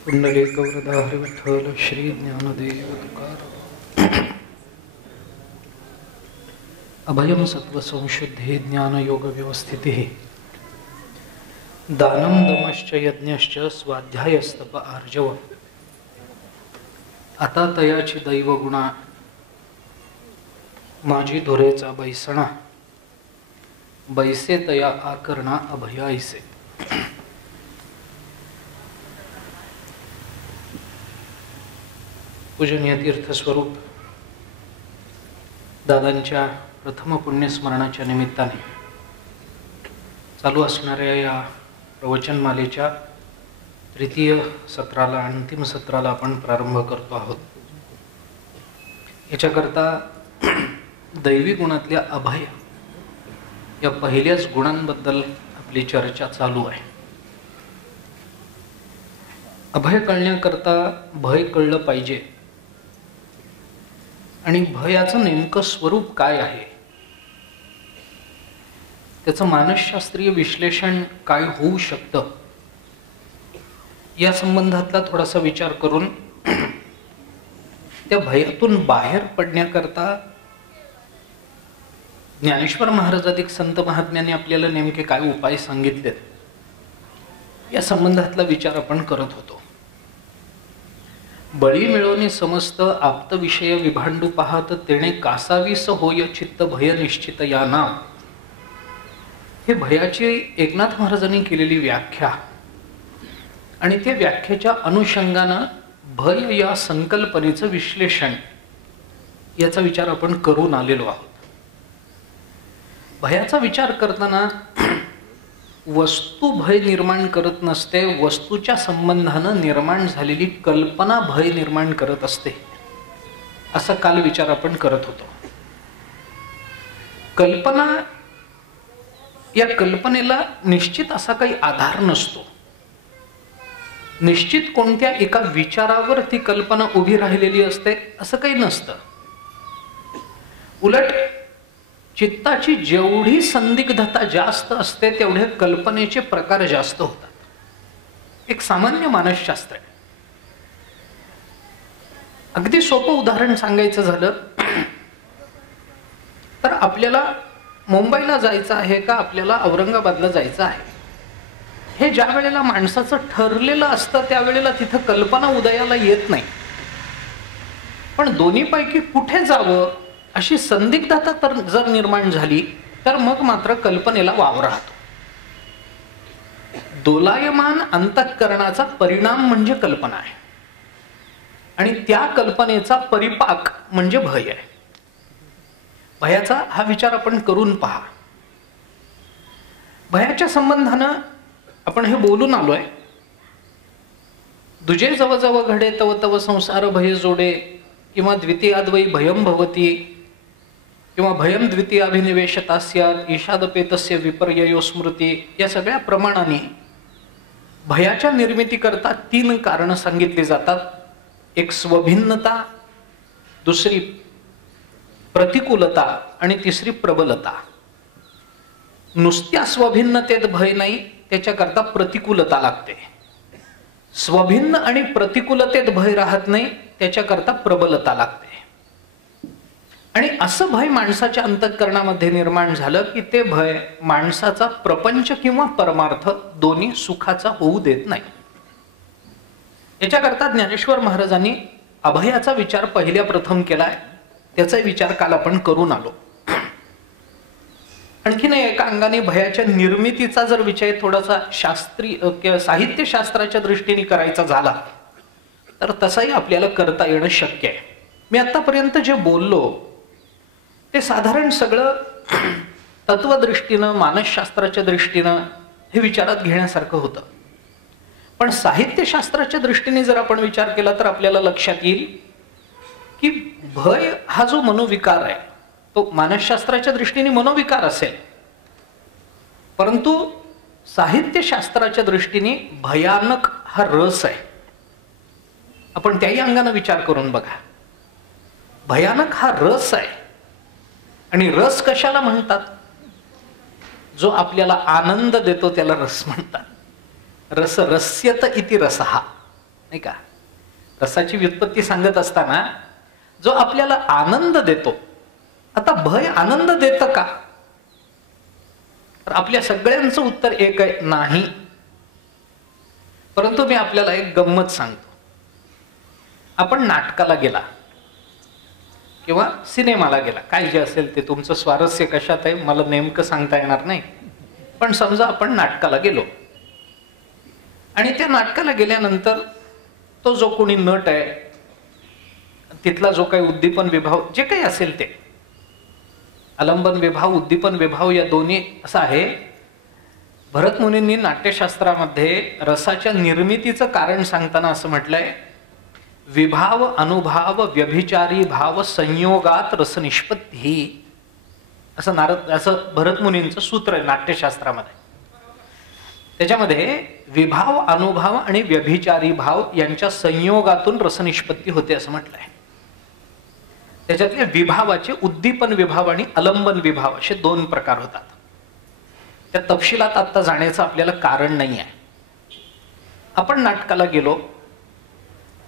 पुंडलिकवरदा हरिविठ्ठल श्री ज्ञानदेव तुकाराम। अभयम सत्व संशुद्धि ज्ञान योग व्यवस्थिति दानम दमश्च यज्ञश्च स्वाध्यायस्तप आर्जव आता तयाची दैव गुणा माझी धुरेचा बैसणा बैसे तया आकरणा अभयाईसे। पूजनीय तीर्थस्वरूप दादांच्या प्रथम पुण्यस्मरणाच्या निमित्ताने चालू असणाऱ्या या प्रवचनमालेच्या तृतीय सत्राला अंतिम सत्राला आपण प्रारंभ करतो आहोत। याच्याकरता दैवी गुणातल्या अभय या पहिल्याच गुणांबद्दल आपली चर्चा चालू आहे। अभय कळण्याकरता भय कळलं पाहिजे आणि भयाचं नेमकं स्वरूप काय आहे, त्याचं मानसशास्त्रीय विश्लेषण काय होऊ शकतं, या संबंधातला थोडासा विचार करून त्या भयातून बाहेर पडण्याकरता ज्ञानेश्वर महाराजाधिक संत महात्म्यांनी आपल्याला नेमके काय उपाय सांगितले, या संबंधातला विचार आपण करत होतो। बळी मिळवणे समस्त आप्त विषय विभांडू पाहत तेणे कासावीस होय चित्त भय निश्चित या नाम। हे भयाची एकनाथ महाराजांनी केलेली व्याख्या आणि त्या व्याख्येच्या अनुषंगानं भय या संकल्पनेचं विश्लेषण याचा विचार आपण करून आलेलो आहोत। भयाचा विचार करताना वस्तू भय निर्माण करत नसते, वस्तूच्या संबंधानं निर्माण झालेली कल्पना भय निर्माण करत असते, असा काल विचार आपण करत होतो। कल्पना, या कल्पनेला निश्चित असा काही आधार नसतो, निश्चित कोणत्या एका विचारावर ती कल्पना उभी राहिलेली असते असं काही नसतं। उलट चित्ताची जेवढी संदिग्धता जास्त असते तेवढे कल्पनेचे प्रकार जास्त होतात। एक सामान्य मानसशास्त्र आहे। अगदी सोपं उदाहरण सांगायचं झालं तर आपल्याला मुंबईला जायचं आहे का आपल्याला औरंगाबादला जायचं आहे, हे ज्या वेळेला माणसाचं ठरलेलं असतं त्यावेळेला तिथं कल्पना उदयाला येत नाही, पण दोन्हीपैकी कुठे जावं अशी संदिग्धता तर जर निर्माण झाली तर मग मात्र कल्पनेला वाव राहतो। दोलायमान अंतःकरणाचा परिणाम म्हणजे कल्पना आहे आणि त्या कल्पनेचा परिपाक म्हणजे भय आहे। भयाचा हा विचार आपण करून पहा। भयाच्या संबंधानं आपण हे बोलून आलोय, दुजे जव जव घडे तव तव संसार भय जोडे किंवा द्वितीयाद्वै भयम भवती किंवा भयम द्वितीयाभिनिवेशता स्यात् ईशादपेतस्य विपर्ययो स्मृती, या सगळ्या प्रमाणाने भयाच्या निर्मितीकरता तीन कारणं सांगितली जातात। एक स्वभिन्नता, दुसरी प्रतिकूलता आणि तिसरी प्रबलता। नुसत्या स्वभिन्नतेत भय नाही, त्याच्याकरता प्रतिकूलता लागते। स्वभिन्न आणि प्रतिकूलतेत भय राहत नाही, त्याच्याकरता प्रबलता लागते। आणि असं भय माणसाच्या अंतःकरणामध्ये निर्माण झालं की ते भय माणसाचा प्रपंच किंवा परमार्थ दोन्ही सुखाचा होऊ देत नाही। याच्याकरता ज्ञानेश्वर महाराजांनी अभयाचा विचार पहिल्या प्रथम केलाय, त्याचा विचार काल आपण करून आलो। आणखीन एका अंगाने भयाच्या निर्मितीचा जर विचार थोडासा शास्त्रीय साहित्यशास्त्राच्या दृष्टीने करायचा झाला तर तसाही आपल्याला करता येणं शक्य आहे। मी आतापर्यंत जे बोललो ते साधारण सगळं तत्वदृष्टीनं मानसशास्त्राच्या दृष्टीनं हे विचारात घेण्यासारखं होतं, पण साहित्यशास्त्राच्या दृष्टीने जर आपण विचार केला तर आपल्याला लक्षात येईल की भय हा जो मनोविकार आहे तो मानसशास्त्राच्या दृष्टीने मनोविकार असेल, परंतु साहित्यशास्त्राच्या दृष्टीने भयानक हा रस आहे। आपण त्याही अंगाने विचार करून बघा, भयानक हा रस आहे। आणि रस कशाला म्हणतात? जो आपल्याला आनंद देतो त्याला रस म्हणतात। रस रस्यत इति रसहा, नाही का? रसाची व्युत्पत्ती सांगत असताना जो आपल्याला आनंद देतो, आता भय आनंद देतं का? तर आपल्या सगळ्यांचं उत्तर एक आहे, नाही. परंतु मी आपल्याला एक गंमत सांगतो. आपण नाटकाला गेला किंवा सिनेमाला गेला, काय जे असेल ते, तुमचं स्वारस्य कशात आहे मला नेमकं सांगता येणार नाही, पण समजा आपण नाटकाला गेलो आणि त्या नाटकाला गेल्यानंतर तो जो कोणी नट आहे, तिथला जो काही उद्दीपन विभाव जे काही असेल ते, आलंबन विभाव उद्दीपन विभाव या दोन्ही असं आहे. भरत मुनींनी नाट्यशास्त्रामध्ये रसाच्या निर्मितीचं कारण सांगताना असं म्हटलंय, विभाव अनुभाव व्यभिचारी भाव संयोगात रस निष्पत्ती, असं भरत मुनींचं सूत्र आहे नाट्यशास्त्रामध्ये. त्याच्यामध्ये विभाव अनुभाव आणि व्यभिचारी भाव यांच्या संयोगातून रसनिष्पत्ती होते असं म्हटलंय. त्याच्यातले विभावाचे उद्दीपन विभाव आणि अलंबन विभाव असे दोन प्रकार होतात. त्या तपशिलात आता जाण्याचं आपल्याला कारण नाही आहे. आपण नाटकाला गेलो,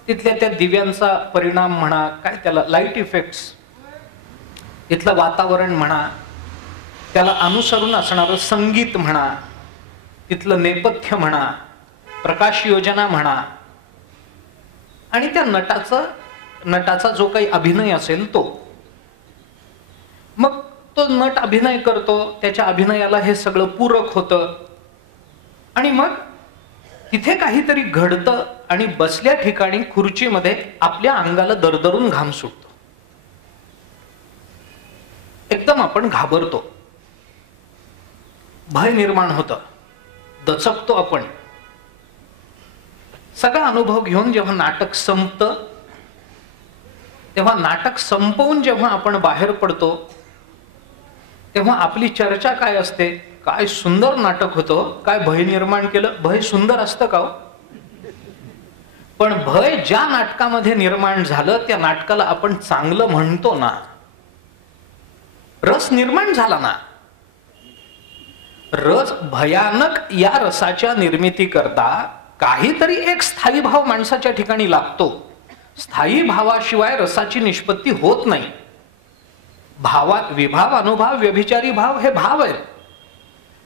तिथल्या त्या दिव्यांचा परिणाम म्हणा, काय त्याला लाईट इफेक्ट्स, तिथलं वातावरण म्हणा, त्याला अनुसरून असणारं संगीत म्हणा, तिथलं नेपथ्य म्हणा, प्रकाश योजना म्हणा, आणि त्या नटाचा जो काही अभिनय असेल तो, मग तो नट अभिनय करतो, त्याच्या अभिनयाला हे सगळं पूरक होतं, आणि मग तिथे काहीतरी घडतं आणि बसल्या ठिकाणी खुर्चीमध्ये आपल्या अंगाला दरदरून घाम सुटतो. एकदम आपण घाबरतो, भय निर्माण होतं, दचकतो आपण. सगळा अनुभव घेऊन जेव्हा नाटक संपतं, तेव्हा नाटक संपवून जेव्हा आपण बाहेर पडतो, तेव्हा आपली चर्चा काय असते? काय सुंदर नाटक होतं, काय भय निर्माण केलं. भय सुंदर असतं का हो? पण भय ज्या नाटकामध्ये निर्माण झालं त्या नाटकाला आपण चांगलं म्हणतो ना, रस निर्माण झाला ना. रस भयानक या रसाच्या निर्मिती करता काहीतरी एक स्थायी भाव माणसाच्या ठिकाणी लागतो. स्थायी भावाशिवाय रसाची निष्पत्ती होत नाही. भावात विभाव अनुभव व्यभिचारी भाव हे भाव आहेत,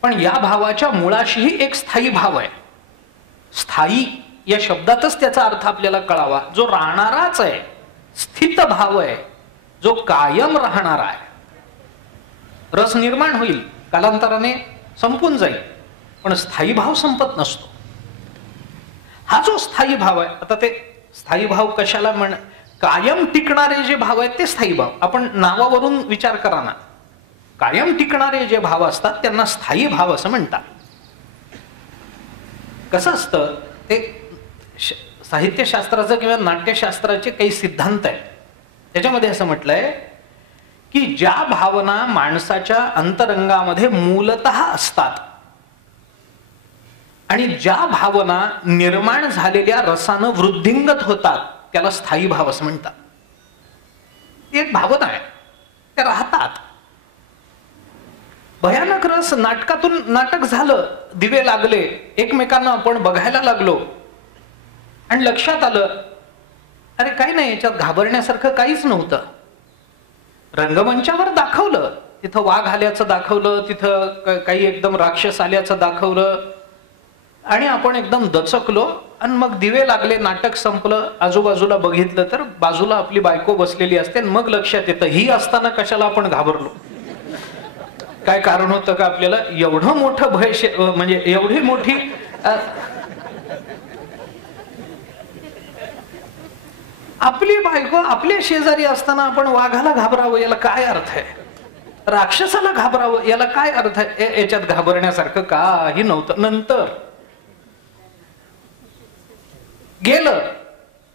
पण या भावाच्या मुळाशीही एक स्थायी भाव आहे. स्थायी या शब्दातच त्याचा अर्थ आपल्याला कळावा, जो राहणाराच आहे, स्थित भाव आहे, जो कायम राहणार आहे. रस निर्माण होईल, कालांतराने संपून जाईल, पण स्थायी भाव संपत नसतो. हा जो स्थायी भाव आहे, आता ते स्थायी भाव कशाला कायम टिकणारे जे भाव आहेत ते स्थायी भाव. आपण नावावरून विचार करा ना, कायम टिकणारे जे भाव असतात त्यांना स्थायी भाव असं म्हणतात. कसं असतं ते, साहित्यशास्त्राचं किंवा नाट्यशास्त्राचे काही सिद्धांत आहेत. त्याच्यामध्ये असं म्हटलंय की ज्या भावना माणसाच्या अंतरंगामध्ये मूलतः असतात आणि ज्या भावना निर्माण झालेल्या रसानं वृद्धिंगत होतात, त्याला स्थायी भाव असं म्हणतात. ती एक भावना आहे, त्या राहतात. भयानक रस, नाटकातून नाटक झालं, दिवे लागले, एकमेकांना आपण बघायला लागलो आणि लक्षात आलं, अरे काही नाही, याच्यात घाबरण्यासारखं काहीच नव्हतं. रंगमंचावर दाखवलं, तिथं वाघ आल्याचं दाखवलं, तिथं काही एकदम राक्षस आल्याचं दाखवलं, आणि आपण एकदम दचकलो. आणि मग दिवे लागले, नाटक संपलं, आजूबाजूला बघितलं तर बाजूला आपली बायको बसलेली असते. मग लक्षात येतं, ही असताना कशाला आपण घाबरलो, काय कारण होतं का आपल्याला? एवढं मोठं भय, म्हणजे एवढी मोठी आपली बायको आपल्या शेजारी असताना आपण वाघाला घाबरावं, याला काय अर्थ आहे? राक्षसाला घाबरावं, याला काय अर्थ आहे? याच्यात घाबरण्यासारखं काही नव्हतं. नंतर गेलं,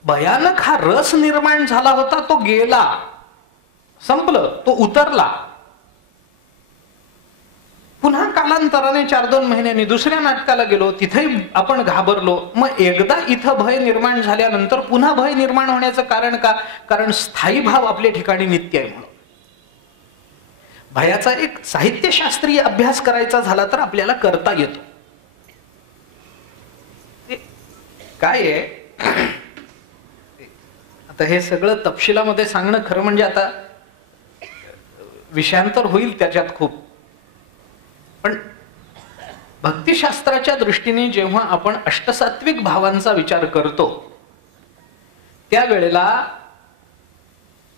भयानक हा रस निर्माण झाला होता, तो गेला, संपलं, तो उतरला. पुन्हा कालांतराने 4-2 महिन्यांनी दुसऱ्या नाटकाला गेलो, तिथेही आपण घाबरलो. मग एकदा इथं भय निर्माण झाल्यानंतर पुन्हा भय निर्माण होण्याचं कारण का? कारण स्थायी भाव आपल्या ठिकाणी नित्य आहे म्हणून. भयाचा एक साहित्यशास्त्रीय अभ्यास करायचा झाला तर आपल्याला करता येतो. काय आहे आता हे सगळं तपशिलामध्ये सांगणं खरं म्हणजे आता विषयांतर होईल त्याच्यात खूप. पण भक्तिशास्त्राच्या दृष्टीने जेव्हा आपण अष्टसात्विक भावांचा विचार करतो त्यावेळेला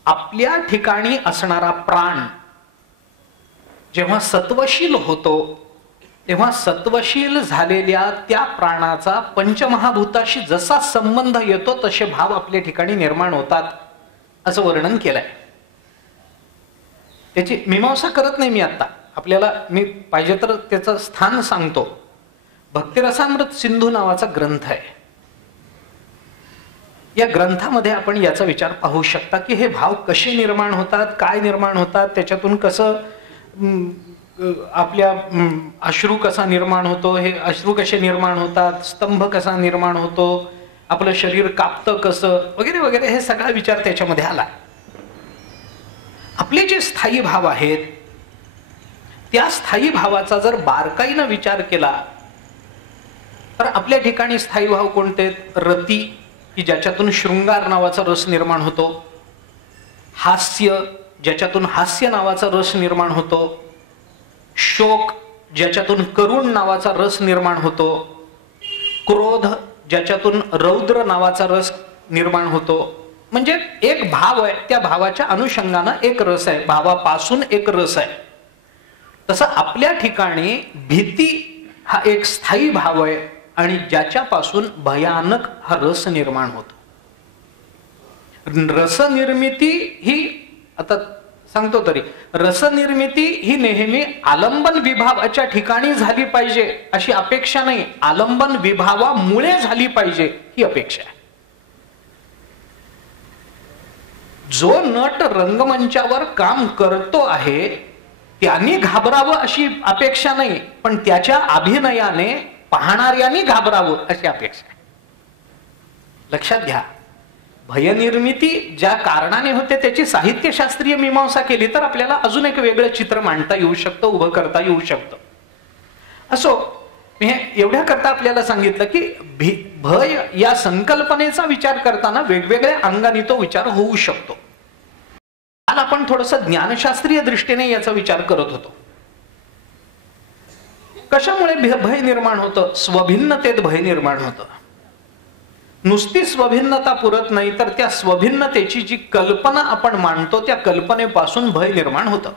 आपल्या ठिकाणी असणारा प्राण जेव्हा सत्वशील होतो तेव्हा सत्वशील झालेल्या त्या प्राणाचा पंचमहाभूताशी जसा संबंध येतो तसे भाव आपल्या ठिकाणी निर्माण होतात असं वर्णन केलंय. त्याची मीमांसा करत नाही मी आता, आपल्याला मी पाहिजे तर त्याचं स्थान सांगतो. भक्तिरसामृत सिंधू नावाचा ग्रंथ आहे. या ग्रंथामध्ये आपण याचा विचार पाहू शकता की हे भाव कसे निर्माण होतात, काय निर्माण होतात, त्याच्यातून कसं आपल्या अश्रू कसा निर्माण होतो, हे अश्रू कसे निर्माण होतात, स्तंभ कसा निर्माण होतो, आपलं शरीर कापतं कसं वगैरे वगैरे, हे सगळा विचार त्याच्यामध्ये आला. आपले जे स्थायी भाव आहेत त्या स्थायी भावाचा जर बारकाईनं विचार केला तर आपल्या ठिकाणी स्थायी भाव कोणते? रती, की ज्याच्यातून शृंगार नावाचा रस निर्माण होतो. हास्य, ज्याच्यातून हास्य नावाचा रस निर्माण होतो. शोक, ज्याच्यातून करुण नावाचा रस निर्माण होतो. क्रोध, ज्याच्यातून रौद्र नावाचा रस निर्माण होतो. म्हणजे एक भाव आहे, त्या भावाच्या अनुषंगानं एक रस आहे, भावापासून एक रस आहे. तसं आपल्या ठिकाणी भीती हा एक स्थायी भाव आहे आणि ज्याच्यापासून भयानक हा रस निर्माण होतो. रसनिर्मिती ही, आता सांगतो तरी, रसनिर्मिती ही नेहमी आलंबन विभावाच्या ठिकाणी झाली पाहिजे अशी अपेक्षा नाही, आलंबन विभावामुळे झाली पाहिजे ही अपेक्षा आहे. जो नट रंगमंचावर काम करतो आहे त्याने घाबरावं अशी अपेक्षा नाही, पण त्याच्या अभिनयाने पाहणाऱ्यांनी घाबरावं अशी अपेक्षा आहे. लक्षात घ्या, भयनिर्मिती ज्या कारणाने होते त्याची साहित्यशास्त्रीय मीमांसा केली तर आपल्याला अजून एक वेगळं चित्र मांडता येऊ शकतं, उभं करता येऊ शकतं. असो, मी एवढ्या करता आपल्याला सांगितलं की भय या संकल्पनेचा विचार करताना वेगवेगळ्या अंगाने तो विचार होऊ शकतो. काल आपण थोडस ज्ञानशास्त्रीय दृष्टीने याचा विचार करत होतो. कशामुळे भय निर्माण होतं? स्वभिन्नतेत भय निर्माण होतं. नुसती स्वभिन्नता पुरत नाही तर त्या स्वभिन्नतेची जी कल्पना आपण मांडतो त्या कल्पनेपासून भय निर्माण होतं.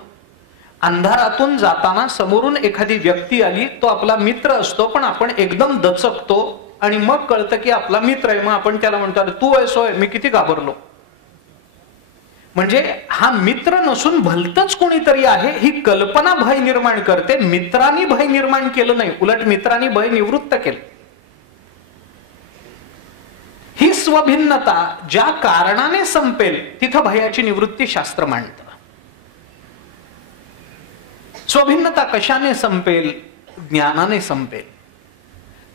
अंधारातून जाताना समोरून एखादी व्यक्ती आली, तो आपला मित्र असतो पण आपण एकदम दचकतो आणि मग कळतं की आपला मित्र आहे, मग आपण त्याला म्हणतो अरे तू आहेस, मी किती घाबरलो. म्हणजे हा मित्र नसून भलतच कोणीतरी आहे ही कल्पना भय निर्माण करते. मित्रांनी भय निर्माण केलं नाही, उलट मित्रांनी भय निवृत्त केलं. ही स्वभिन्नता ज्या कारणाने संपेल तिथं भयाची निवृत्ती शास्त्र मांडतं. स्वभिन्नता कशाने संपेल? ज्ञानाने संपेल.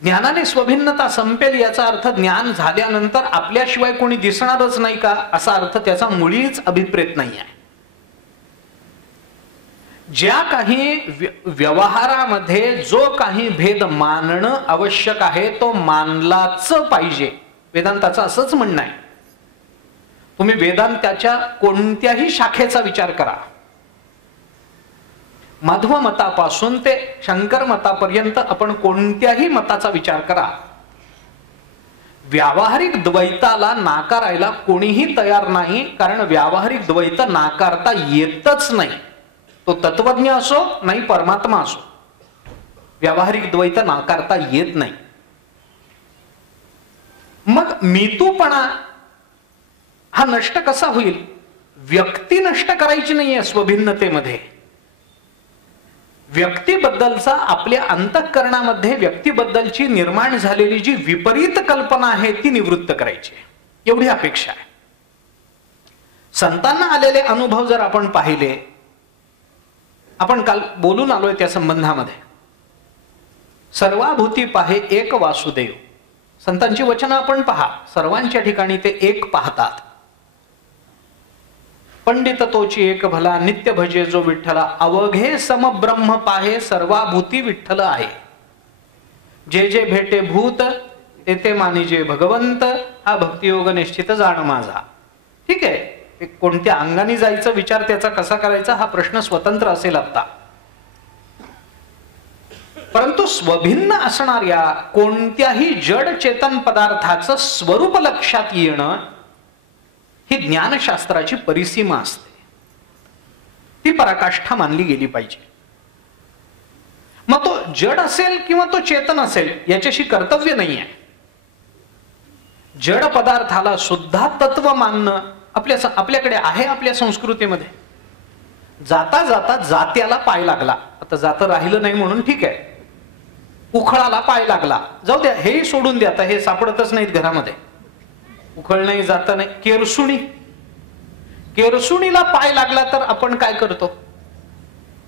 ज्ञानाने स्वभिन्नता संपेल याचा अर्थ ज्ञान झाल्यानंतर आपल्याशिवाय कोणी दिसणारच नाही का असा अर्थ त्याचा मुळीच अभिप्रेत नाही आहे. ज्या काही व्यवहारामध्ये जो काही भेद मानणं आवश्यक आहे तो मानलाच पाहिजे, वेदांताचं असंच म्हणणं आहे. तुम्ही वेदांताच्या कोणत्याही शाखेचा विचार करा, माध्व मतापासून ते शंकर मतापर्यंत आपण कोणत्याही मताचा विचार करा, व्यावहारिक द्वैताला नाकारायला कोणीही तयार नाही. कारण व्यावहारिक द्वैत नाकारता येतच नाही. तो तत्वज्ञ असो नाही परमात्मा असो, व्यावहारिक द्वैत नाकारता येत नाही. मग मीतूपणा हा नष्ट कसा होईल? व्यक्ती नष्ट करायची नाहीये स्वभिन्नतेमध्ये. व्यक्तीबद्दलचा आपल्या अंतःकरणामध्ये व्यक्तीबद्दलची निर्माण झालेली जी विपरीत कल्पना आहे ती निवृत्त करायची, एवढी अपेक्षा आहे. संतांना आलेले अनुभव जर आपण पाहिले, आपण काल बोलून आलोय त्या संबंधामध्ये, सर्वाभूती पाहे एक वासुदेव. संतांची वचनं आपण पहा, सर्वांच्या ठिकाणी ते एक पाहतात. पंडित तोची एक भला, नित्य भजे जो विठ्ठला, अवघे सम ब्रह्म पाहे, सर्वाभूती विठ्ठल आहे. जे जे भेटे भूत ते ते मानिजे भगवंत, हा भक्तियोग निश्चित जाण माझा. ठीक आहे, कोणत्या अंगाने जायचा विचार त्याचा कसा करायचा हा प्रश्न स्वतंत्र असेल आता. परंतु स्वभिन्न असणाऱ्या कोणत्याही जड चेतन पदार्थाचं स्वरूप लक्षात येणं ही ज्ञानशास्त्राची परिसीमा असते. ती पराकाष्ठा मानली गेली पाहिजे. मग तो जड असेल किंवा तो चेतन असेल याच्याशी कर्तव्य नाही आहे. जड पदार्थाला सुद्धा तत्व मानणं आपल्याकडे आहे. आपल्या संस्कृतीमध्ये जाता जाता जात्याला पाय लागला, आता जातं राहिलं नाही म्हणून ठीक आहे, उखळाला पाय लागला, जाऊ द्या, हेही सोडून द्या, आता हे सापडतच नाहीत घरामध्ये. उखळ नाही, जाता नाही, केरसुणीला पाय लागला तर आपण काय करतो?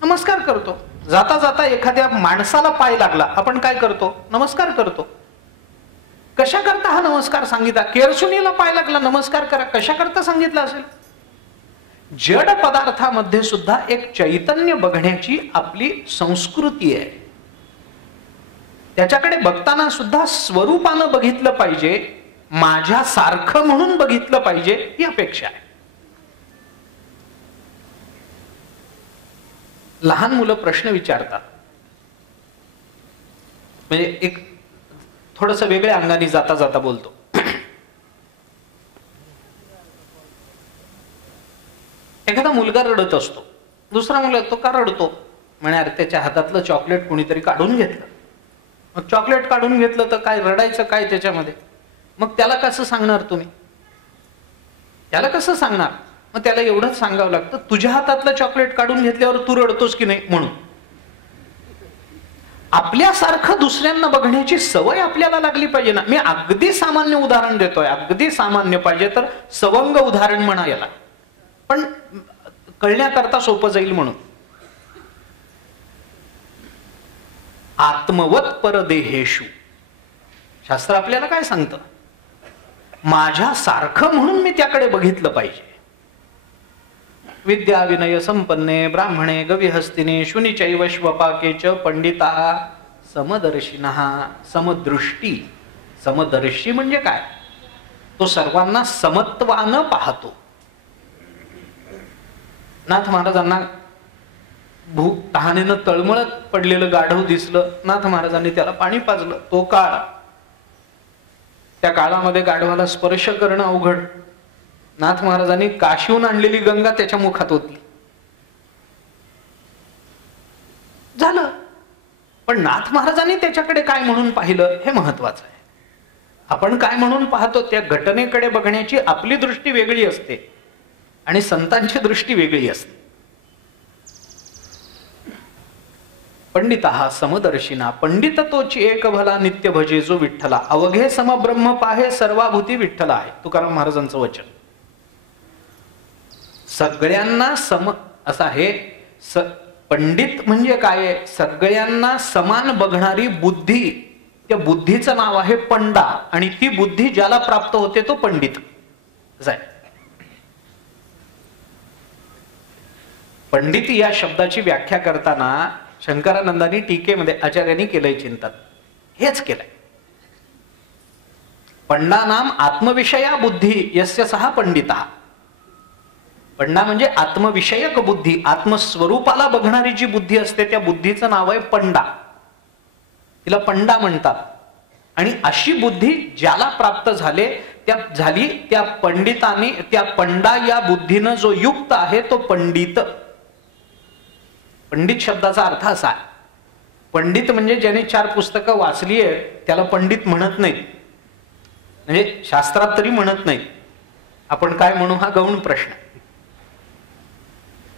नमस्कार करतो. जाता जाता एखाद्या माणसाला पाय लागला, आपण काय करतो? नमस्कार करतो. कशा करता हा नमस्कार सांगितला? केरसुणीला पाय लागला, नमस्कार करा, कशा करता सांगितलं असेल? जड पदार्थामध्ये सुद्धा एक चैतन्य बघण्याची आपली संस्कृती आहे. त्याच्याकडे बघताना सुद्धा स्वरूपानं बघितलं पाहिजे, माझ्यासारखं म्हणून बघितलं पाहिजे, ही अपेक्षा आहे. लहान मुलं प्रश्न विचारतात, म्हणजे एक थोडस वेगळ्या अंगाने जाता जाता बोलतो. एखादा मुलगा रडत असतो, दुसरा मुलगा तो का रडतो? म्हणे अरे त्याच्या हातातलं चॉकलेट कुणीतरी काढून घेतलं. मग चॉकलेट काढून घेतलं तर काय रडायचं काय त्याच्यामध्ये? मग त्याला कसं सांगणार तुम्ही? त्याला कसं सांगणार? मग त्याला एवढंच सांगावं लागतं, तुझ्या हातातलं चॉकलेट काढून घेतल्यावर तू रडतोस की नाही म्हणून. आपल्यासारखं दुसऱ्यांना बघण्याची सवय आपल्याला लागली पाहिजे ना. मी अगदी सामान्य उदाहरण देतोय, अगदी सामान्य, पाहिजे तर सवंग उदाहरण म्हणा याला, पण कळण्याकरता सोपं जाईल म्हणून. आत्मवत परदेहेषु, शास्त्र आपल्याला काय सांगतं? माझ्यासारखं म्हणून मी त्याकडे बघितलं पाहिजे. विद्या विनय संपन्ने ब्राह्मणे गविहस्तिने शुनिचैव श्वपाके च पंडिता समदर्शिनः. समदृष्टी, समदर्शी म्हणजे काय? तो सर्वांना समत्वानं पाहतो. नाथ महाराजांना भूक तहानेनं तळमळत पडलेलं गाढव दिसलं, नाथ महाराजांनी त्याला पाणी पाजलं. तो काळ, त्या काळामध्ये गाढवाला स्पर्श करणं अवघड. नाथ महाराजांनी काशीहून आणलेली गंगा त्याच्या मुखात होती. झालं. पण नाथ महाराजांनी त्याच्याकडे काय म्हणून पाहिलं हे महत्वाचं आहे. आपण काय म्हणून पाहतो त्या घटनेकडे बघण्याची आपली दृष्टी वेगळी असते आणि संतांची दृष्टी वेगळी असते. पंडिता समदर्शिना, पंडित तोची एक भला नित्य भजे जो विठ्ठला. अवघे समब्रह्म पाहे सर्वाभूती विठ्ठला आहे, तुकाराम महाराजांचं वचन. सगळ्यांना सम असं आहे. पंडित म्हणजे काय? सगळ्यांना समान बघणारी बुद्धी, त्या बुद्धीचं नाव आहे पंडा, आणि ती बुद्धी ज्याला प्राप्त होते तो पंडित. पंडित या शब्दाची व्याख्या करताना शंकरानंदांनी टीकेमध्ये आचार्यांनी केलंय चिंतन, हेच केलंय. पंडा नाम आत्मविषया बुद्धी यस्य सहा पंडिता. पंडा म्हणजे आत्मविषयक बुद्धी, आत्मस्वरूपाला बघणारी जी बुद्धी असते त्या बुद्धीचं नाव आहे पंडा. तिला पंडा म्हणतात. आणि अशी बुद्धी ज्याला प्राप्त झाली त्या पंडितांनी, त्या पंडा या बुद्धीनं जो युक्त आहे तो पंडित. पंडित शब्दाचा अर्थ असा आहे, पंडित म्हणजे ज्याने 4 पुस्तकं वाचली आहेत त्याला पंडित म्हणत नाहीत, म्हणजे शास्त्रात तरी म्हणत नाहीत. आपण काय म्हणू हा गौण प्रश्न.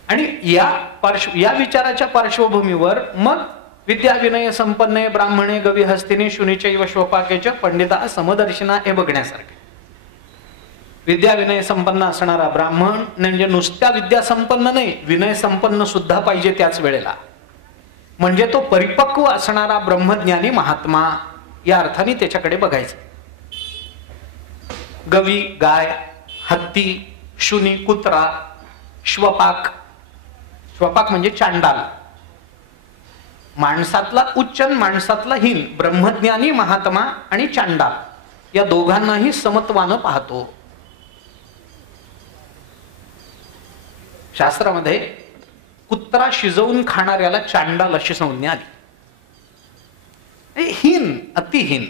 आणि या विचाराच्या पार्श्वभूमीवर मग विद्या विनय संपन्ने ब्राह्मणे गविहस्तिने शुनिचैव श्वपाकेच पंडिता समदर्शिना हे बघण्यासारखे. विद्या विनय संपन्न असणारा ब्राह्मण म्हणजे नुसत्या विद्या संपन्न नाही, विनय संपन्न सुद्धा पाहिजे त्याच वेळेला. म्हणजे तो परिपक्व असणारा ब्रह्मज्ञानी महात्मा या अर्थाने त्याच्याकडे बघायचं. गवी गाय, हत्ती, शुनी कुत्रा, श्वपाक, श्वपाक म्हणजे चांडाल, माणसातला उच्च माणसातला हीन, ब्रह्मज्ञानी महात्मा आणि चांडाल या दोघांनाही समत्वानं पाहतो. शास्त्रामध्ये कुत्रा शिजवून खाणाऱ्याला चांडाल अशी संज्ञा आली. हीन, अतिहीन.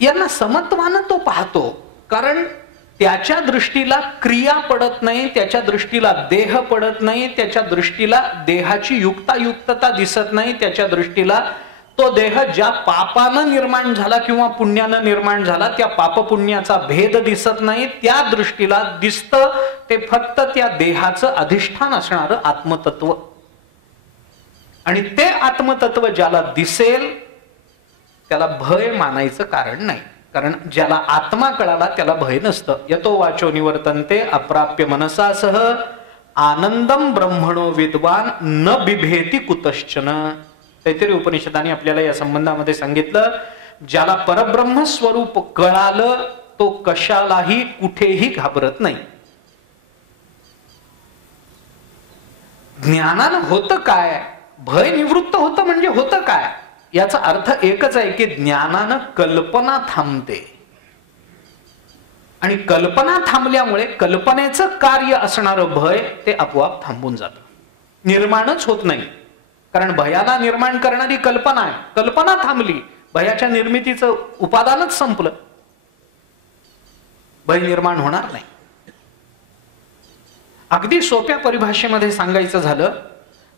यांना समत्वानं तो पाहतो, कारण त्याच्या दृष्टीला क्रिया पडत नाही, त्याच्या दृष्टीला देह पडत नाही, त्याच्या दृष्टीला देहाची युक्तायुक्तता दिसत नाही, त्याच्या दृष्टीला तो देह ज्या पापानं निर्माण झाला किंवा पुण्यानं निर्माण झाला त्या पापपुण्याचा भेद दिसत नाही. त्या दृष्टीला दिसतं ते फक्त त्या देहाचं अधिष्ठान असणारं आत्मतत्व. आणि ते आत्मतत्व ज्याला दिसेल त्याला भय मानायचं कारण नाही. कारण ज्याला आत्मा कळाला त्याला भय नसतं. यतो वाचो निवर्तन्ते अप्राप्य मनसा सह आनंदम ब्रह्मणो विद्वान न बिभेती कुतश्चन. तैत्तिरीय उपनिषदाने आपल्याला या संबंधामध्ये सांगितलं, ज्याला परब्रह्म स्वरूप कळालं तो कशालाही कुठेही घाबरत नाही. ज्ञानानं होतं काय? भय निवृत्त होतं म्हणजे होतं काय? याचा अर्थ एकच आहे की ज्ञानानं कल्पना थांबते. आणि कल्पना थांबल्यामुळे कल्पनेचं कार्य असणारं भय ते आपोआप थांबून जातं, निर्माणच होत नाही. कारण भयाला निर्माण करणारी कल्पना आहे. कल्पना थांबली, भयाच्या निर्मितीचं उपादानच संपलं, भय निर्माण होणार नाही. अगदी सोप्या परिभाषेमध्ये सांगायचं झालं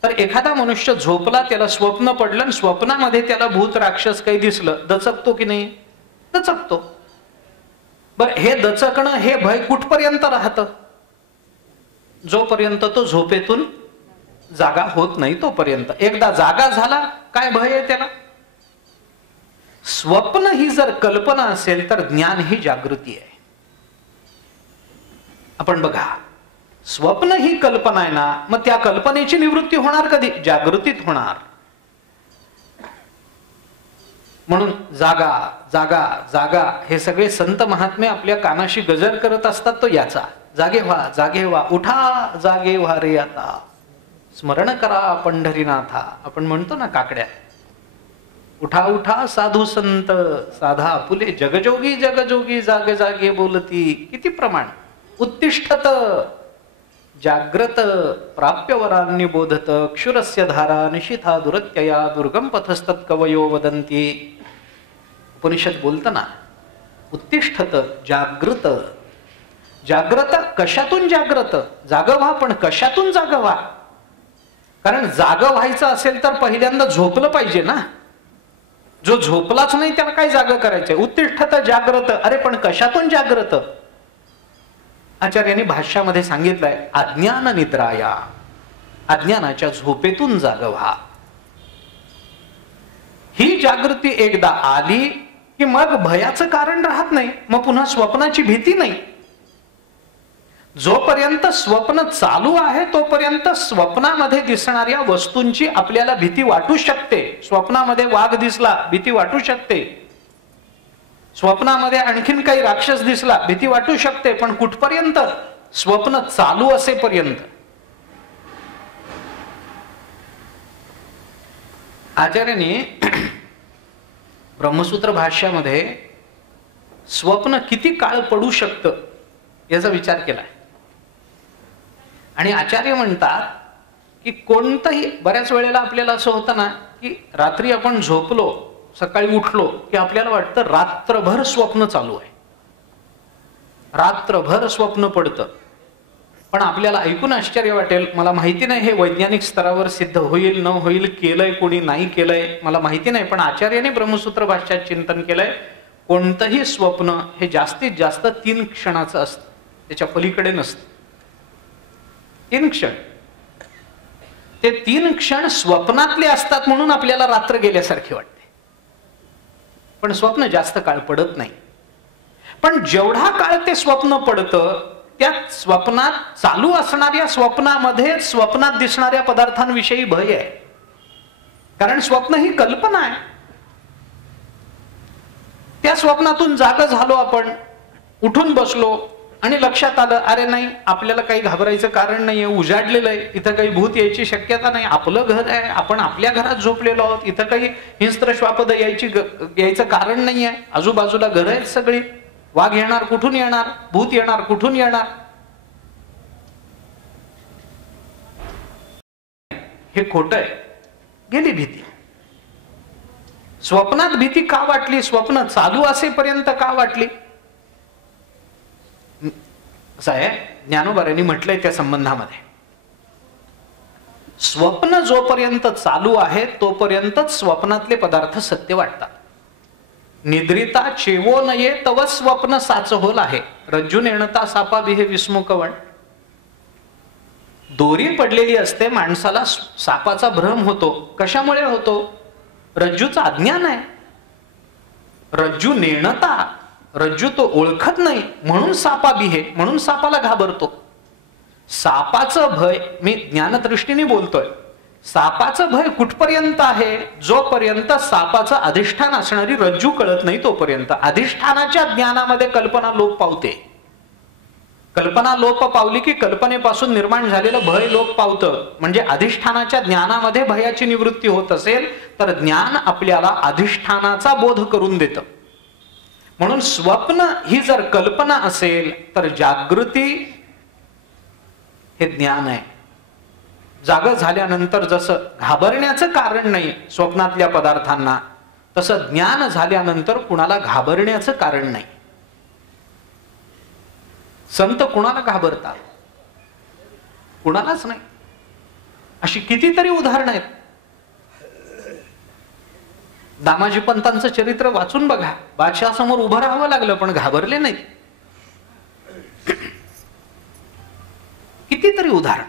तर एखादा मनुष्य झोपला, त्याला स्वप्न पडलं आणि स्वप्नामध्ये त्याला भूत राक्षस काही दिसलं, दचकतो की नाही? दचकतो. बरं, हे दचकणं हे भय कुठपर्यंत राहतं? जोपर्यंत तो झोपेतून जागा होत नाही तोपर्यंत. एकदा जागा झाला काय भय आहे त्याला? स्वप्न ही जर कल्पना असेल तर ज्ञान ही जागृती आहे. आपण बघा, स्वप्न ही कल्पना आहे ना, मग त्या कल्पनेची निवृत्ती होणार कधी? जागृतीत होणार. म्हणून जागा जागा जागा हे सगळे संत महात्मे आपल्या कानाशी गजर करत असतात तो याचा. जागे व्हा, जागे व्हा, उठा जागे व्हा रे आता, स्मरण करा पंढरीनाथा. आपण म्हणतो ना काकड्या, उठा उठा साधू संत साधा आपुले, जगजोगी जगजोगी जागे जागे बोलती. किती प्रमाण. उत्तिष्ठत जाग्रत प्राप्य वरान्य बोधत क्षुरस्य धारा निशिथा दुरत्यया दुर्गम पथस्तत् कवयो वदन्ति. उपनिषद बोलताना उत्तिष्ठत जागृत. जाग्रत कशातून जाग्रत? जाग व्हा, पण कशातून जाग व्हा? कारण जाग व्हायचं असेल तर पहिल्यांदा झोपलं पाहिजे ना. जो झोपलाच नाही त्याला काय जाग करायचंय? उत्तिष्ठत जाग्रत. अरे पण कशातून जाग्रत? आचार्यांनी भाष्यामध्ये सांगितलंय, अज्ञान निद्राया, अज्ञानाच्या झोपेतून जाग व्हा. ही जागृती एकदा आली की मग भयाचं कारण राहत नाही, मग पुन्हा स्वप्नाची भीती नाही. जोपर्यंत स्वप्न चालू आहे तोपर्यंत स्वप्नामध्ये दिसणाऱ्या वस्तूंची आपल्याला भीती वाटू शकते. स्वप्नामध्ये वाघ दिसला, भीती वाटू शकते. स्वप्नामध्ये आणखीन काही राक्षस दिसला, भीती वाटू शकते. पण कुठपर्यंत? स्वप्न चालू असेपर्यंत. आचार्यांनी ब्रह्मसूत्र भाष्यामध्ये स्वप्न किती काळ पडू शकतं याचा विचार केलाय. आणि आचार्य म्हणतात की कोणतंही, बऱ्याच वेळेला आपल्याला असं होतं ना की रात्री आपण झोपलो, सकाळी उठलो की आपल्याला वाटतं रात्रभर स्वप्न चालू आहे, रात्रभर स्वप्न पडतं. पण आपल्याला ऐकून आश्चर्य वाटेल, मला माहिती नाही हे वैज्ञानिक स्तरावर सिद्ध होईल न होईल, केलंय कोणी नाही केलंय मला माहिती नाही, पण आचार्याने ब्रह्मसूत्र भाष्यात चिंतन केलंय, कोणतंही स्वप्न हे जास्तीत जास्त 3 क्षणाचं असतं, त्याच्या पलीकडे नसतं. 3 क्षण. ते 3 क्षण स्वप्नातले असतात म्हणून आपल्याला रात्र गेल्यासारखी वाटते. पण स्वप्न जास्त काळ पडत नाही. पण जेवढा काळ ते स्वप्न पडतं त्या स्वप्नात चालू असणाऱ्या स्वप्नामध्ये स्वप्नात दिसणाऱ्या पदार्थांविषयी भय आहे. कारण स्वप्न ही कल्पना आहे. त्या स्वप्नातून जाग झालो आपण, उठून बसलो आणि लक्षात आलं, अरे नाही आपल्याला काही घाबरायचं कारण नाहीये, उजाडलेलं आहे, इथं काही भूत यायची शक्यता नाही, आपलं घर आहे, आपण आपल्या घरात झोपलेलो आहोत, इथं काही हिंस्त्र श्वापद यायचं कारण नाही आहे, आजूबाजूला घरं आहेत सगळी. वाघ येणार कुठून येणार, भूत येणार कुठून येणार, हे खोटं आहे. गेली भीती. स्वप्नात भीती का वाटली, स्वप्न चालू असेपर्यंत का वाटली? असं आहे, ज्ञानोबारांनी म्हटलंय त्या संबंधामध्ये, स्वप्न जोपर्यंत चालू आहे तोपर्यंतच स्वप्नातले पदार्थ सत्य वाटतात. निद्रिता चेवो नये तव स्वप्न साच होल आहे, रज्जू नेणता सापा बिहे विस्मुकवण. दोरी पडलेली असते, माणसाला सापाचा भ्रम होतो. कशामुळे होतो? रज्जूचं अज्ञान आहे. रज्जू नेणता, रज्जू तो ओळखत नाही म्हणून सापा बिहे, म्हणून सापाला घाबरतो. सापाचं भय, मी ज्ञानदृष्टीने बोलतोय, सापाचं भय कुठपर्यंत आहे? जोपर्यंत सापाचं अधिष्ठान असणारी रज्जू कळत नाही तोपर्यंत. अधिष्ठानाच्या ज्ञानामध्ये कल्पना लोप पावते. कल्पना लोप पावली की कल्पनेपासून निर्माण झालेलं भय लोप पावतं. म्हणजे अधिष्ठानाच्या ज्ञानामध्ये भयाची निवृत्ती होत असेल तर ज्ञान आपल्याला अधिष्ठानाचा बोध करून देतं. म्हणून स्वप्न ही जर कल्पना असेल तर जागृती हे ज्ञान आहे. जाग झाल्यानंतर जसं घाबरण्याचं कारण नाही स्वप्नातल्या पदार्थांना, तसं ज्ञान झाल्यानंतर कुणाला घाबरण्याचं कारण नाही. संत कुणाला घाबरतात? कुणालाच नाही. अशी कितीतरी उदाहरणं आहेत. दामाजी पंतांचं चरित्र वाचून बघा, बादशाह समोर उभं राहावं लागलं पण घाबरले नाहीत. कितीतरी उदाहरण.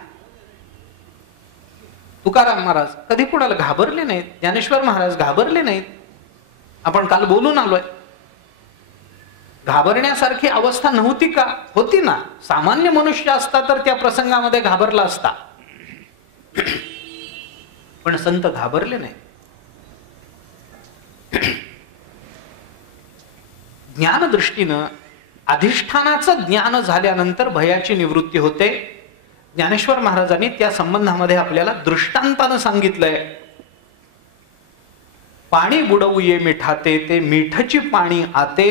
तुकाराम महाराज कधी कुणाला घाबरले नाहीत, ज्ञानेश्वर महाराज घाबरले नाहीत. आपण काल बोलून आलोय, घाबरण्यासारखी अवस्था नव्हती का? होती ना. सामान्य मनुष्य असता तर त्या प्रसंगामध्ये घाबरला असता, पण संत घाबरले नाही. ज्ञानदृष्टीनं अधिष्ठानाचं ज्ञान झाल्यानंतर भयाची निवृत्ती होते. ज्ञानेश्वर महाराजांनी त्या संबंधामध्ये आपल्याला दृष्टांतानं सांगितलंय. पाणी बुडवू ये मिठाते, ते मिठची पाणी आते,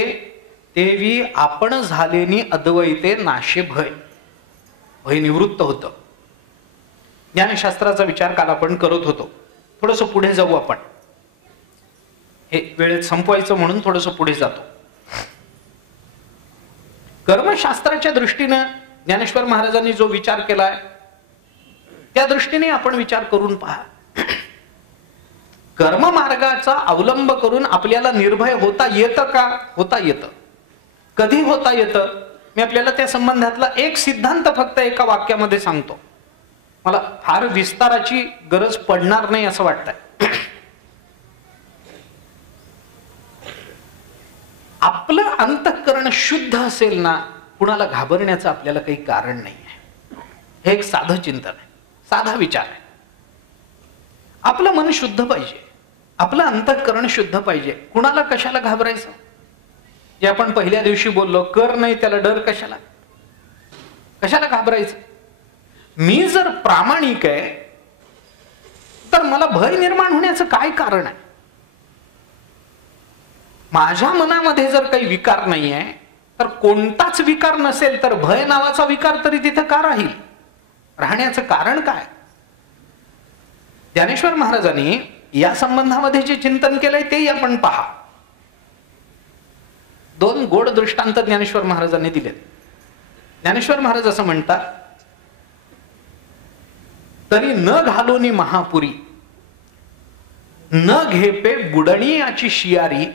तेवी आपण झालेनी अद्वैते नाशे भय. भय निवृत्त होतं. ज्ञानशास्त्राचा विचार काल आपण करत होतो. थोडस पुढे जाऊ आपण, हे वेळेत संपवायचं म्हणून थोडस पुढे जातो. कर्मशास्त्राच्या दृष्टीनं ज्ञानेश्वर महाराजांनी जो विचार केलाय त्या दृष्टीने आपण विचार करून पहा. कर्ममार्गाचा अवलंब करून आपल्याला निर्भय होता येतं का? होता येतं. कधी होता येतं? मी आपल्याला त्या संबंधातला एक सिद्धांत फक्त एका वाक्यामध्ये सांगतो. मला फार विस्ताराची गरज पडणार नाही असं वाटतंय. आपलं अंतःकरण शुद्ध असेल ना, कुणाला घाबरण्याचं आपल्याला काही कारण नाही आहे. हे एक साधं चिंतन आहे, साधा विचार आहे. आपलं मन शुद्ध पाहिजे, आपलं अंतःकरण शुद्ध पाहिजे. कुणाला कशाला घाबरायचं? जे आपण पहिल्या दिवशी बोललो, कर नाही त्याला डर कशाला? कशाला घाबरायचं? मी जर प्रामाणिक आहे तर मला भय निर्माण होण्याचं काय कारण आहे? माझ्या मनामध्ये जर काही विकार नाही आहे तर कोणताच विकार नसेल तर भय नावाचा विकार तरी तिथं का राहील? राहण्याचं कारण काय? ज्ञानेश्वर महाराजांनी या संबंधामध्ये जे चिंतन केलंय ते आपण पहा. दोन गोड दृष्टांत ज्ञानेश्वर महाराजांनी दिलेत. ज्ञानेश्वर महाराज असं म्हणतात, तरी न घालोनी महापुरी, न घेपे बुडणी याची शियारी,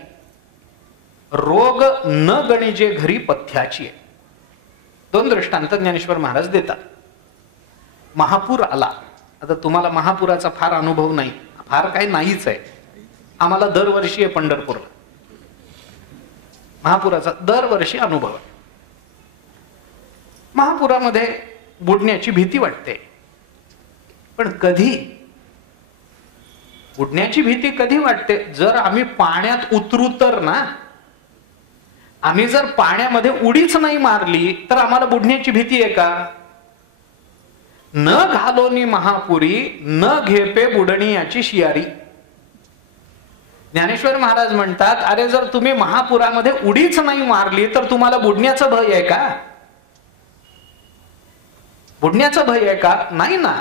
रोग न गणिजे घरी पथ्याची. दोन दृष्टांत ज्ञानेश्वर महाराज देतात. महापूर आला. आता तुम्हाला महापुराचा फार अनुभव नाही, फार काही नाहीच आहे. आम्हाला दरवर्षी आहे पंढरपूरला महापुराचा दरवर्षी अनुभव आहे. महापुरामध्ये बुडण्याची भीती वाटते, पण कधी बुडण्याची भीती कधी वाटते? जर आम्ही पाण्यात उतरू तर ना. आम्ही जर पाण्यामध्ये उडीच नाही मारली तर आम्हाला बुडण्याची भीती आहे का? न घालोनी महापुरी, न घेपे बुडणी याची शियारी. ज्ञानेश्वर महाराज म्हणतात, अरे जर तुम्ही महापुरामध्ये उडीच नाही मारली तर तुम्हाला बुडण्याचं भय आहे का? बुडण्याचं भय आहे का? नाही ना.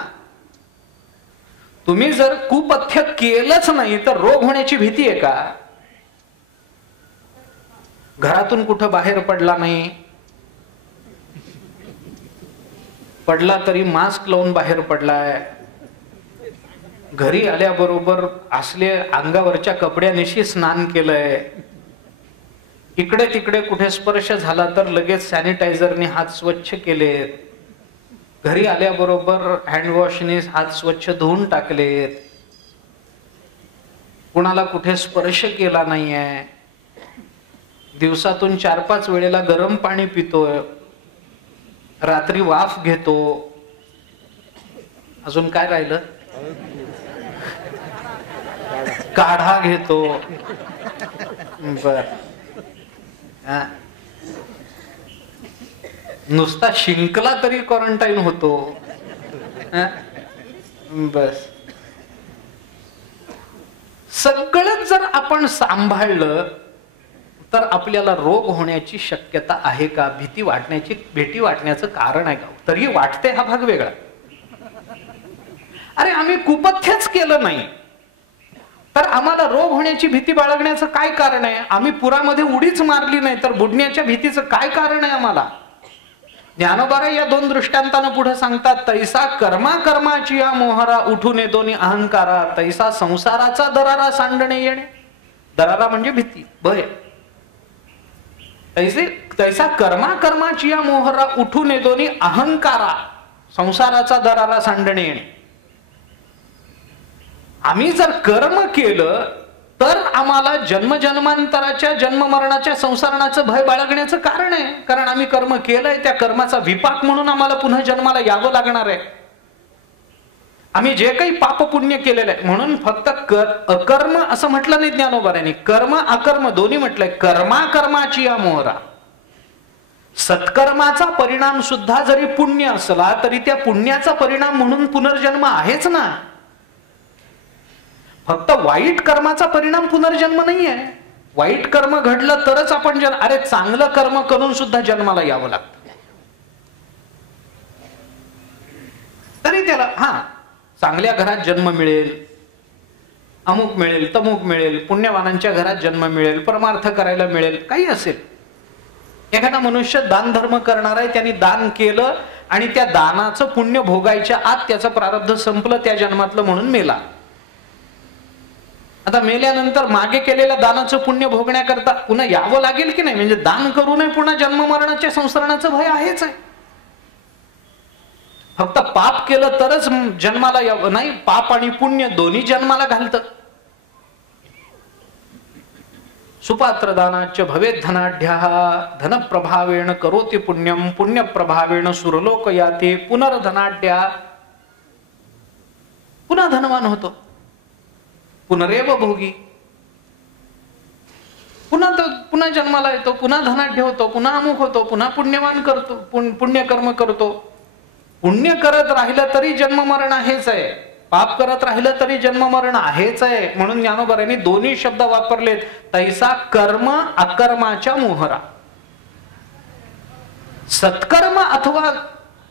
तुम्ही जर कुपथ्य केलंच नाही तर रोग होण्याची भीती आहे का? घरातून कुठं बाहेर पडला नाही, पडला तरी मास्क लावून बाहेर पडलाय, घरी आल्याबरोबर असले अंगावरच्या कपड्यानिशी स्नान केलंय, इकडे तिकडे कुठे स्पर्श झाला तर लगेच सॅनिटायझरने हात स्वच्छ केलेत, घरी आल्याबरोबर हँडवॉशने हात स्वच्छ धुवून टाकलेत, कुणाला कुठे स्पर्श केला नाहीये, दिवसातून 4-5 वेळेला गरम पाणी पितोय, रात्री वाफ घेतो, अजून काय राहिलं, काढा घेतो, बर, नुसता शिंकला तरी क्वारंटाईन होतो, बस. सगळं जर आपण सांभाळलं तर आपल्याला रोग होण्याची शक्यता आहे का? भीती वाटण्याचं कारण आहे का? तरी वाटते हा भाग वेगळा. अरे आम्ही कुपथ्यच केलं नाही तर आम्हाला रोग होण्याची भीती बाळगण्याचं काय कारण आहे? आम्ही पुरामध्ये उडीच मारली नाही तर बुडण्याच्या भीतीचं काय कारण आहे आम्हाला? ज्ञानोबा या 2 दृष्टांतानं पुढे सांगतात, तैसा कर्माची या मोहरा उठून येतोनी अहंकारा, तैसा संसाराचा दरारा सांडणे येणे. दरारा म्हणजे भीती, भय. तैसा कर्माची या मोहरा उठून येतोनी अहंकारा, संसाराचा दरारा सांडणे येणे. आम्ही जर कर्म केलं तर आम्हाला जन्मजन्मांतराच्या जन्ममरणाच्या संसारणाचं भय बाळगण्याचं कारण आहे. कारण आम्ही कर्म केलंय, त्या कर्माचा विपाक म्हणून आम्हाला पुन्हा जन्माला यावं लागणार आहे. आम्ही जे काही पाप पुण्य केलेलं आहे म्हणून फक्त अकर्म असं म्हटलं नाही ज्ञानोबांनी, कर्म अकर्म दोन्ही म्हटलंय. कर्माची या मोहरा, सत्कर्माचा परिणाम सुद्धा जरी पुण्य असला तरी त्या पुण्याचा परिणाम म्हणून पुनर्जन्म आहेच ना. फक्त वाईट कर्माचा परिणाम पुनर्जन्म नाहीये. वाईट कर्म घडलं तरच आपण अरे चांगलं कर्म करून सुद्धा जन्माला यावं लागतं. तरी त्याला चांगल्या घरात जन्म मिळेल, अमुक मिळेल, तमुक मिळेल, पुण्यवानांच्या घरात जन्म मिळेल, परमार्थ करायला मिळेल, काही असेल. एखादा मनुष्य दान धर्म करणार आहे, त्यांनी दान केलं आणि त्या दानाचं पुण्य भोगायच्या आत त्याचं प्रारब्ध संपलं त्या जन्मातलं म्हणून मेला. आता मेल्यानंतर मागे केलेल्या दानाचं पुण्य भोगण्याकरता पुन्हा यावं लागेल की नाही? म्हणजे दान करू नये पुन्हा जन्म मरणाच्या संसारणाचं भय आहेच आहे. फक्त पाप केलं तरच जन्माला यावं नाही, पाप आणि पुण्य दोन्ही जन्माला घालतं. सुपात्र दानाच्य भवेत धनाढ्यः धनप्रभावेण करोति पुण्यम पुण्यप्रभावेण सुरलोक याते पुनर्धनाढ्या. पुन्हा धनवान होतो, पुनरेव भोगी, पुन्हा जन्माला येतो, पुन्हा धनाढ्य होतो, पुन्हा अमुक होतो, पुन्हा पुण्यवान करतो, पुण्यकर्म करतो. पुण्य करत राहिलं तरी जन्म मरण आहेच आहे, पाप करत राहिलं तरी जन्म मरण आहेच आहे. म्हणून ज्ञानोबांनी दोन्ही शब्द वापरलेत, तैसा कर्म अकर्माच्या मोहरा. सत्कर्म अथवा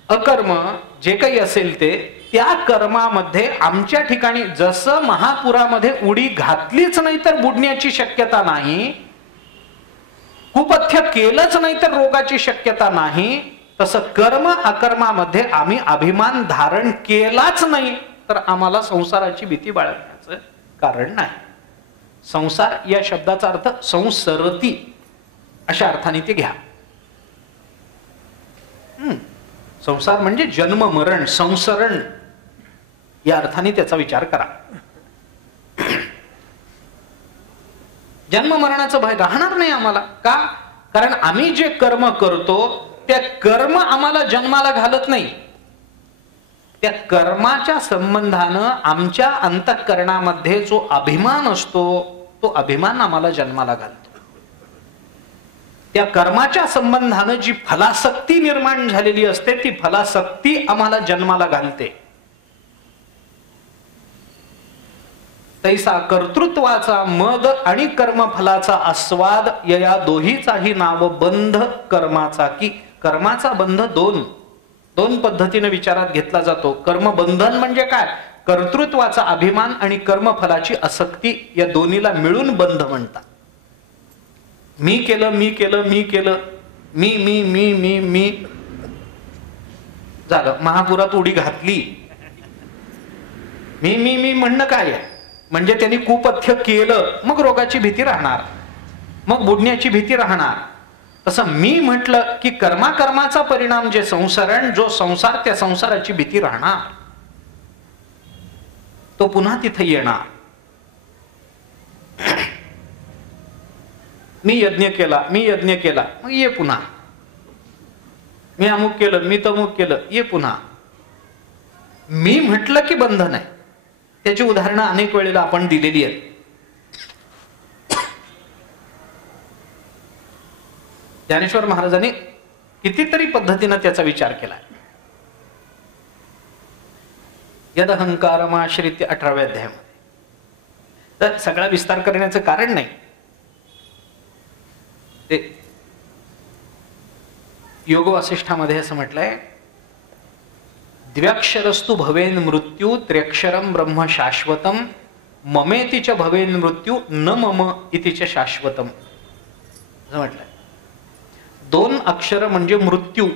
अकर्म जे काही असेल ते, त्या कर्मामध्ये आमच्या ठिकाणी जसं महापुरामध्ये उडी घातलीच नाही तर बुडण्याची शक्यता नाही, कुपथ्य केलंच नाही तर रोगाची शक्यता नाही, तसं कर्म अकर्मामध्ये आम्ही अभिमान धारण केलाच नाही तर आम्हाला संसाराची भीती बाळगण्याचं कारण नाही. संसार या शब्दाचा अर्थ संसरती अशा अर्थाने ते घ्या. संसार म्हणजे जन्म मरण, संसरण या अर्थाने त्याचा विचार करा. जन्म मरणाचं भय राहणार नाही आम्हाला. का? कारण आम्ही जे कर्म करतो त्या कर्म आम्हाला जन्माला घालत नाही. त्या कर्माच्या संबंधानं आमच्या अंतःकरणामध्ये जो अभिमान असतो तो अभिमान आम्हाला जन्माला घालतो. त्या कर्माच्या संबंधानं जी फलासक्ती निर्माण झालेली असते ती फलासक्ती आम्हाला जन्माला घालते. तैसा कर्तृत्वाचा मद आणि कर्मफलाचा आस्वाद या दोहीचाही नाव बंध कर्माचा, की कर्माचा बंध दोन पद्धतीने विचारात घेतला जातो. कर्मबंधन म्हणजे काय? कर्तृत्वाचा अभिमान आणि कर्मफलाची आसक्ती, या दोन्हीला मिळून बंध म्हणतात. मी केलं मी केलं मी केलं, मी मी मी मी मी झालं, महापुरात उडी घातली. मी मी मी म्हणणं काय आहे? म्हणजे त्यांनी कुपथ्य केलं, मग रोगाची भीती राहणार, मग बुडण्याची भीती राहणार. तसं मी म्हटलं की कर्माचा परिणाम जे संसरण, जो संसार, त्या संसाराची भीती राहणार, तो पुन्हा तिथे येणार. मी यज्ञ केला मग ये पुन्हा. मी अमुक केलं, मी तमुक केलं, ये पुन्हा. मी म्हटलं की बंधन आहे. त्याची उदाहरणं अनेक वेळेला आपण दिलेली आहेत. ज्ञानेश्वर महाराजांनी कितीतरी पद्धतीनं त्याचा विचार केला. यदहंकारमाश्रित्य 18व्या अध्यायामध्ये. तर सगळा विस्तार करण्याचं कारण नाही. ते योग वासिष्ठामध्ये असं म्हटलंय, द्व्यक्षरस्तु भवेन मृत्यू त्र्यक्षरम ब्रह्म शाश्वतम ममेतीच भवेन मृत्यू न मम इतिच शाश्वतम असं म्हटलंय. 2 अक्षर म्हणजे मृत्यू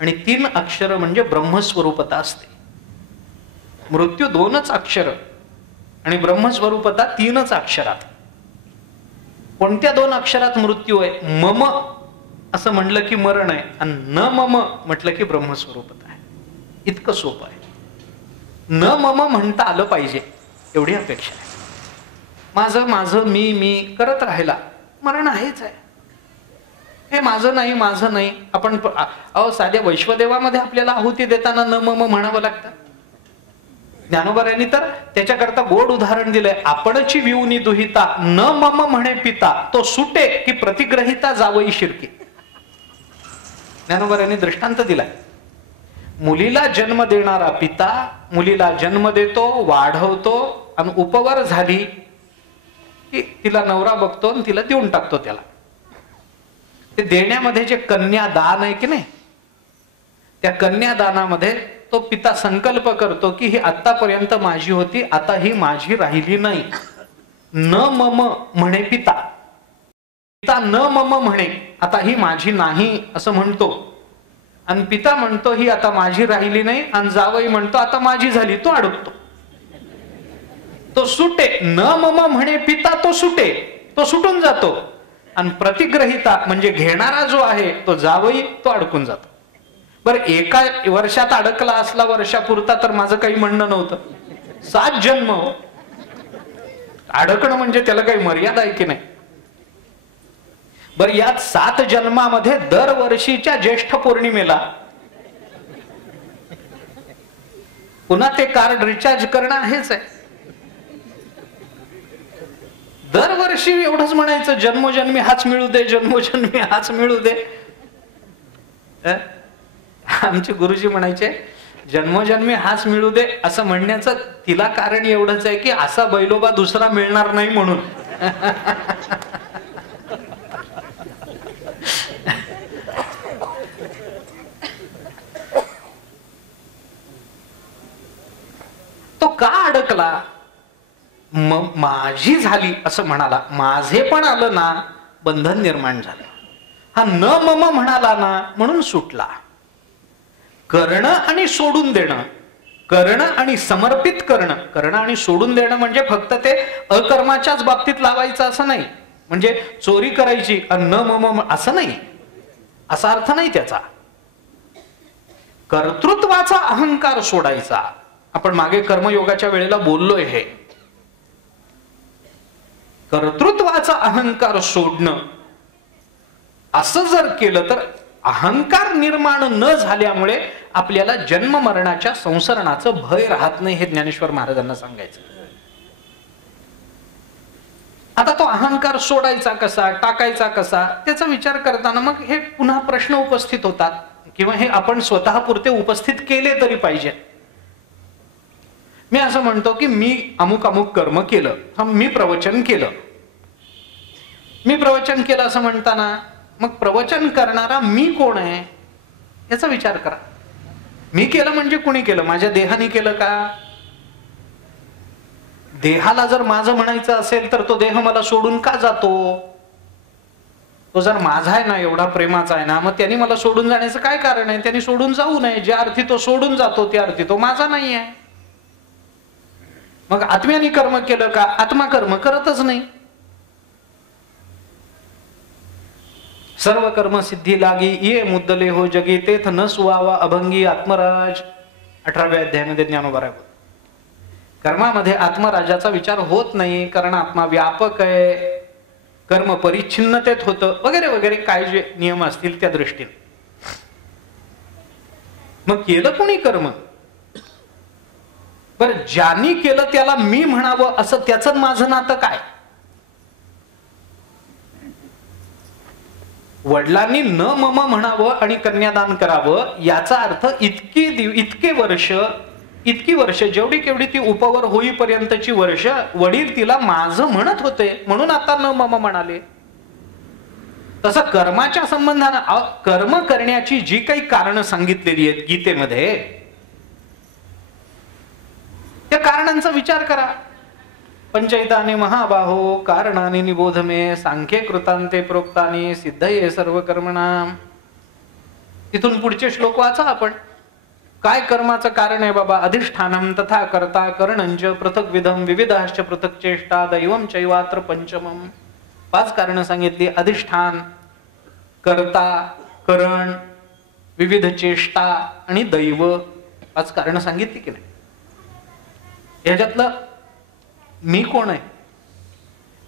आणि 3 अक्षर म्हणजे ब्रह्मस्वरूपता असते. मृत्यू 2च अक्षर आणि ब्रह्मस्वरूपता 3च अक्षरात. कोणत्या 2 अक्षरात मृत्यू आहे? मम असं म्हणलं की मरण आहे, आणि न मम म्हटलं की ब्रह्मस्वरूपता आहे. इतकं सोपं आहे. न मम म्हणता आलं पाहिजे एवढी अपेक्षा आहे. माझं माझं मी मी करत राहिला, मरण आहेच आहे. हे माझं नाही. आपण साध्या वैश्वदेवामध्ये आपल्याला आहुती देताना न मम म्हणावं लागतं. ज्ञानोबा यांनी तर त्याच्याकरता गोड उदाहरण दिलंय. आपणची विऊनी दुहिता न मम म्हणे पिता, तो सुटे की प्रतिग्रहिता जावई शिरकी. ज्ञानोबा यांनी दृष्टांत दिलाय. मुलीला जन्म देणारा पिता मुलीला जन्म देतो, वाढवतो, आणि उपवर झाली की तिला नवरा बघतो आणि तिला देऊन टाकतो. त्याला ते देण्यामध्ये जे कन्यादान आहे की नाही, त्या कन्यादानामध्ये तो पिता संकल्प करतो की ही आतापर्यंत माझी होती, आता ही माझी राहिली नाही. न मम म्हणे पिता न मम म्हणे आता ही माझी नाही असं म्हणतो, आणि पिता म्हणतो ही आता माझी राहिली नाही, आणि जावई म्हणतो आता माझी झाली. तो अडकतो, तो सुटे. न मम म्हणे पिता, तो सुटे, तो सुटून जातो. आणि प्रतिग्रहिता म्हणजे घेणारा जो आहे तो जावई, तो अडकून जातो. बरं, एका वर्षात अडकला असला वर्षापुरता तर माझं काही म्हणणं नव्हतं. 7 जन्म अडकणं म्हणजे त्याला काही मर्यादा आहे की नाही? बरं, यात 7 जन्मामध्ये दरवर्षीच्या ज्येष्ठ पौर्णिमेला पुन्हा ते कार्ड रिचार्ज करणं आहेच आहे. दरवर्षी एवढंच म्हणायचं, जन्मोजन्मी हाच मिळू दे, जन्मोजन्मी हाच मिळू दे. आमचे गुरुजी म्हणायचे, जन्मोजन्मी हाच मिळू दे असं म्हणण्याचं तिला कारण एवढंच आहे की असा बैलोबा दुसरा मिळणार नाही म्हणून. तो का अडकला? माझी झाली असं म्हणाला, माझे पण आलं ना, बंधन निर्माण झालं. हा न मम म्हणाला ना, म्हणून सुटला. करणं आणि सोडून देणं, करणं आणि समर्पित करणं आणि सोडून देणं म्हणजे फक्त ते अकर्माच्याच बाबतीत लावायचं असं नाही. म्हणजे चोरी करायची आणि न मम असं नाही, असा अर्थ नाही त्याचा. कर्तृत्वाचा अहंकार सोडायचा. आपण मागे कर्मयोगाच्या वेळेला बोललोय हे. कर्तृत्वाचा अहंकार सोडणं, असं जर केलं तर अहंकार निर्माण न झाल्यामुळे आपल्याला जन्म मरणाच्या संसरणाचं भय राहत नाही, हे ज्ञानेश्वर महाराजांना सांगायचं. आता तो अहंकार सोडायचा कसा, टाकायचा कसा, त्याचा विचार करताना मग हे पुन्हा प्रश्न उपस्थित होतात, किंवा हे आपण स्वतः पुरते उपस्थित केले तरी पाहिजे. मी असं म्हणतो की मी अमुक अमुक कर्म केलं, मी प्रवचन केलं. मी प्रवचन केलं असं म्हणताना मग प्रवचन करणारा मी कोण आहे याचा विचार करा. मी केलं म्हणजे कुणी केलं? माझ्या देहाने केलं का? देहाला जर माझं म्हणायचं असेल तर तो देह मला सोडून का जातो? तो जर माझा आहे ना, एवढा प्रेमाचा आहे ना, मग त्यांनी मला सोडून जाण्याचं काय कारण आहे? त्यांनी सोडून जाऊ नये. ज्या अर्थी तो सोडून जातो त्या अर्थी तो माझा नाही आहे. मग आत्म्याने कर्म केलं का? आत्मा कर्म करतच नाही. सर्व कर्म सिद्धी लागी ये मुद्दले हो जगी तेथ न सुवावा अभंगी आत्मराज. 18व्या अध्यायामध्ये ज्ञानोबा रायबोध. कर्मामध्ये आत्मराजाचा विचार होत नाही, कारण आत्मा व्यापक आहे, कर्म परिच्छिन्नतेत होतं वगैरे वगैरे काय जे नियम असतील त्या दृष्टीने. मग केलं कोणी कर्म? बरं, ज्यांनी केलं त्याला मी म्हणावं असं त्याचं माझं नातं काय? वडिलांनी न मम म्हणावं आणि कन्यादान करावं याचा अर्थ इतकी वर्ष जेवढी केवढी ती उपवर होईपर्यंतची वर्ष वडील तिला माझं म्हणत होते म्हणून आता न मम म्हणाले. तसं कर्माच्या संबंधानं कर्म करण्याची जी काही कारणं सांगितलेली आहेत गीतेमध्ये त्या कारणांचा विचार करा. पंचैतानि महाबाहो कारणानि निबोध मे सांख्ये कृतांते प्रोक्तानि सिद्धये सर्व कर्मणाम. तिथून पुढचे श्लोक वाचा आपण. काय कर्माचं कारण आहे बाबा? अधिष्ठानम तथा कर्ता करणंच पृथक विधम विविधाश्च पृथक चेष्टा दैवम चैवात्र पंचमम. 5 कारणं सांगितली. अधिष्ठान, कर्ता, करण, विविध चेष्टा आणि दैव. 5 कारणं सांगितली की नाही? ह्याच्यातलं मी कोण आहे?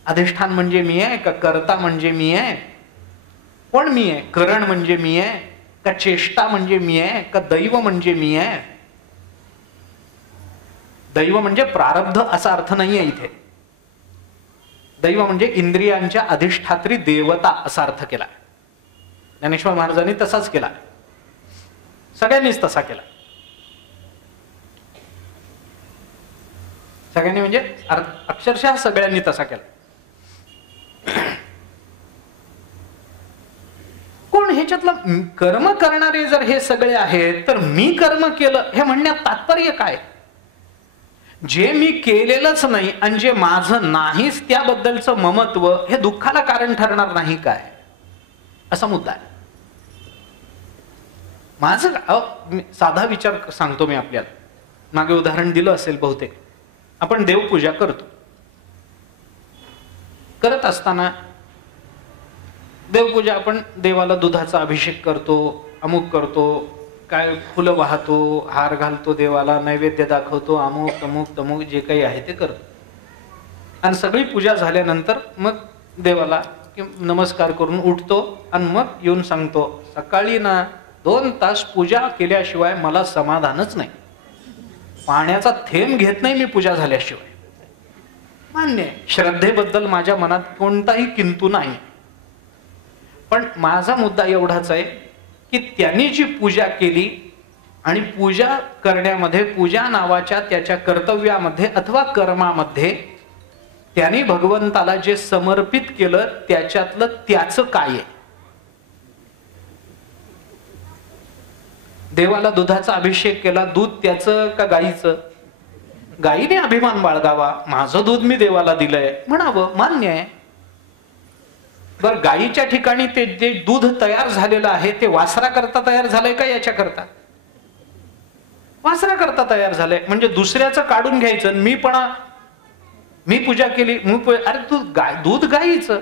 अधिष्ठान म्हणजे मी आहे का? कर्ता म्हणजे मी आहे? कोण मी आहे? करण म्हणजे मी आहे का? चेष्टा म्हणजे मी आहे का? दैव म्हणजे मी आहे? दैव म्हणजे प्रारब्ध असा अर्थ नाहीये इथे. दैव म्हणजे इंद्रियांच्या अधिष्ठात्री देवता असा अर्थ केला. ज्ञानेश्वर महाराजांनी तसाच केला, सगळ्यांनीच तसा केला. सगळ्यांनी म्हणजे अक्षरशः सगळ्यांनी तसा केला. कोण ह्याच्यातलं कर्म करणारे जर हे सगळे आहेत तर मी कर्म केलं हे म्हणण्यात तात्पर्य काय? जे मी केलेलंच नाही आणि जे माझं नाहीच त्याबद्दलचं ममत्व हे दुःखाला कारण ठरणार नाही काय? असा मुद्दा आहे. माझं साधा विचार सांगतो मी आपल्याला. मागे उदाहरण दिलं असेल बहुतेक. आपण देवपूजा करतो. करत असताना देवपूजा आपण देवाला दुधाचा अभिषेक करतो, अमुक करतो, काय फुलं वाहतो, हार घालतो, देवाला नैवेद्य दाखवतो, अमुक अमुक तमुक जे काही आहे ते करतो. आणि सगळी पूजा झाल्यानंतर मग देवाला नमस्कार करून उठतो आणि मग येऊन सांगतो, सकाळी ना 2 तास पूजा केल्याशिवाय मला समाधानच नाही. पाण्याचा थेंब घेत नाही मी पूजा झाल्याशिवाय. मान्य आहे, श्रद्धेबद्दल माझ्या मनात कोणताही किंतु नाही. पण माझा मुद्दा एवढाच आहे की त्यांनी जी पूजा केली आणि पूजा करण्यामध्ये, पूजा नावाच्या त्याच्या कर्तव्यामध्ये अथवा कर्मामध्ये त्यांनी भगवंताला जे समर्पित केलं त्याच्यातलं त्याचं काय आहे? देवाला दुधाचा अभिषेक केला, दूध त्याचं का गाईचं? गाईने अभिमान बाळगावा, माझं दूध मी देवाला दिलंय म्हणावं, मान्य आहे. बर, गाईच्या ठिकाणी ते जे दूध तयार झालेलं आहे ते वासरा करता तयार झालंय का याच्या करता? वासरा करता तयार झालंय. म्हणजे दुसऱ्याचं काढून घ्यायचं. मी पूजा केली, अरे तू दूध गाईचं.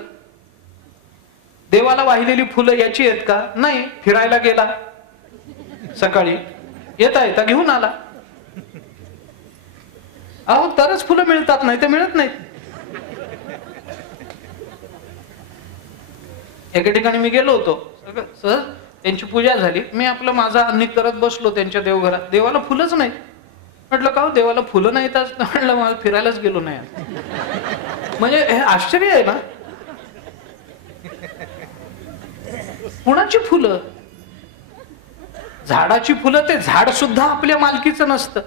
देवाला वाहिलेली फुलं याची आहेत का? नाही. फिरायला गेला सकाळी, येता येता घेऊन आला. अहो तरच फुलं मिळतात, नाही तर मिळत नाहीत. एका ठिकाणी मी गेलो होतो, सहज त्यांची पूजा झाली, मी आपलं माझा अन्निक करत बसलो त्यांच्या देवघरात. देवाला फुलंच नाही. म्हटलं का हो देवाला फुलं नाहीत? म्हटलं मला फिरायलाच गेलो नाही. म्हणजे हे आश्चर्य आहे ना. कुणाची फुलं? झाडाची फुलं. ते झाड सुद्धा आपल्या मालकीचं नसतं.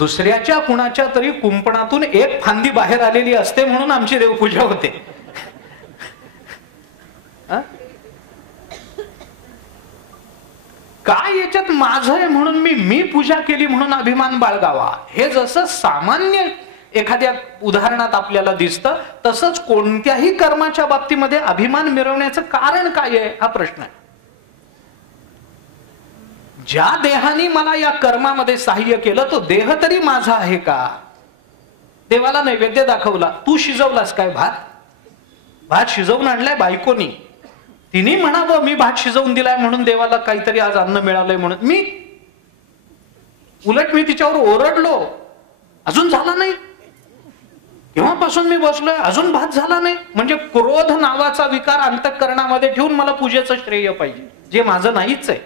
दुसऱ्याच्या कुणाच्या तरी कुंपणातून एक फांदी बाहेर आलेली असते म्हणून आमची देवपूजा होते. काय याच्यात माझं आहे म्हणून मी पूजा केली म्हणून अभिमान बाळगावा, हे जसं सामान्य एखाद्या उदाहरणात आपल्याला दिसतं, तसंच कोणत्याही कर्माच्या बाबतीमध्ये अभिमान मिरवण्याचं कारण काय आहे हा प्रश्न आहे. ज्या देहाने मला या कर्मामध्ये सहाय्य केलं तो देह तरी माझा आहे का? देवाला नैवेद्य दाखवला, तू शिजवलास काय भात? भात शिजवून आणलाय बायकोनी, तिने म्हणावं मी भात शिजवून दिलाय म्हणून देवाला काहीतरी आज अन्न मिळालंय म्हणून. उलट मी तिच्यावर ओरडलो, अजून झाला नाही, केव्हापासून मी बसलोय अजून भात झाला नाही. म्हणजे क्रोध नावाचा विकार अंतःकरणामध्ये ठेवून मला पूजेचं श्रेय पाहिजे, जे माझं नाहीच आहे.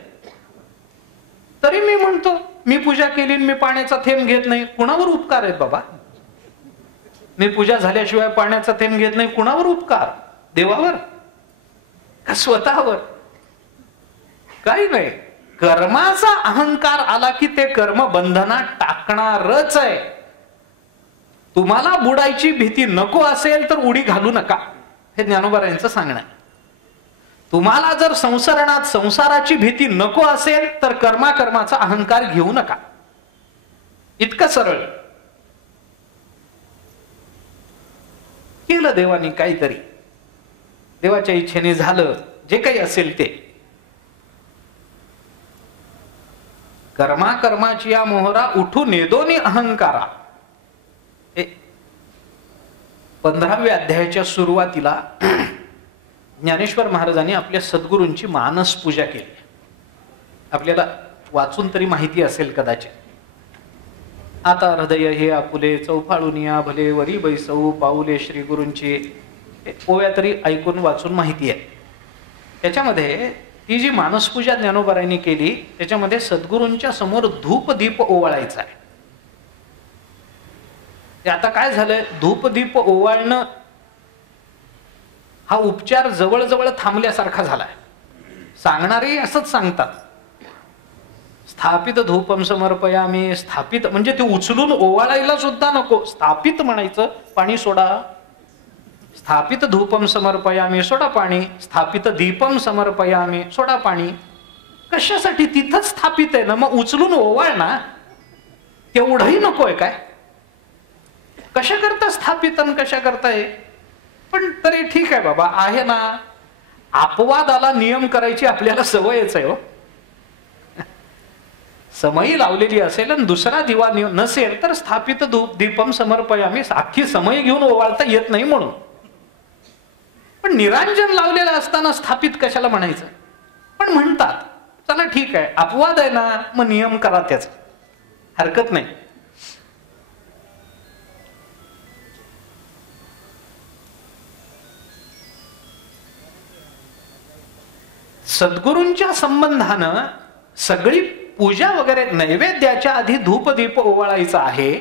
तरी मी म्हणतो मी पूजा केली, मी पाण्याचा थेंब घेत नाही. कुणावर उपकार आहेत बाबा? मी पूजा झाल्याशिवाय पाण्याचा थेंब घेत नाही, कुणावर उपकार? देवावर का स्वतःवर? काही नाही. कर्माचा अहंकार आला की ते कर्म बंधनात टाकणारच आहे. तुम्हाला बुडायची भीती नको असेल तर उडी घालू नका, हे ज्ञानोबारायांचं सांगणं आहे. तुम्हाला जर संसरणात संसाराची भीती नको असेल तर कर्माचा अहंकार घेऊ नका. इतकं सरळ. केलं देवानी काहीतरी, देवाच्या इच्छेने झालं, जे काही असेल ते. कर्माची या मोहरा उठू नेदोनी अहंकारा. 15व्या अध्यायाच्या सुरुवातीला ज्ञानेश्वर महाराजांनी आपल्या सद्गुरूंची मानस पूजा केली. आपल्याला वाचून तरी माहिती असेल कदाचित. आता हृदय हे आपुले चौफाळून या भले वरी बैसऊ पाऊले श्री गुरूंची. ओव्या तरी ऐकून वाचून माहिती आहे. त्याच्यामध्ये ती जी मानसपूजा ज्ञानोबारायांनी केली त्याच्यामध्ये सद्गुरूंच्या समोर धूप दीप ओवाळायचा आहे. आता काय झालंय, धूप दीप ओवाळणं हा उपचार जवळजवळ थांबल्यासारखा झालाय. सांगणारे असंच सांगतात, स्थापित धूपम समर्पयामी. स्थापित म्हणजे ते उचलून ओवाळायला सुद्धा नको, स्थापित म्हणायचं, पाणी सोडा. स्थापित धूपम समर्पयामी, सोडा पाणी. स्थापित दीपम समर्पयामी, सोडा पाणी. कशासाठी? तिथंच स्थापित आहे ना, मग उचलून ओवाळ ना. तेवढंही नकोय काय? कशा करता स्थापित आणि कशा करताय? पण तरी ठीक आहे बाबा, आहे ना. अपवादाला नियम करायची आपल्याला सवयच आहे हो. समयी लावलेली असेल आणि दुसरा दिवा नसेल तर स्थापित धूप दीपम समर्पयामी. अख्खी समय घेऊन ओवाळता येत नाही म्हणून. पण निरांजन लावलेलं असताना स्थापित कशाला म्हणायचं? पण म्हणतात, चला ठीक आहे, अपवाद आहे ना, मग नियम करा त्याचा, हरकत नाही. सद्गुरूंच्या संबंधानं सगळी पूजा वगैरे नैवेद्याच्या आधी धूप दीप ओवाळायचा आहे.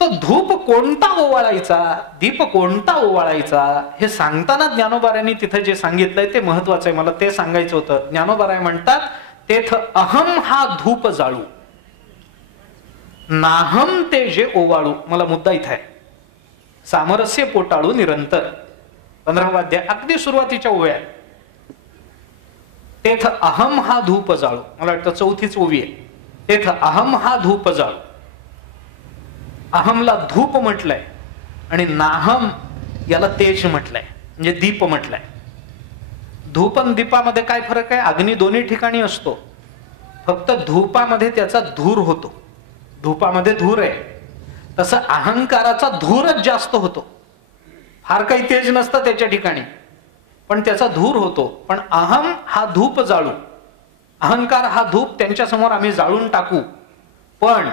तो धूप कोणता ओवाळायचा, दीप कोणता ओवाळायचा हे सांगताना ज्ञानोबारायांनी तिथे जे सांगितलंय ते महत्वाचं आहे. मला ते सांगायचं होतं. ज्ञानोबाराय म्हणतात, तेथ अहम हा धूप जाळू, नाहम ते जे ओवाळू. मला मुद्दा इथं आहे. सामरस्य पोटाळू निरंतर. 15वा अध्याय अगदी सुरुवातीच्या ओव्या. तेथ अहम हा धूप जाळू. मला वाटतं 4थीच ओवी आहे. तेथ अहम हा धूप जाळू. अहमला धूप म्हटलंय आणि नाहम याला तेज म्हटलंय, म्हणजे दीप म्हटलंय. धूप आणि दीपामध्ये काय फरक आहे? अग्नी दोन्ही ठिकाणी असतो, फक्त धूपामध्ये त्याचा धूर होतो. धूपामध्ये धूर आहे, तसं अहंकाराचा धूरच जास्त होतो. फार काही तेज नसतं त्याच्या ठिकाणी, पण त्याचा धूर होतो. पण अहम हा धूप जाळू, अहंकार हा धूप त्यांच्या समोर आम्ही जाळून टाकू. पण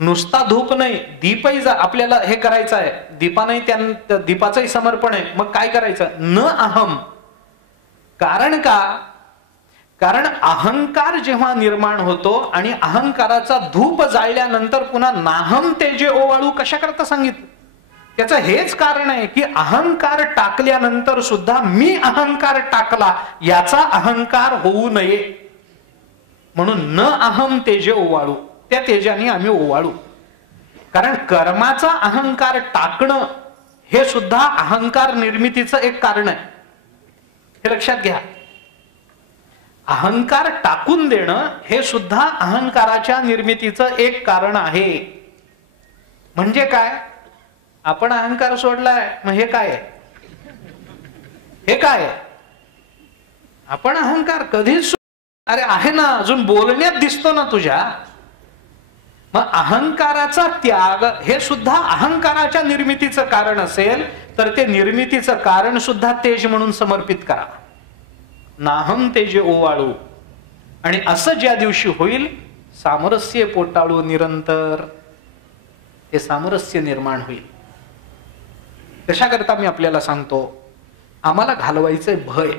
नुसता धूप नाही, दीपही आपल्याला हे करायचं आहे. दीपाने दीपाचंही समर्पण आहे. मग काय करायचं? न अहम. कारण का? कारण अहंकार जेव्हा निर्माण होतो आणि अहंकाराचा धूप जाळल्यानंतर पुन्हा नाहम ते जे ओवाळू कशा करता सांगितलं? त्याचं हेच कारण आहे की अहंकार टाकल्यानंतर सुद्धा मी अहंकार टाकला याचा अहंकार होऊ नये म्हणून न अहम तेजे ओवाळू. त्या तेजाने आम्ही ओवाळू. कारण कर्माचा अहंकार टाकणं हे सुद्धा अहंकार निर्मितीचं एक कारण आहे, हे लक्षात घ्या. अहंकार टाकून देणं हे सुद्धा अहंकाराच्या निर्मितीचं एक कारण आहे. म्हणजे काय? आपण अहंकार सोडलाय, मग हे काय आहे? हे काय आहे? आपण अहंकार कधीच, अरे आहे ना, अजून बोलण्यात दिसतो ना तुझ्या. मग अहंकाराचा त्याग हे सुद्धा अहंकाराच्या निर्मितीचं कारण असेल तर ते निर्मितीचं कारण सुद्धा तेज म्हणून समर्पित करा. नाहम तेजे ओवाळू. आणि असं ज्या दिवशी होईल, सामरस्य पोटाळू निरंतर, हे सामरस्य निर्माण होईल. कशा करता मी आपल्याला सांगतो, आम्हाला घालवायचंय भय.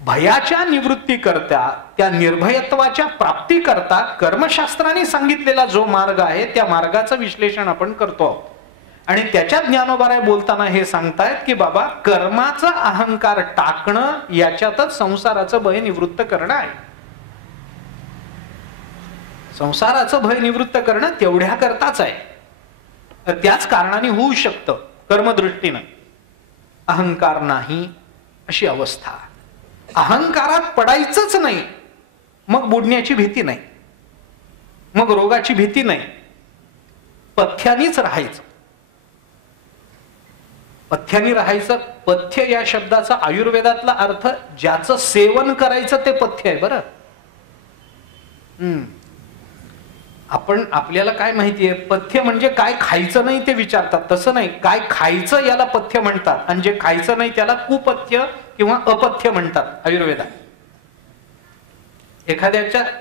भयाच्या निवृत्ती करता, त्या निर्भयत्वाच्या प्राप्ती करता कर्मशास्त्राने सांगितलेला जो मार्ग आहे त्या मार्गाचं विश्लेषण आपण करतो. आणि त्याच्या ज्ञानोबाराय बोलताना हे सांगतायत की बाबा, कर्माचा अहंकार टाकणं याच्यातच संसाराचं भय निवृत्त करणं आहे. संसाराचं भय निवृत्त करणं तेवढ्या करताच आहे. तर त्याच कारणाने होऊ शकतं कर्मदृष्टीनं. अहंकार नाही अशी अवस्था. अहंकारात पडायचंच नाही, मग बुडण्याची भीती नाही, मग रोगाची भीती नाही, पथ्यानीच राहायचं. पथ्यानी राहायचं. पथ्य या शब्दाचा आयुर्वेदातला अर्थ ज्याचं सेवन करायचं ते पथ्य आहे. बरं, आपल्याला काय माहितीये, पथ्य म्हणजे काय खायचं नाही ते विचारतात. तसं नाही, काय खायचं याला पथ्य म्हणतात, आणि जे खायचं नाही त्याला कुपथ्य किंवा अपथ्य म्हणतात आयुर्वेदात.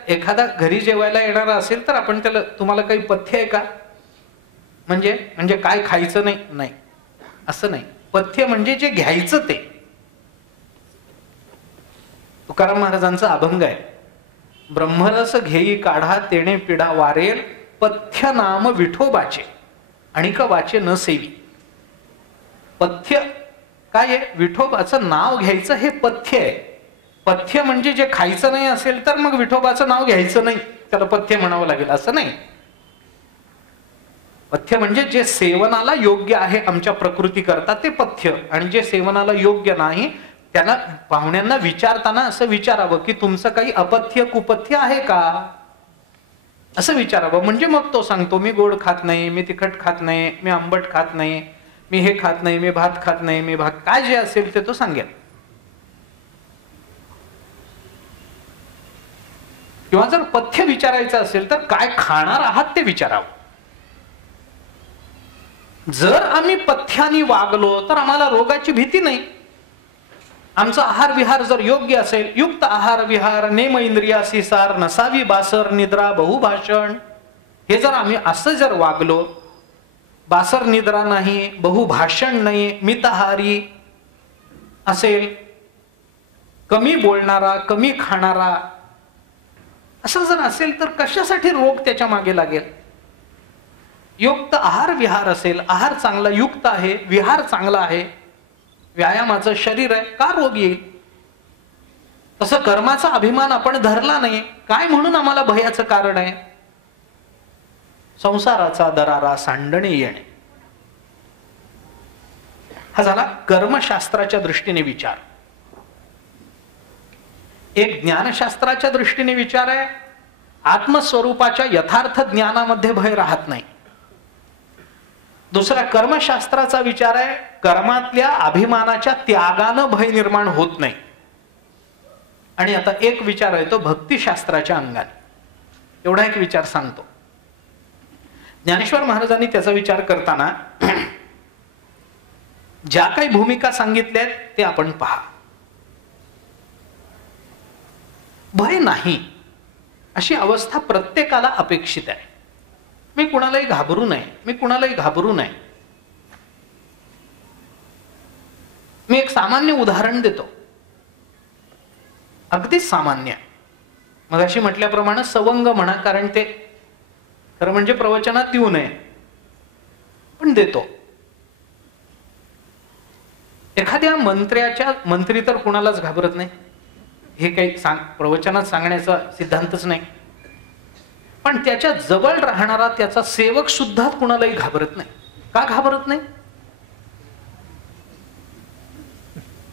एखादा घरी जेवायला येणारा असेल तर आपण त्याला, तुम्हाला काही पथ्य आहे का, म्हणजे काय खायचं नाही, असं नाही. पथ्य म्हणजे जे घ्यायचं ते. तुकाराम महाराजांचा अभंग आहे, ब्रह्मरस घेई काढा तेणे पिढा वारेल, पथ्य नाम विठोबाचे आणिक वाचे न सेवी. पथ्य काय आहे? विठोबाचं नाव घ्यायचं हे पथ्य आहे. पथ्य म्हणजे जे खायचं नाही असेल तर मग विठोबाचं नाव घ्यायचं नाही, त्याला पथ्य म्हणावं लागेल, असं नाही. पथ्य म्हणजे जे सेवनाला योग्य आहे आमच्या प्रकृती करता ते पथ्य, आणि जे सेवनाला योग्य नाही त्याला पाहुण्यांना विचारताना असं विचारावं की तुमचं काही अपथ्य कुपथ्य आहे का, असं विचारावं. म्हणजे मग तो सांगतो, मी गोड खात नाही, मी तिखट खात नाही, मी आंबट खात नाही, मी हे खात नाही, मी भात खात नाही, मी भात, काय जे असेल ते तो सांगेल. किंवा जर पथ्य विचारायचं असेल तर काय खाणार आहात ते विचारावं. जर आम्ही पथ्याने वागलो तर आम्हाला रोगाची भीती नाही. आमचा आहार विहार जर योग्य असेल, युक्त आहार विहार, नेम इंद्रियासी सार, नसावी बासर निद्रा बहुभाषण, हे जर आम्ही असं जर वागलो, बासर निद्रा नाही, बहुभाषण नाही, मिताहारी असेल, कमी बोलणारा, कमी खाणारा, असं जर असेल तर कशासाठी रोग त्याच्या मागे लागेल. युक्त आहार विहार असेल, आहार चांगला युक्त आहे, विहार चांगला आहे, व्यायामाचं शरीर आहे, का रोग येईल. तसं कर्माचा अभिमान आपण धरला नाही, काय म्हणून आम्हाला भयाचं कारण आहे. संसाराचा दरारा सांडणे येणे. हा झाला कर्मशास्त्राच्या दृष्टीने विचार. एक ज्ञानशास्त्राच्या दृष्टीने विचार आहे, आत्मस्वरूपाच्या यथार्थ ज्ञानामध्ये भय राहत नाही. दुसरा कर्मशास्त्राचा विचार आहे, कर्मातल्या अभिमानाच्या त्यागानं भय निर्माण होत नाही. आणि आता एक विचार आहे तो भक्तिशास्त्राच्या अंगाने. एवढा एक विचार सांगतो. ज्ञानेश्वर महाराजांनी त्याचा विचार करताना ज्या काही भूमिका सांगितल्या ते आपण पहा. भय नाही अशी अवस्था प्रत्येकाला अपेक्षित आहे. मी कुणालाही घाबरू नये, मी कुणालाही घाबरू नये. मी एक सामान्य उदाहरण देतो, अगदीच सामान्य. मगाशी म्हटल्याप्रमाणे सवंग म्हणा, कारण ते खरं म्हणजे प्रवचनात देऊ नये, पण देतो. एखाद्या मंत्री तर कुणालाच घाबरत नाही, हे काही प्रवचनात सांगण्याचा सिद्धांतच नाही. पण त्याच्या जवळ राहणारा त्याचा सेवक सुद्धा कुणालाही घाबरत नाही. का घाबरत नाही?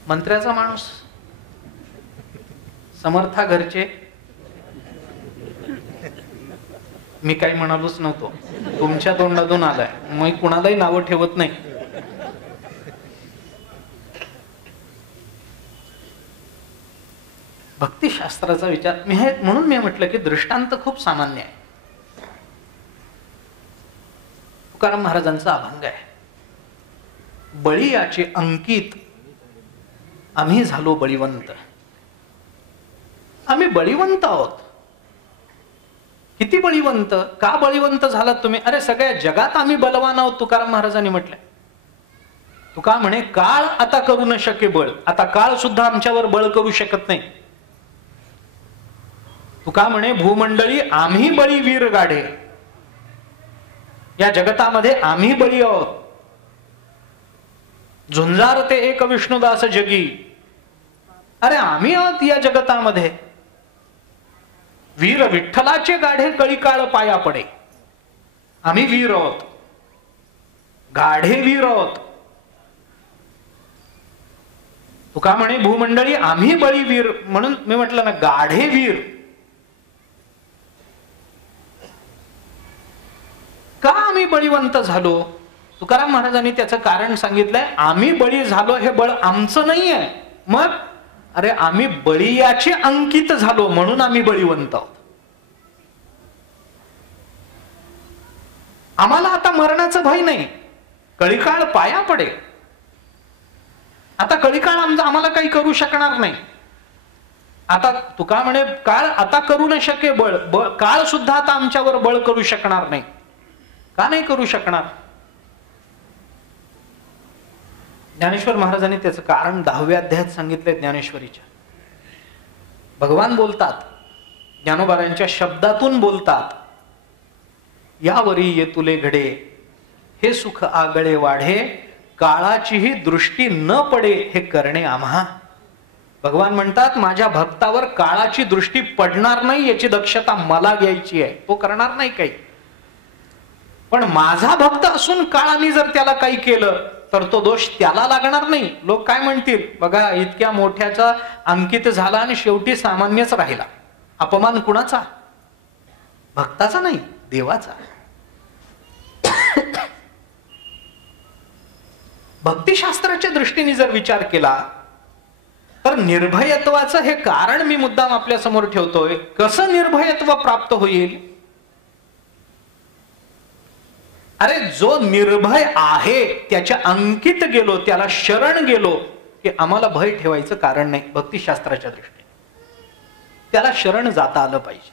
मंत्र्याचा माणूस, समर्था घरचे, मी काही म्हणालोच नव्हतो, तुमच्या तोंडातून आलाय, मग कुणालाही नावं ठेवत नाही. भक्तिशास्त्राचा विचार म्हणून मी म्हटलं की दृष्टांत खूप सामान्य आहे. तुकाराम महाराजांचा अभंग आहे, बळी याचे अंकित आम्ही झालो बळीवंत. आम्ही बळीवंत आहोत. किती बळीवंत? का बळीवंत झालात तुम्ही? अरे सगळ्या जगात आम्ही बलवान आहोत, तुकाराम महाराजांनी म्हटलंय. तुका म्हणे काळ आता करू न शके बळ. आता काळ सुद्धा आमच्यावर बळ करू शकत नाही. तुका म्हणे भूमंडळी आम्ही बळी वीर गाढे. या जगतामध्ये आम्ही बळी आहोत. झुंजार ते एक विष्णुदास जगी. अरे आम्ही आहोत या जगतामध्ये. वीर विठ्ठलाचे गाढे कळी काळ पाया पडे. आम्ही वीर आहोत, गाढे वीर आहोत. तुका म्हणे भूमंडळी आम्ही बळी वीर. म्हणून मी म्हटलं ना, गाढे वीर. का आम्ही बळीवंत झालो? तुकाराम महाराजांनी त्याचं कारण सांगितलंय. आम्ही बळी झालो हे बळ आमचं नाहीये. मग अरे आम्ही बळीयाचे अंकित झालो म्हणून आम्ही बळीवंत आहोत. आम्हाला आता मरणाचं भय नाही. कळीकाळ पाया पडे. आता कळीकाळ आम्हाला काही करू शकणार नाही. आता तुका म्हणे काळ आता करू न शके बळ. काळ सुद्धा आता आमच्यावर बळ करू शकणार नाही. का नाही करू शकणार? ज्ञानेश्वर महाराजांनी त्याचं कारण 10व्या अध्यायात सांगितलंय. ज्ञानेश्वरीच्या भगवान बोलतात, ज्ञानोबारांच्या शब्दातून बोलतात. यावरी ये तुले घडे, हे सुख आगळे वाढे, काळाचीही दृष्टी न पडे हे करणे आम्हा. भगवान म्हणतात माझ्या भक्तावर काळाची दृष्टी पडणार नाही याची दक्षता मला घ्यायची आहे. तो करणार नाही काही. पण माझा भक्त असून काळाने जर त्याला काही केलं तर तो दोष त्याला लागणार नाही. लोक काय म्हणतील, बघा इतक्या मोठ्याचा अंकित झाला आणि शेवटी सामान्यच राहिला. अपमान कुणाचा? भक्ताचा नाही, देवाचा. भक्तिशास्त्राच्या दृष्टीने जर विचार केला तर निर्भयत्वाचं हे कारण मी मुद्दाम आपल्या समोर ठेवतोय. कसं निर्भयत्व प्राप्त होईल? अरे जो निर्भय आहे त्याच्या अंकित गेलो, त्याला शरण गेलो की आम्हाला भय ठेवायचं कारण नाही. भक्तिशास्त्राच्या दृष्टीने त्याला शरण जाता आलं पाहिजे.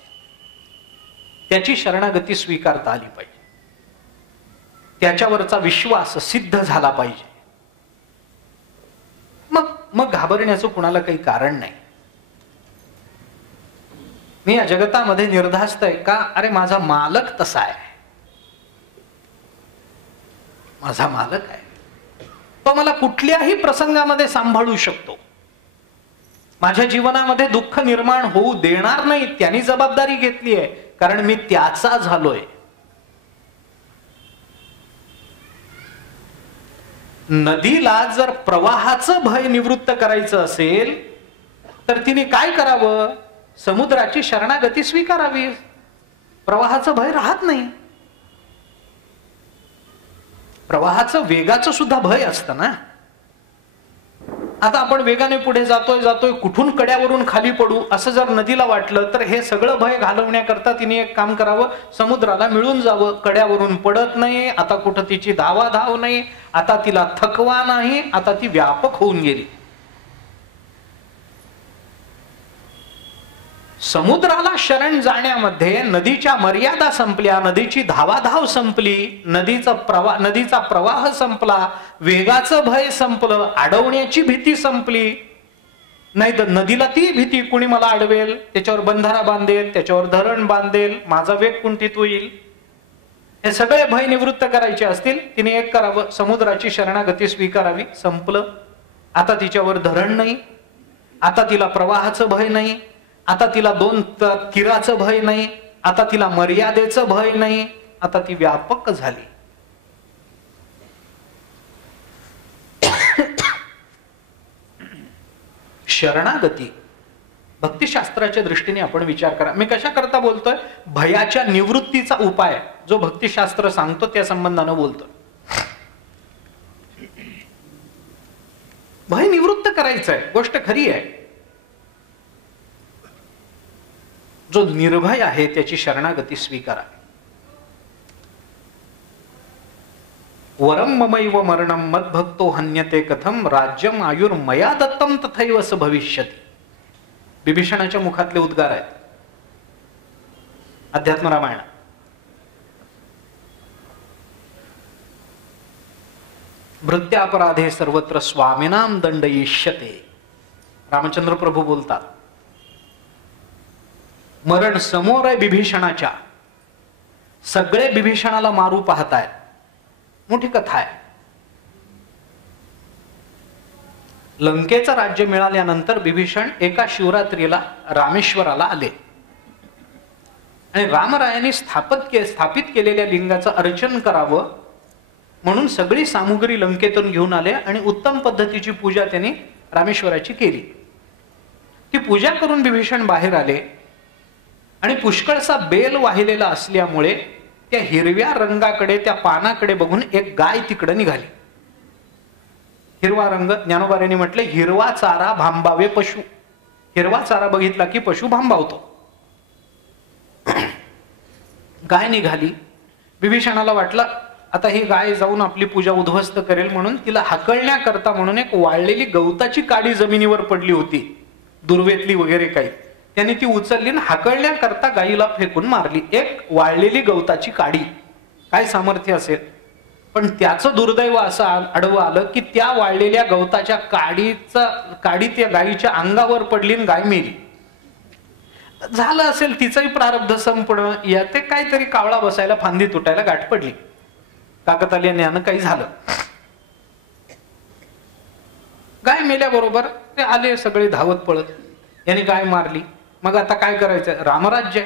त्याची शरणागती स्वीकारता आली पाहिजे. त्याच्यावरचा विश्वास सिद्ध झाला पाहिजे. मग घाबरण्याचं कुणाला काही कारण नाही. मी या जगतामध्ये निर्धास्त आहे का? अरे माझा मालक तसा आहे. माझा मालक आहे, तो मला कुठल्याही प्रसंगामध्ये सांभाळू शकतो. माझ्या जीवनामध्ये दुःख निर्माण होऊ देणार नाही. त्यांनी जबाबदारी घेतली आहे कारण मी त्याचा झालोय. नदीला जर प्रवाहाचं भय निवृत्त करायचं असेल तर तिने काय करावं? समुद्राची शरणागती स्वीकारावी. प्रवाहाचं भय राहत नाही. प्रवाहाचं वेगाचं सुद्धा भय असतं ना. आता आपण वेगाने पुढे जातोय, कुठून कड्यावरून खाली पडू असं जर नदीला वाटलं तर हे सगळं भय घालवण्याकरता तिने एक काम करावं, समुद्राला मिळून जावं. कड्यावरून पडत नाही. आता कुठं तिची धावाधाव नाही. आता तिला थकवा नाही. आता ती व्यापक होऊन गेली. समुद्राला शरण जाण्यामध्ये नदीच्या मर्यादा संपल्या, नदीची धावाधाव संपली, नदीचा प्रवाह संपला, वेगाचं भय संपलं, अडवण्याची भीती संपली. नाही तर नदीला ती भीती, कुणी मला अडवेल, त्याच्यावर बंधारा बांधेल, त्याच्यावर धरण बांधेल, माझा वेग कुंठित होईल. हे सगळे भय निवृत्त करायचे असतील तिने एक करावं, समुद्राची शरणागती स्वीकारावी. संपलं. आता तिच्यावर धरण नाही. आता तिला प्रवाहाचं भय नाही. आता तिला दोन तीराचं भय नाही. आता तिला मर्यादेचं भय नाही, आता ती व्यापक झाली. शरणागती भक्तिशास्त्राच्या दृष्टीने आपण विचार करा. मी कशा करता बोलतोय? भयाच्या निवृत्तीचा उपाय जो भक्तिशास्त्र सांगतो त्या संबंधानं बोलतोय. भय निवृत्त करायचंय, गोष्ट खरी आहे. जो निर्भय आहे त्याची शरणागती स्वीकारा. वरम ममैव मरणम मद्भक्तो हन्यते कथम राज्यम आयुर्मया दत्तम तथैव स भविष्यति. बिभीषणाच्या मुखातले उद्गार आहेत अध्यात्म रामायणात. भृत्यापराधे सर्वत्र स्वामिनाम दंडयिष्यते. रामचंद्र प्रभू बोलतात, मरण समोर आहे बिभीषणाच्या, सगळे बिभीषणाला मारू पाहतायत. मोठी कथा आहे. लंकेचं राज्य मिळाल्यानंतर बिभीषण एका शिवरात्रीला रामेश्वराला आले आणि रामरायांनी स्थापित केलेल्या लिंगाचं अर्चन करावं म्हणून सगळी सामुग्री लंकेतून घेऊन आले आणि उत्तम पद्धतीची पूजा त्यांनी रामेश्वराची केली. ती पूजा करून बिभीषण बाहेर आले आणि पुष्कळसा बेल वाहिलेला असल्यामुळे त्या हिरव्या रंगाकडे, त्या पानाकडे बघून एक गाय तिकडे निघाली. हिरवा रंग, ज्ञानोबाऱ्यांनी म्हटले हिरवा चारा भांबावे पशु. हिरवा चारा बघितला की पशु भांबावतो. गाय निघाली. बिभीषणाला वाटलं आता ही गाय जाऊन आपली पूजा उद्ध्वस्त करेल, म्हणून तिला हाकलण्याकरता म्हणून एक वाळलेली गवताची काडी जमिनीवर पडली होती, दुर्वेतली वगैरे काही. त्यांनी ती उचलली आणि हाकलण्याकरता गायीला फेकून मारली. एक वाळलेली गवताची काडी, काय सामर्थ्य असेल. पण त्याचं दुर्दैव असं आडवं आलं की त्या वाळलेल्या गवताच्या काडी त्या गायीच्या अंगावर पडली आणि गाय मेली. झालं असेल तिचंही प्रारब्ध संपणं, यात काहीतरी कावळा बसायला, फांदी तुटायला गाठ पडली. काकतालीयानं काही झालं. गाय मेल्याबरोबर ते आले सगळे धावत पळत. यांनी गाय मारली. मग आता काय करायचं? रामराज्य,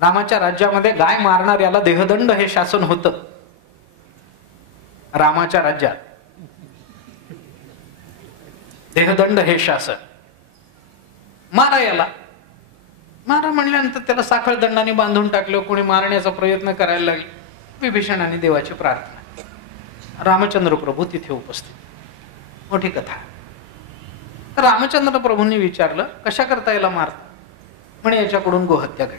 रामाच्या राज्यामध्ये गाय मारणाऱ्याला देहदंड हे शासन होतं. रामाच्या राज्यात देहदंड हे शासन. मारा याला. मारा म्हणल्यानंतर त्याला साखळ दंडाने बांधून टाकलं. कोणी मारण्याचा प्रयत्न करायला लागले. विभीषणाने देवाची प्रार्थना. रामचंद्र प्रभू तिथे उपस्थित. मोठी कथा. रामचंद्र प्रभूंनी विचारलं कशा करता याला मारता? म्हणे याच्याकडून गोहत्या घडली.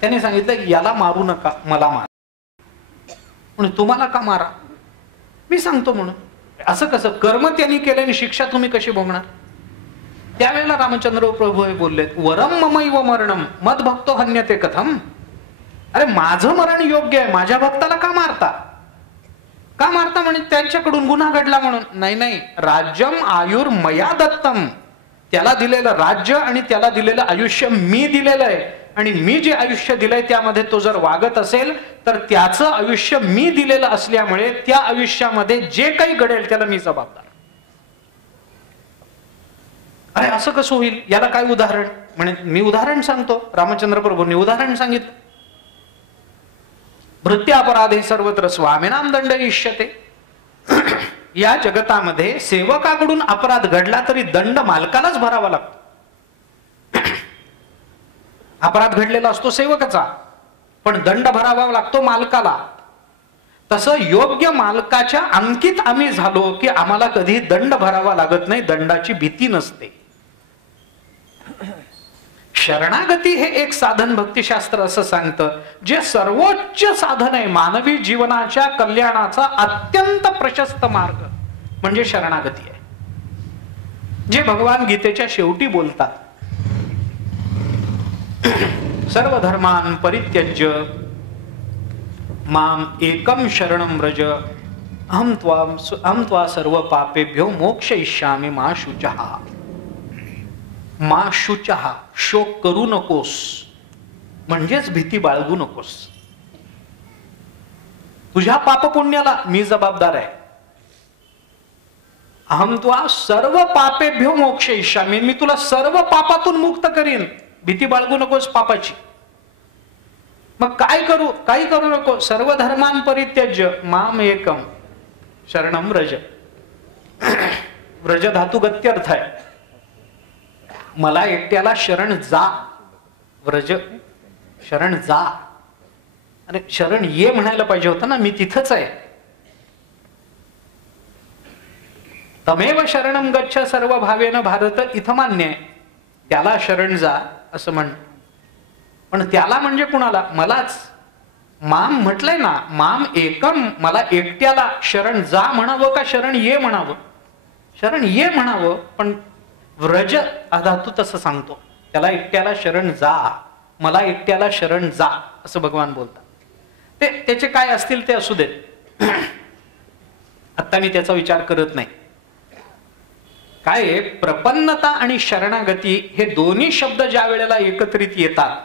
त्यांनी सांगितलं याला मारू नका, मला मारा. म्हणून तुम्हाला का मारा? मी सांगतो म्हणून. असं कसं? कर्म त्यांनी केलं आणि शिक्षा तुम्ही कशी भोगणार? त्यावेळेला रामचंद्र प्रभू हे बोललेत, वरम ममैव मरणम मद्भक्तो हन्यते कथम. अरे माझं मरण योग्य आहे, माझ्या भक्ताला का मारता? का मारता? म्हणजे त्यांच्याकडून गुन्हा घडला म्हणून. नाही नाही, राज्यम आयुर्मया दत्तम. त्याला दिलेलं राज्य आणि त्याला दिलेलं आयुष्य मी दिलेलं आहे, आणि मी जे आयुष्य दिलंय त्यामध्ये तो जर वागत असेल तर त्याचं आयुष्य मी दिलेलं असल्यामुळे त्या आयुष्यामध्ये जे काही घडेल त्याला मी जबाबदार. अरे असं कसं होईल? याला काय उदाहरण? म्हणे मी उदाहरण सांगतो. रामचंद्र प्रभूंनी उदाहरण सांगितलं. भृत्यापराधे सर्वत्र स्वामिनाम दंडयिष्यते. या जगतामध्ये सेवकाकडून अपराध घडला तरी दंड मालकालाच भरावा लागतो. अपराध घडलेला असतो सेवकाचा, पण दंड भरावा लागतो मालकाला. तसं योग्य मालकाच्या अंकित आम्ही झालो की आम्हाला कधी दंड भरावा लागत नाही, दंडाची भीती नसते. शरणागती हे एक साधन भक्तिशास्त्र असं सांगतं, जे सर्वोच्च साधन आहे. मानवी जीवनाच्या कल्याणाचा अत्यंत प्रशस्त मार्ग म्हणजे शरणागती आहे. जे भगवान गीतेच्या शेवटी बोलतात, सर्व धर्मान परित्यज्य माम एकम शरणम व्रज अहम त्वा सर्व पापेभ्यो मोक्षयिष्यामि मा शुचः. मा शुचः, शोक करू नकोस म्हणजेच भीती बाळगू नकोस. तुझ्या पापपुण्याला मी जबाबदार आहे. अहम त्वा सर्व पापेभ्यो मोक्षयिष्यामि, मी तुला सर्व पापातून मुक्त करीन. भीती बाळगू नकोस पापाची. मग काय करू? काही करू नको. सर्व धर्मान परित्यज्य माम एकम शरणम व्रज. व्रज धातू गत्यर्थ आहे. मला एकट्याला शरण जा. व्रज शरण जा. अरे शरण ये म्हणायला पाहिजे होतं ना, मी तिथंच आहे. तमेव शरणम गच्छ सर्व भावेन भारत इथं मान्य आहे. त्याला शरण जा असं म्हण. पण त्याला म्हणजे कुणाला? मलाच. माम म्हटलंय ना, माम एकम, मला एकट्याला शरण जा म्हणावं का शरण ये म्हणावं? शरण ये म्हणावं, पण व्रज हा धातू तसं सांगतो. त्याला एकट्याला शरण जा, मला एकट्याला शरण जा असं भगवान बोलतात. ते त्याचे काय असतील ते असू देत. आता मी त्याचा विचार करत नाही. काय प्रपन्नता आणि शरणागती हे दोन्ही शब्द ज्या वेळेला एकत्रित येतात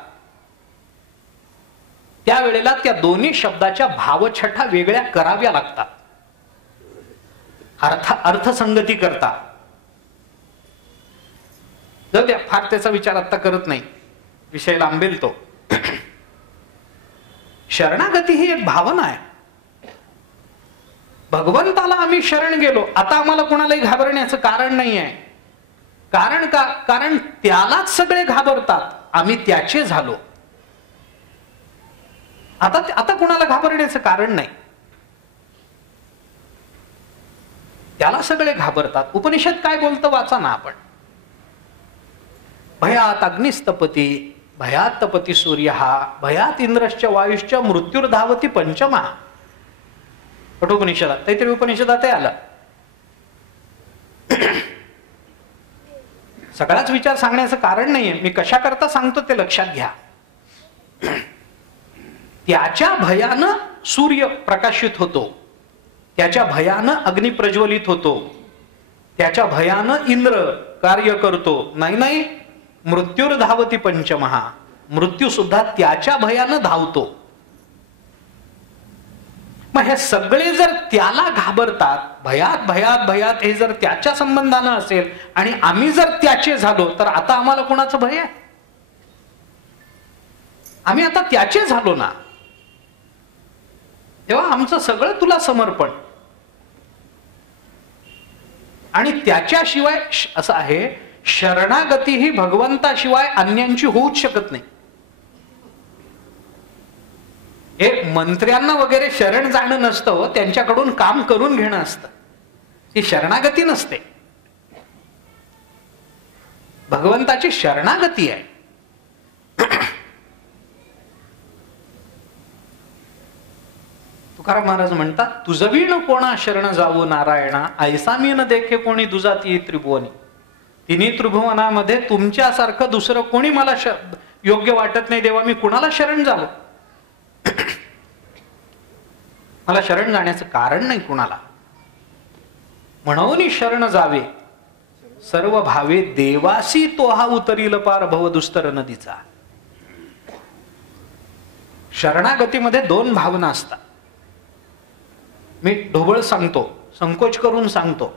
त्यावेळेला त्या दोन्ही शब्दाच्या भावछटा वेगळ्या कराव्या लागतात. अर्थसंगती करता. जाऊ द्या, फार त्याचा विचार आता करत नाही, विषय लांबेल तो. शरणागती ही एक भावना आहे. भगवंताला आम्ही शरण गेलो, आता आम्हाला कोणालाही घाबरण्याचं कारण नाही आहे. कारण का? कारण त्यालाच सगळे घाबरतात, आम्ही त्याचे झालो. आता कोणाला घाबरण्याचं कारण नाही. त्याला सगळे घाबरतात. उपनिषद काय बोलतं वाचा ना आपण. भयात अग्निस्तपती भयात तपती सूर्य भयात इंद्रश्च वायुश्च मृत्युर्धावती पंचमा. कठोपनिषदात, तैत्तिरीय उपनिषदात आला. सगळाच विचार सांगण्याचं कारण नाहीये. मी कशा करता सांगतो ते लक्षात घ्या. त्याच्या भयानं सूर्य प्रकाशित होतो, त्याच्या भयानं अग्नी प्रज्वलित होतो, त्याच्या भयानं इंद्र कार्य करतो. नाही, मृत्युर्धावती पंचमहा, मृत्यू सुद्धा त्याच्या भयानं धावतो. मग हे सगळे जर त्याला घाबरतात, भयात भयात भयात, हे जर त्याच्या संबंधानं असेल आणि आम्ही जर त्याचे झालो, तर आता आम्हाला कोणाचं भय आहे? आम्ही आता त्याचे झालो ना, तेव्हा आमचं सगळं तुला समर्पण. आणि त्याच्याशिवाय असं आहे, शरणागती ही भगवंताशिवाय अन्यांची होऊच शकत नाही. हे मंत्र्यांना वगैरे शरण जाणं नसतं हो, त्यांच्याकडून काम करून घेणं असतं. ती शरणागती नसते, भगवंताची शरणागती आहे. तुकाराम महाराज म्हणतात, तुझवीण कोणा शरण जावो नारायणा, ऐसा मी न देखे कोणी दुजा ती त्रिभुवनी. तिन्ही त्रिभुवनामध्ये तुमच्यासारखं दुसरं कोणी मला योग्य वाटत नाही देवा, मी कुणाला शरण जावं? मला शरण जाण्याचं कारण नाही कुणाला. म्हणून शरण जावे सर्व भावे, देवासी तो हा उतरील पार भवदुस्तर नदीचा. शरणागतीमध्ये दोन भावना असतात. मी ढोबळ सांगतो, संकोच करून सांगतो.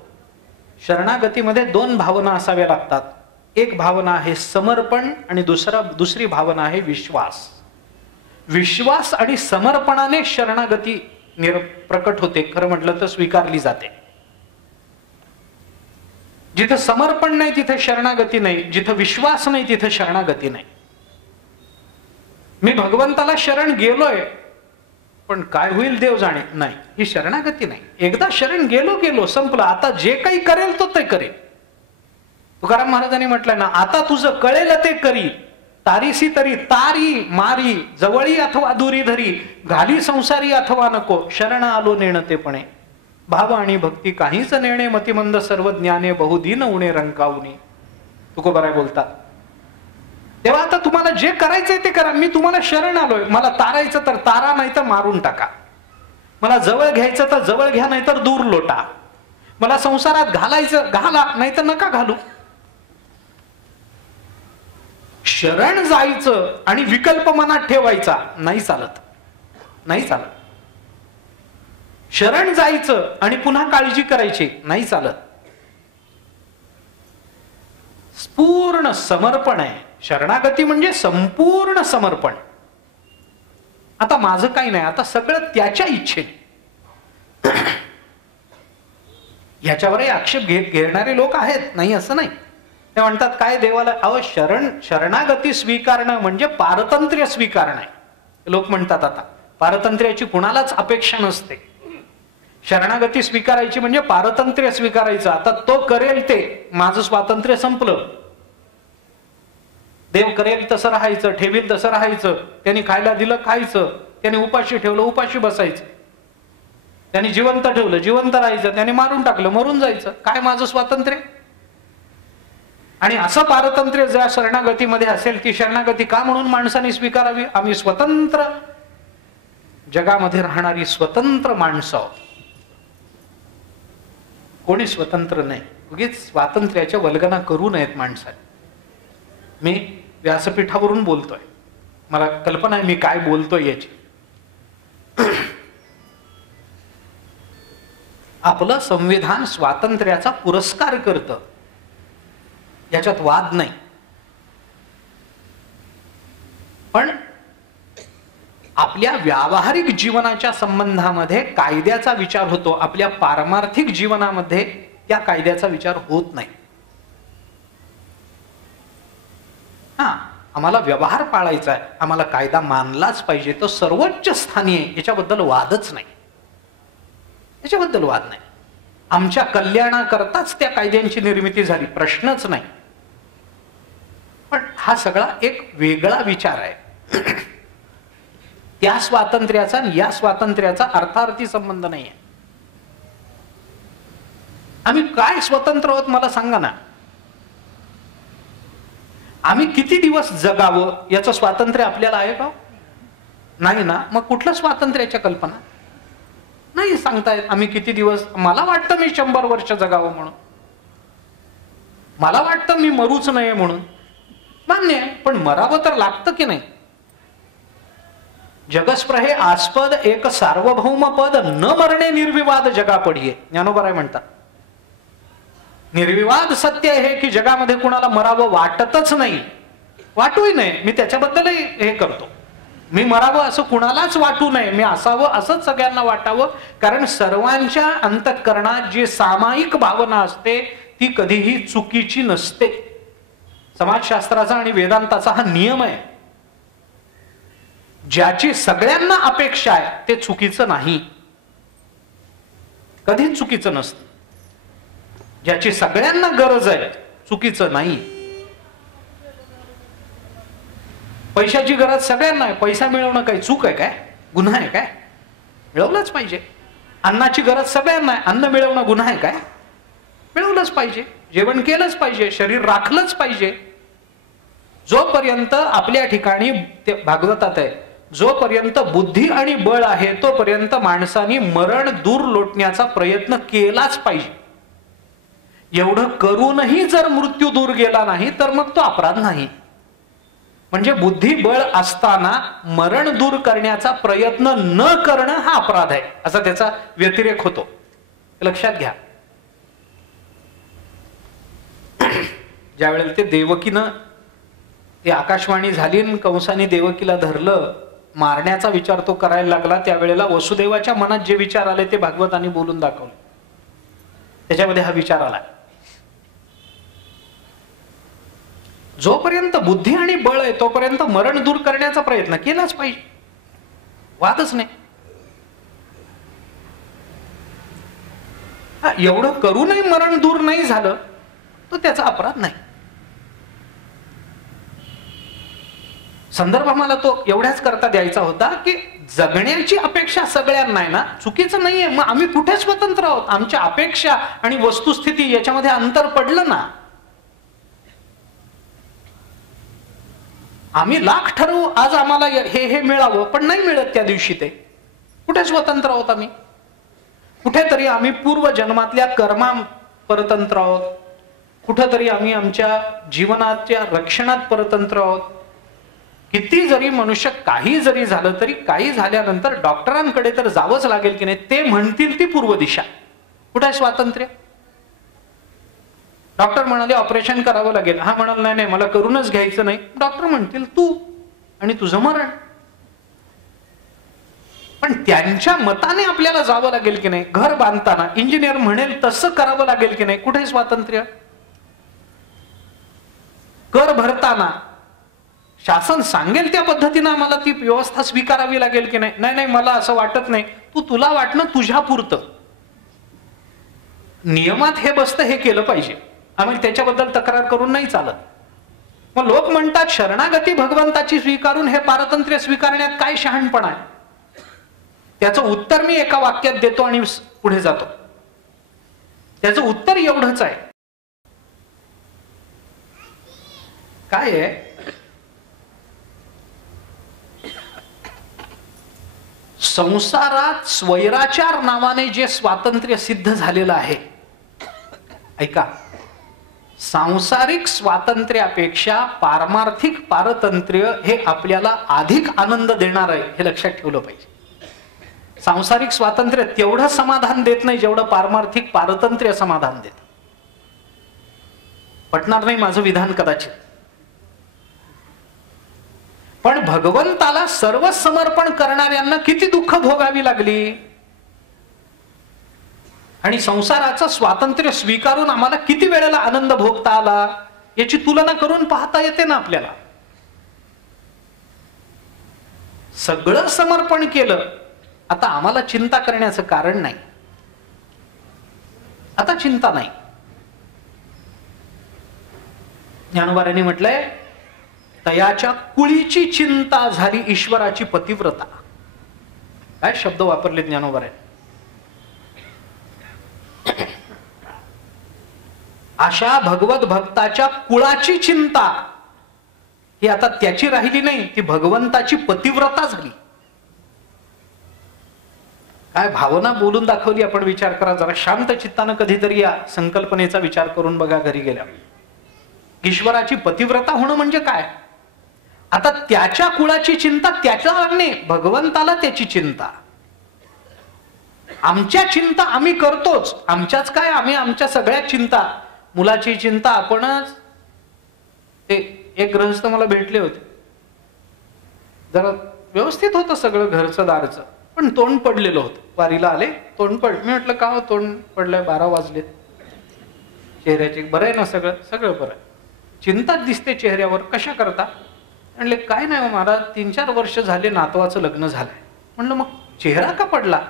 शरणागतीमध्ये दोन भावना असाव्या लागतात. एक भावना आहे समर्पण आणि दुसरी भावना आहे विश्वास. विश्वास आणि समर्पणाने शरणागती प्रकट होते. खरं म्हटलं तर स्वीकारली जाते. जिथं समर्पण नाही तिथे शरणागती नाही, जिथं विश्वास नाही तिथे शरणागती नाही. मी भगवंताला शरण गेलोय, पण काय होईल देव जाणे, नाही, ही शरणागती नाही. एकदा शरण गेलो संपलं. आता जे काही करेल तो ते करेल. तुकाराम महाराजांनी म्हटलंय ना, आता तुझं कळेल ते करी, तारीसी तरी तारी मारी, जवळी अथवा दुरी धरी, घाली संसारी अथवा नको, शरण आलो नेणतेपणे, भाव आणि भक्ती काहीच नेणे, मतिमंद सर्व ज्ञाने बहुदीन उणे रंकावणी. तुकोबाराय बोलतात. तेव्हा आता तुम्हाला जे करायचंय ते करा. मी तुम्हाला शरण आलोय. मला तारायचं तर तारा, नाही तर मारून टाका. मला जवळ घ्यायचं तर जवळ घ्या, नाही तर दूर लोटा. मला संसारात घालायचं घाला, नाही तर नका घालू. शरण जायचं आणि विकल्प मनात ठेवायचा नाही चालत, नाही चालत. शरण जायचं आणि पुन्हा काळजी करायची नाही चालत. पूर्ण समर्पण आहे. शरणागती म्हणजे संपूर्ण समर्पण. आता माझं काही नाही, आता सगळं त्याच्या इच्छेने. ह्याच्यावरही आक्षेप घेणारे लोक आहेत, नाही असं नाही. ते म्हणतात काय देवाला, अहो शरणागती स्वीकारणं म्हणजे पारतंत्र्य स्वीकारणं आहे. लोक म्हणतात आता पारतंत्र्याची कुणालाच अपेक्षा नसते, शरणागती स्वीकारायची म्हणजे पारतंत्र्य स्वीकारायचं. आता तो करेल ते, माझं स्वातंत्र्य संपलं. देव करेल तसं राहायचं, ठेवील तसं राहायचं, त्यांनी खायला दिलं खायचं, त्यांनी उपाशी ठेवलं उपाशी बसायचं, त्यांनी जिवंत ठेवलं जिवंत राहायचं, त्यांनी मारून टाकलं मरून जायचं, काय माझं स्वातंत्र्य. आणि असं पारतंत्र्य ज्या शरणागतीमध्ये असेल ती शरणागती का म्हणून माणसाने स्वीकारावी. आम्ही स्वतंत्र जगामध्ये राहणारी स्वतंत्र माणसं आहोत, कोणी स्वतंत्र नाही. उगीच स्वातंत्र्याच्या वल्गना करू नयेत माणसाने. मी व्यासपीठावरून बोलतोय, मला कल्पना आहे मी काय बोलतोय याची. आपलं संविधान स्वातंत्र्याचा पुरस्कार करतं, याच्यात वाद नाही. पण आपल्या व्यावहारिक जीवनाच्या संबंधामध्ये कायद्याचा विचार होतो, आपल्या पारमार्थिक जीवनामध्ये त्या कायद्याचा विचार होत नाही. आम्हाला व्यवहार पाळायचा आहे, आम्हाला कायदा मानलाच पाहिजे, तो सर्वोच्च स्थानी आहे, याच्याबद्दल वादच नाही, याच्याबद्दल वाद नाही. आमच्या कल्याणाकरताच त्या कायद्यांची निर्मिती झाली, प्रश्नच नाही. पण हा सगळा एक वेगळा विचार आहे. त्या स्वातंत्र्याचा आणि या स्वातंत्र्याचा अर्थार्थी संबंध नाही आहे. आम्ही काय स्वतंत्र आहोत मला सांगा ना. आम्ही किती दिवस जगावं याचं स्वातंत्र्य आपल्याला आहे का? नाही ना. मग कुठलं स्वातंत्र्याच्या कल्पना नाही सांगतायत. आम्ही किती दिवस, मला वाटतं मी 100 वर्ष जगावं म्हणून, मला वाटतं मी मरूच नये म्हणून, मान्य आहे. पण मरावं तर लागतं की नाही. जगस्प्रहे आस्पद एक सार्वभौम पद, न मरणे निर्विवाद जगा पडिये, ज्ञानोबराय म्हणतात. निर्विवाद सत्य आहे की जगामध्ये कुणाला मरावं वाटतच नाही, वाटूही नये. मी त्याच्याबद्दलही हे करतो, मी मरावं असं कुणालाच वाटू नये, मी असावं असंच सगळ्यांना वाटावं. कारण सर्वांच्या अंतःकरणात जी सामायिक भावना असते ती कधीही चुकीची नसते. समाजशास्त्राचा आणि वेदांताचा हा नियम आहे. ज्याची सगळ्यांना अपेक्षा आहे ते चुकीचं नाही, कधीच चुकीचं नसतं. ज्याची सगळ्यांना गरज आहे चुकीचं नाही. पैशाची गरज सगळ्यांना आहे, पैसा मिळवणं काही चूक आहे काय, गुन्हा आहे काय? मिळवलंच पाहिजे. अन्नाची गरज सगळ्यांना आहे, अन्न मिळवणं गुन्हा आहे काय? मिळवलंच पाहिजे. जेवण केलंच पाहिजे, शरीर राखलंच पाहिजे. जोपर्यंत आपल्या ठिकाणी ते भागवतात आहे, जोपर्यंत बुद्धी आणि बळ आहे तोपर्यंत माणसाने मरण दूर लोटण्याचा प्रयत्न केलाच पाहिजे. एवढं करूनही जर मृत्यू दूर गेला नाही तर मग तो अपराध नाही. म्हणजे बुद्धी बळ असताना मरण दूर करण्याचा प्रयत्न न करणं हा अपराध आहे, असा त्याचा व्यतिरेक होतो. लक्षात घ्या. ज्या वेळेला ते देवकीनं, ती आकाशवाणी झाली आणि कंसाने देवकीला धरलं, मारण्याचा विचार तो करायला लागला, त्यावेळेला वसुदेवाच्या मनात जे विचार आले ते भागवतांनी बोलून दाखवले. त्याच्यामध्ये हा विचार आला, जोपर्यंत बुद्धी आणि बळ आहे तोपर्यंत मरण दूर करण्याचा प्रयत्न केलाच पाहिजे, वादच नाही. एवढं करूनही मरण दूर नाही झालं तो त्याचा अपराध नाही. संदर्भ मला तो एवढ्याच करता द्यायचा होता की जगण्याची अपेक्षा सगळ्यांना आहे ना, चुकीचं नाहीये. मग आम्ही कुठे स्वतंत्र आहोत? आमच्या अपेक्षा आणि वस्तुस्थिती याच्यामध्ये अंतर पडलं ना. आम्ही लाख ठरवू आज आम्हाला हे मिळावं, पण नाही मिळत त्या दिवशी. ते कुठे स्वतंत्र आहोत आम्ही? कुठेतरी आम्ही पूर्व जन्मातल्या कर्मा परतंत्र आहोत, कुठेतरी आम्ही आमच्या जीवनाच्या रक्षणात परतंत्र आहोत. किती जरी मनुष्य काही जरी झालं तरी काही झाल्यानंतर डॉक्टरांकडे तर जावंच लागेल की नाही. ते म्हणतील ती पूर्व दिशा. कुठे आहे स्वातंत्र्य? डॉक्टर म्हणाले ऑपरेशन करावं लागेल, हा म्हणाल नाही नाही मला करूनच घ्यायचं नाही. डॉक्टर म्हणतील तू आणि तुझं मरण. पण त्यांच्या मताने आपल्याला जावं लागेल की नाही? घर बांधताना इंजिनियर म्हणेल तसं करावं लागेल की नाही? कुठे स्वातंत्र्य? कर भरताना शासन सांगेल त्या पद्धतीनं आम्हाला ती व्यवस्था स्वीकारावी लागेल की नाही? नाही, मला असं वाटत नाही, तुला वाटणं तुझ्या पुरतं. नियमात हे बसतं, हे केलं पाहिजे, आम्ही त्याच्याबद्दल तक्रार करून नाही चालत. मग लोक म्हणतात शरणागती भगवंताची स्वीकारून हे पारतंत्र्य स्वीकारण्यात काय शहाणपणा आहे? त्याचं उत्तर मी एका वाक्यात देतो आणि पुढे जातो. त्याचं उत्तर एवढंच आहे. काय आहे? संसारात स्वैराचार नावाने जे स्वातंत्र्य सिद्ध झालेलं आहे, ऐका, सांसारिक स्वातंत्र्यापेक्षा पारमार्थिक पारतंत्र्य हे आपल्याला अधिक आनंद देणार आहे, हे लक्षात ठेवलं पाहिजे. सांसारिक स्वातंत्र्य तेवढं समाधान देत नाही जेवढं पारमार्थिक पारतंत्र्य समाधान देत. पटणार नाही माझं विधान कदाचित, पण भगवंताला सर्व समर्पण करणाऱ्यांना किती दुःख भोगावी लागली, आणि संसाराचं स्वातंत्र्य स्वीकारून आम्हाला किती वेळेला आनंद भोगता आला, याची तुलना करून पाहता येते ना आपल्याला. सगळं समर्पण केलं, आता आम्हाला चिंता करण्याचं कारण नाही, आता चिंता नाही. ज्ञानोबारांनी म्हटलंय, तयाच्या कुळीची चिंता झाली ईश्वराची पतिव्रता. काय शब्द वापरले ज्ञानोबारांनी. अशा भगवत भक्ताच्या कुळाची चिंता ही आता त्याची राहिली नाही, ती भगवंताची पतिव्रता झाली. काय भावना बोलून दाखवली आपण विचार करा जरा. शांत चित्तानं कधीतरी या संकल्पनेचा विचार करून बघा घरी गेल्या. ईश्वराची पतिव्रता होणं म्हणजे काय? आता त्याच्या कुळाची चिंता त्याच्या नाही, भगवंताला त्याची चिंता. आमच्या चिंता आम्ही करतोच, आमच्याच काय, आम्ही आमच्या सगळ्या चिंता, मुलाची चिंता आपणच. ते एक गृहस्थ मला भेटले होते, जरा व्यवस्थित होतं सगळं घरचं दारचं, पण तोंड पडलेलं होतं. वारीला आले, तोंड पड. मी म्हटलं का तोंड पडलंय? 12 वाजलेत. चेहऱ्याचे बरं आहे ना? सगळं सगळं बरं आहे. चिंताच दिसते चेहऱ्यावर. कशा करता? म्हणले काय नाही महाराज, 3-4 वर्ष झाले नातवाचं लग्न झालंय. म्हणलं मग चेहरा का पडला?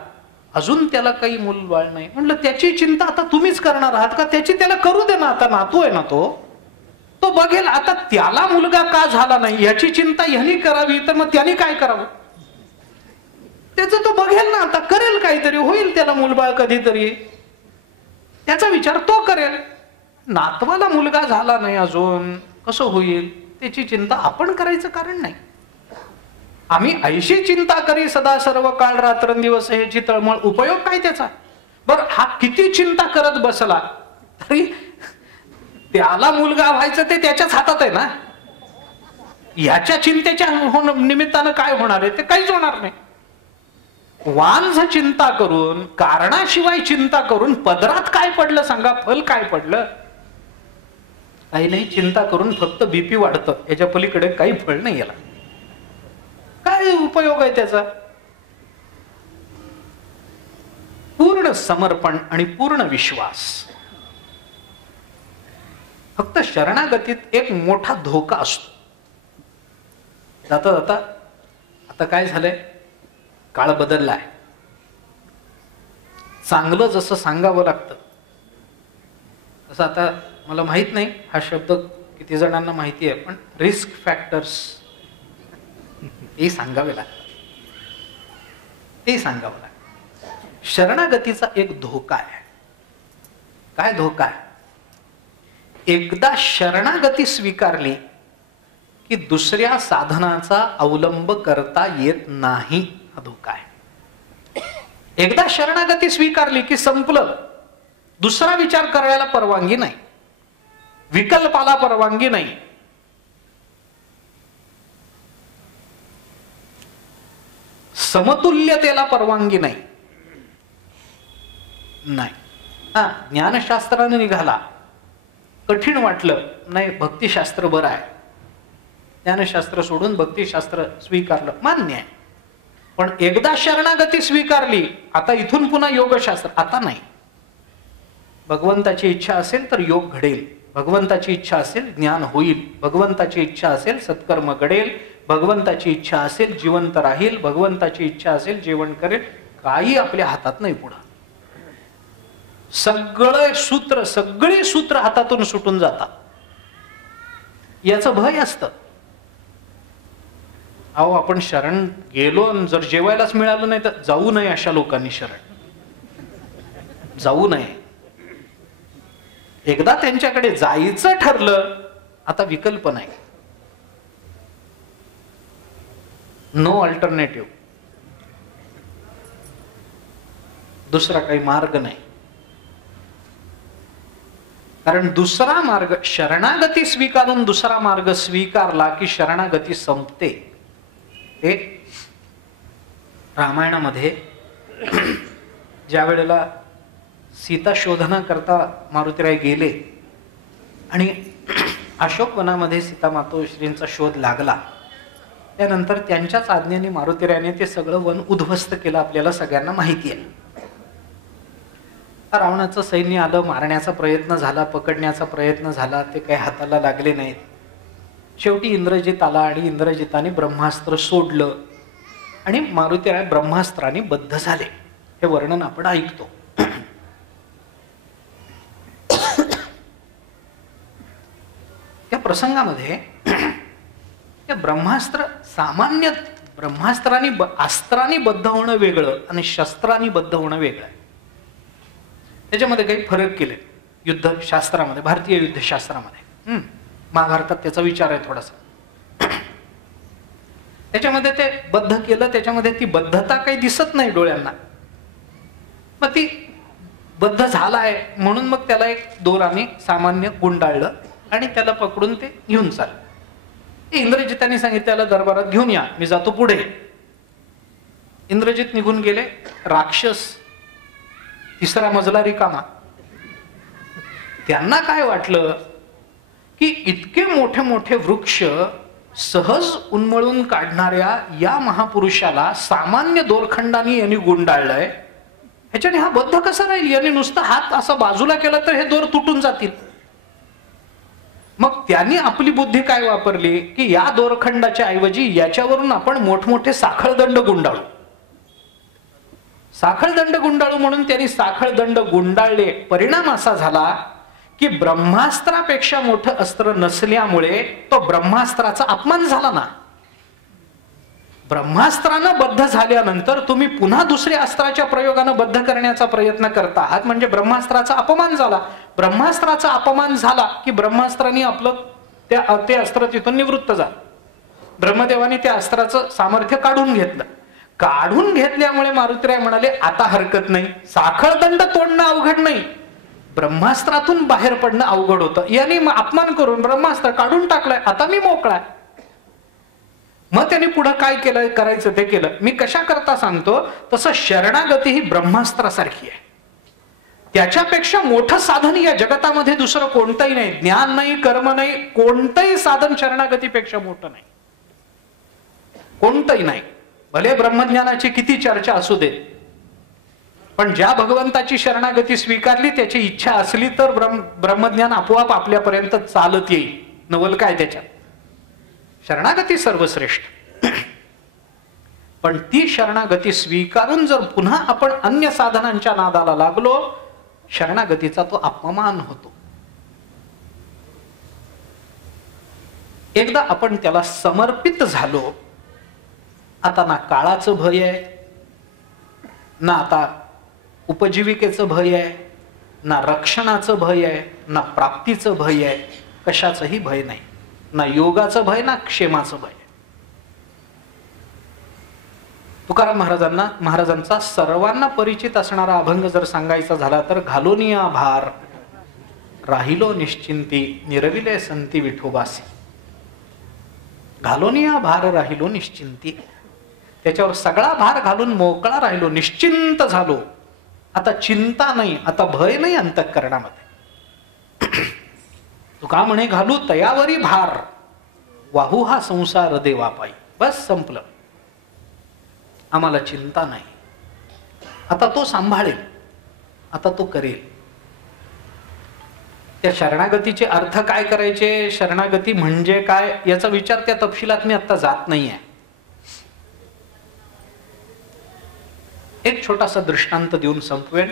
अजून त्याला काही मूलबाळ नाही. म्हणलं त्याची चिंता आता तुम्हीच करणार आहात का? त्याची त्याला करू दे ना, आता नातू आहे ना तो बघेल. आता त्याला मुलगा का झाला नाही याची चिंता ह्यानी करावी, तर मग त्याने काय करावं? त्याचं तो बघेल ना, आता करेल काहीतरी, होईल त्याला मूलबाळ कधीतरी, त्याचा विचार तो करेल. नातवाला मुलगा झाला नाही अजून, कसं होईल त्याची चिंता आपण करायचं कारण नाही. आम्ही ऐशी चिंता करी सदा सर्व काळ रात्रंदिवस, ह्याची तळमळ, उपयोग काय त्याचा? बरं, हा किती चिंता करत बसला तरी त्याला मुलगा व्हायचं ते त्याच्याच हातात आहे ना. ह्याच्या चिंतेच्या निमित्तानं काय होणार आहे? ते काहीच होणार नाही. वांझ चिंता करून, कारणाशिवाय चिंता करून पदरात काय पडलं सांगा? फल काय पडलं? काही नाही. चिंता करून फक्त बीपी वाढतं, याच्या पलीकडे काही फळ नाही. याला काय उपयोग आहे त्याचा? पूर्ण समर्पण आणि पूर्ण विश्वास. फक्त शरणागतीत एक मोठा धोका असतो. जाता जाता आता काय झालंय, काळ बदललाय. चांगलं जसं सांगावं लागतं तसं, आता मला माहित नाही हा शब्द किती जणांना माहिती आहे, पण रिस्क फॅक्टर्स हे सांगावे लागतात, ते सांगावं लागतं. शरणागतीचा एक धोका आहे. काय धोका आहे? एकदा शरणागती स्वीकारली की दुसऱ्या साधनाचा अवलंब करता येत नाही, हा धोका आहे. एकदा शरणागती स्वीकारली की संपलं. दुसरा विचार करायला परवानगी नाही, विकल्पाला परवानगी नाही. समतुल्यतेला परवानगी नाही. हा, ज्ञानशास्त्राने निघाला, कठीण वाटलं, नाही भक्तिशास्त्र बरं आहे, ज्ञानशास्त्र सोडून भक्तिशास्त्र स्वीकारलं, मान्य आहे. पण एकदा शरणागती स्वीकारली, आता इथून पुन्हा योगशास्त्र आता नाही. भगवंताची इच्छा असेल तर योग घडेल, भगवंताची इच्छा असेल ज्ञान होईल, भगवंताची इच्छा असेल सत्कर्म घडेल, भगवंताची इच्छा असेल जिवंत राहील, भगवंताची इच्छा असेल जेवण करेल. काही आपल्या हातात नाही. पुढं सगळी सूत्र हातातून सुटून जातात. याचं भय असतं. अहो आपण शरण गेलो, जर जेवायलाच मिळालं नाही तर जाऊ नये. अशा लोकांनी शरण जाऊ नये. एकदा त्यांच्याकडे जायचं ठरलं, आता विकल्प नाही. No alternative. दुसरा काही मार्ग नाही. कारण दुसरा मार्ग, शरणागती स्वीकारून दुसरा मार्ग स्वीकारला की शरणागती संपते. ते रामायणामध्ये ज्या वेळेला सीता शोधना करता मारुतीराय गेले आणि अशोकवनामध्ये सीता मातोश्रींचा शोध लागला, त्यानंतर त्यांच्याच आज्ञेने मारुतीरायाने ते सगळं वन उद्ध्वस्त केलं. आपल्याला सगळ्यांना माहिती आहे. रावणाचं सैन्य आलं, मारण्याचा प्रयत्न झाला, पकडण्याचा प्रयत्न झाला, ते काही हाताला लागले नाहीत. शेवटी इंद्रजित आला आणि इंद्रजिताने ब्रह्मास्त्र सोडलं आणि मारुतीराय ब्रह्मास्त्राने बद्ध झाले. हे वर्णन आपण ऐकतो. त्या प्रसंगामध्ये त्या ब्रह्मास्त्र, सामान्य ब्रह्मास्त्राने अस्त्राने बद्ध होणं वेगळं आणि शस्त्राने बद्ध होणं वेगळं आहे. त्याच्यामध्ये काही फरक केले युद्धशास्त्रामध्ये, भारतीय युद्धशास्त्रामध्ये. महाभारतात त्याचा विचार आहे थोडासा. त्याच्यामध्ये ते बद्ध केलं, त्याच्यामध्ये ती बद्धता काही दिसत नाही डोळ्यांना. मग ती बद्ध झालाय म्हणून मग त्याला एक दोराने सामान्य गुंडाळलं आणि त्याला पकडून ते घेऊन चाललं. इंद्रजिताने सांगितलं त्याला दरबारात घेऊन या, मी जातो पुढे. इंद्रजित निघून गेले. राक्षस तिसरा मजला रिकामा. त्यांना काय वाटलं की इतके मोठे मोठे वृक्ष सहज उन्मळून काढणाऱ्या या महापुरुषाला सामान्य दोरखंडाने यांनी गुंडाळलंय, ह्याच्याने हा बद्ध कसा राहील? यांनी नुसता हात असा बाजूला केला तर हे दोर तुटून जातील. मग त्यांनी आपली बुद्धी काय वापरली की या दोरखंडाच्या ऐवजी याच्यावरून आपण मोठमोठे साखळदंड गुंडाळू. साखळदंड गुंडाळू म्हणून त्यांनी साखळदंड गुंडाळले. परिणाम असा झाला की ब्रह्मास्त्रापेक्षा मोठं अस्त्र नसल्यामुळे तो ब्रह्मास्त्राचा अपमान झाला ना. ब्रह्मास्त्रानं बद्ध झाल्यानंतर तुम्ही पुन्हा दुसऱ्या अस्त्राच्या प्रयोगानं बद्ध करण्याचा प्रयत्न करता आहात, म्हणजे ब्रह्मास्त्राचा अपमान झाला. ब्रह्मास्त्राचा अपमान झाला की ब्रह्मास्त्राने आपलं ते अस्त्र तिथून निवृत्त झालं. ब्रह्मदेवाने त्या अस्त्राचं सामर्थ्य काढून घेतलं. काढून घेतल्यामुळे मारुतीराय म्हणाले आता हरकत नाही, साखळदंड तोडणं अवघड नाही, ब्रह्मास्त्रातून बाहेर पडणं अवघड होतं. याने अपमान करून ब्रह्मास्त्र काढून टाकलंय, आता मी मोकळा. मग त्याने पुढे काय केलं, करायचं ते केलं. मी कशा करता सांगतो, तसं शरणागती ही ब्रह्मास्त्रासारखी आहे. त्याच्यापेक्षा मोठं साधन या जगतामध्ये दुसरं कोणतंही नाही. ज्ञान नाही, कर्म नाही, कोणतंही साधन शरणागतीपेक्षा मोठं नाही. कोणतंही नाही. भले ब्रह्मज्ञानाची किती चर्चा असू दे, पण ज्या भगवंताची शरणागती स्वीकारली, त्याची इच्छा असली तर ब्रह्मज्ञान आपोआप आपल्यापर्यंत चालत येईल. नवल काय त्याच्यात. शरणागती सर्वश्रेष्ठ. पण ती शरणागती स्वीकारून जर पुन्हा आपण अन्य साधनांच्या नादाला लागलो, शरणागतीचा तो अपमान होतो. एकदा आपण त्याला समर्पित झालो, आता ना काळाचं भय आहे, ना आता उपजीविकेचं भय आहे, ना रक्षणाचं भय आहे, ना प्राप्तीचं भय आहे, कशाचंही भय नाही. ना योगाचं भय, ना क्षेमाचं भय. तुकाराम महाराजांचा सर्वांना परिचित असणारा अभंग जर सांगायचा झाला तर, घालोनिया भार राहिलो निश्चिंती, निरविले संती विठोबासी. घालोनिया भार राहिलो निश्चिंती, त्याच्यावर सगळा भार घालून मोकळा राहिलो, निश्चिंत झालो. आता चिंता नाही, आता भय नाही अंतःकरणामध्ये. तुका म्हणे घालू तयावरी भार, वाहू हा संसार देवा पायी. बस संपलं. आम्हाला चिंता नाही. आता तो सांभाळेल, आता तो करेल. त्या शरणागतीचे अर्थ काय करायचे, शरणागती म्हणजे काय याचा विचार त्या तपशिलात मी आता जात नाहीये. एक छोटासा दृष्टांत देऊन संपवेन.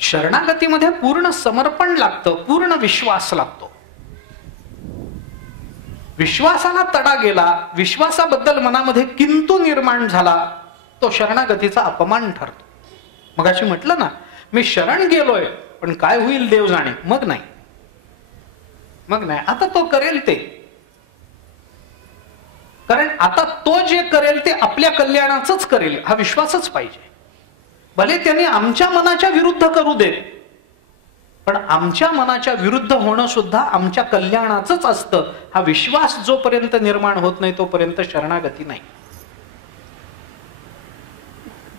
शरणागतीमध्ये पूर्ण समर्पण लागतं, पूर्ण विश्वास लागतो. विश्वासाला तडा गेला, विश्वासाबद्दल मनामध्ये किंतु निर्माण झाला, तो शरणागतीचा अपमान ठरतो. मगाशी म्हटलं ना, मी शरण गेलोय पण काय होईल देव जाणे. मग नाही, मग नाही, आता तो करेल ते. कारण आता तो जे करेल ते आपल्या कल्याणाचंच करेल हा विश्वासच पाहिजे. भले त्यांनी आमच्या मनाच्या विरुद्ध करू दे, पण आमच्या मनाच्या विरुद्ध होणं सुद्धा आमच्या कल्याणाचंच असतं हा विश्वास जोपर्यंत निर्माण होत नाही तोपर्यंत शरणागती नाही.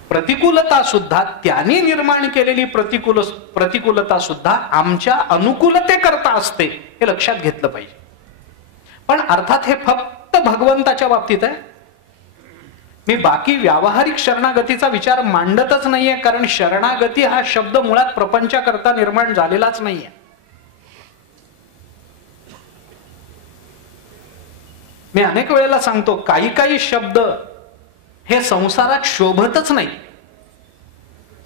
प्रतिकूलता सुद्धा, त्याने निर्माण केलेली प्रतिकूलता सुद्धा आमच्या अनुकूलतेकरता असते हे लक्षात घेतलं पाहिजे. पण अर्थात हे फक्त भगवंताच्या बाबतीत आहे. मी बाकी व्यावहारिक शरणागतीचा विचार मांडतच नाहीये, कारण शरणागती हा शब्द मुळात प्रपंचाकरता निर्माण झालेलाच नाहीये. मी अनेक वेळेला सांगतो, काही काही शब्द हे संसारात शोभतच नाही.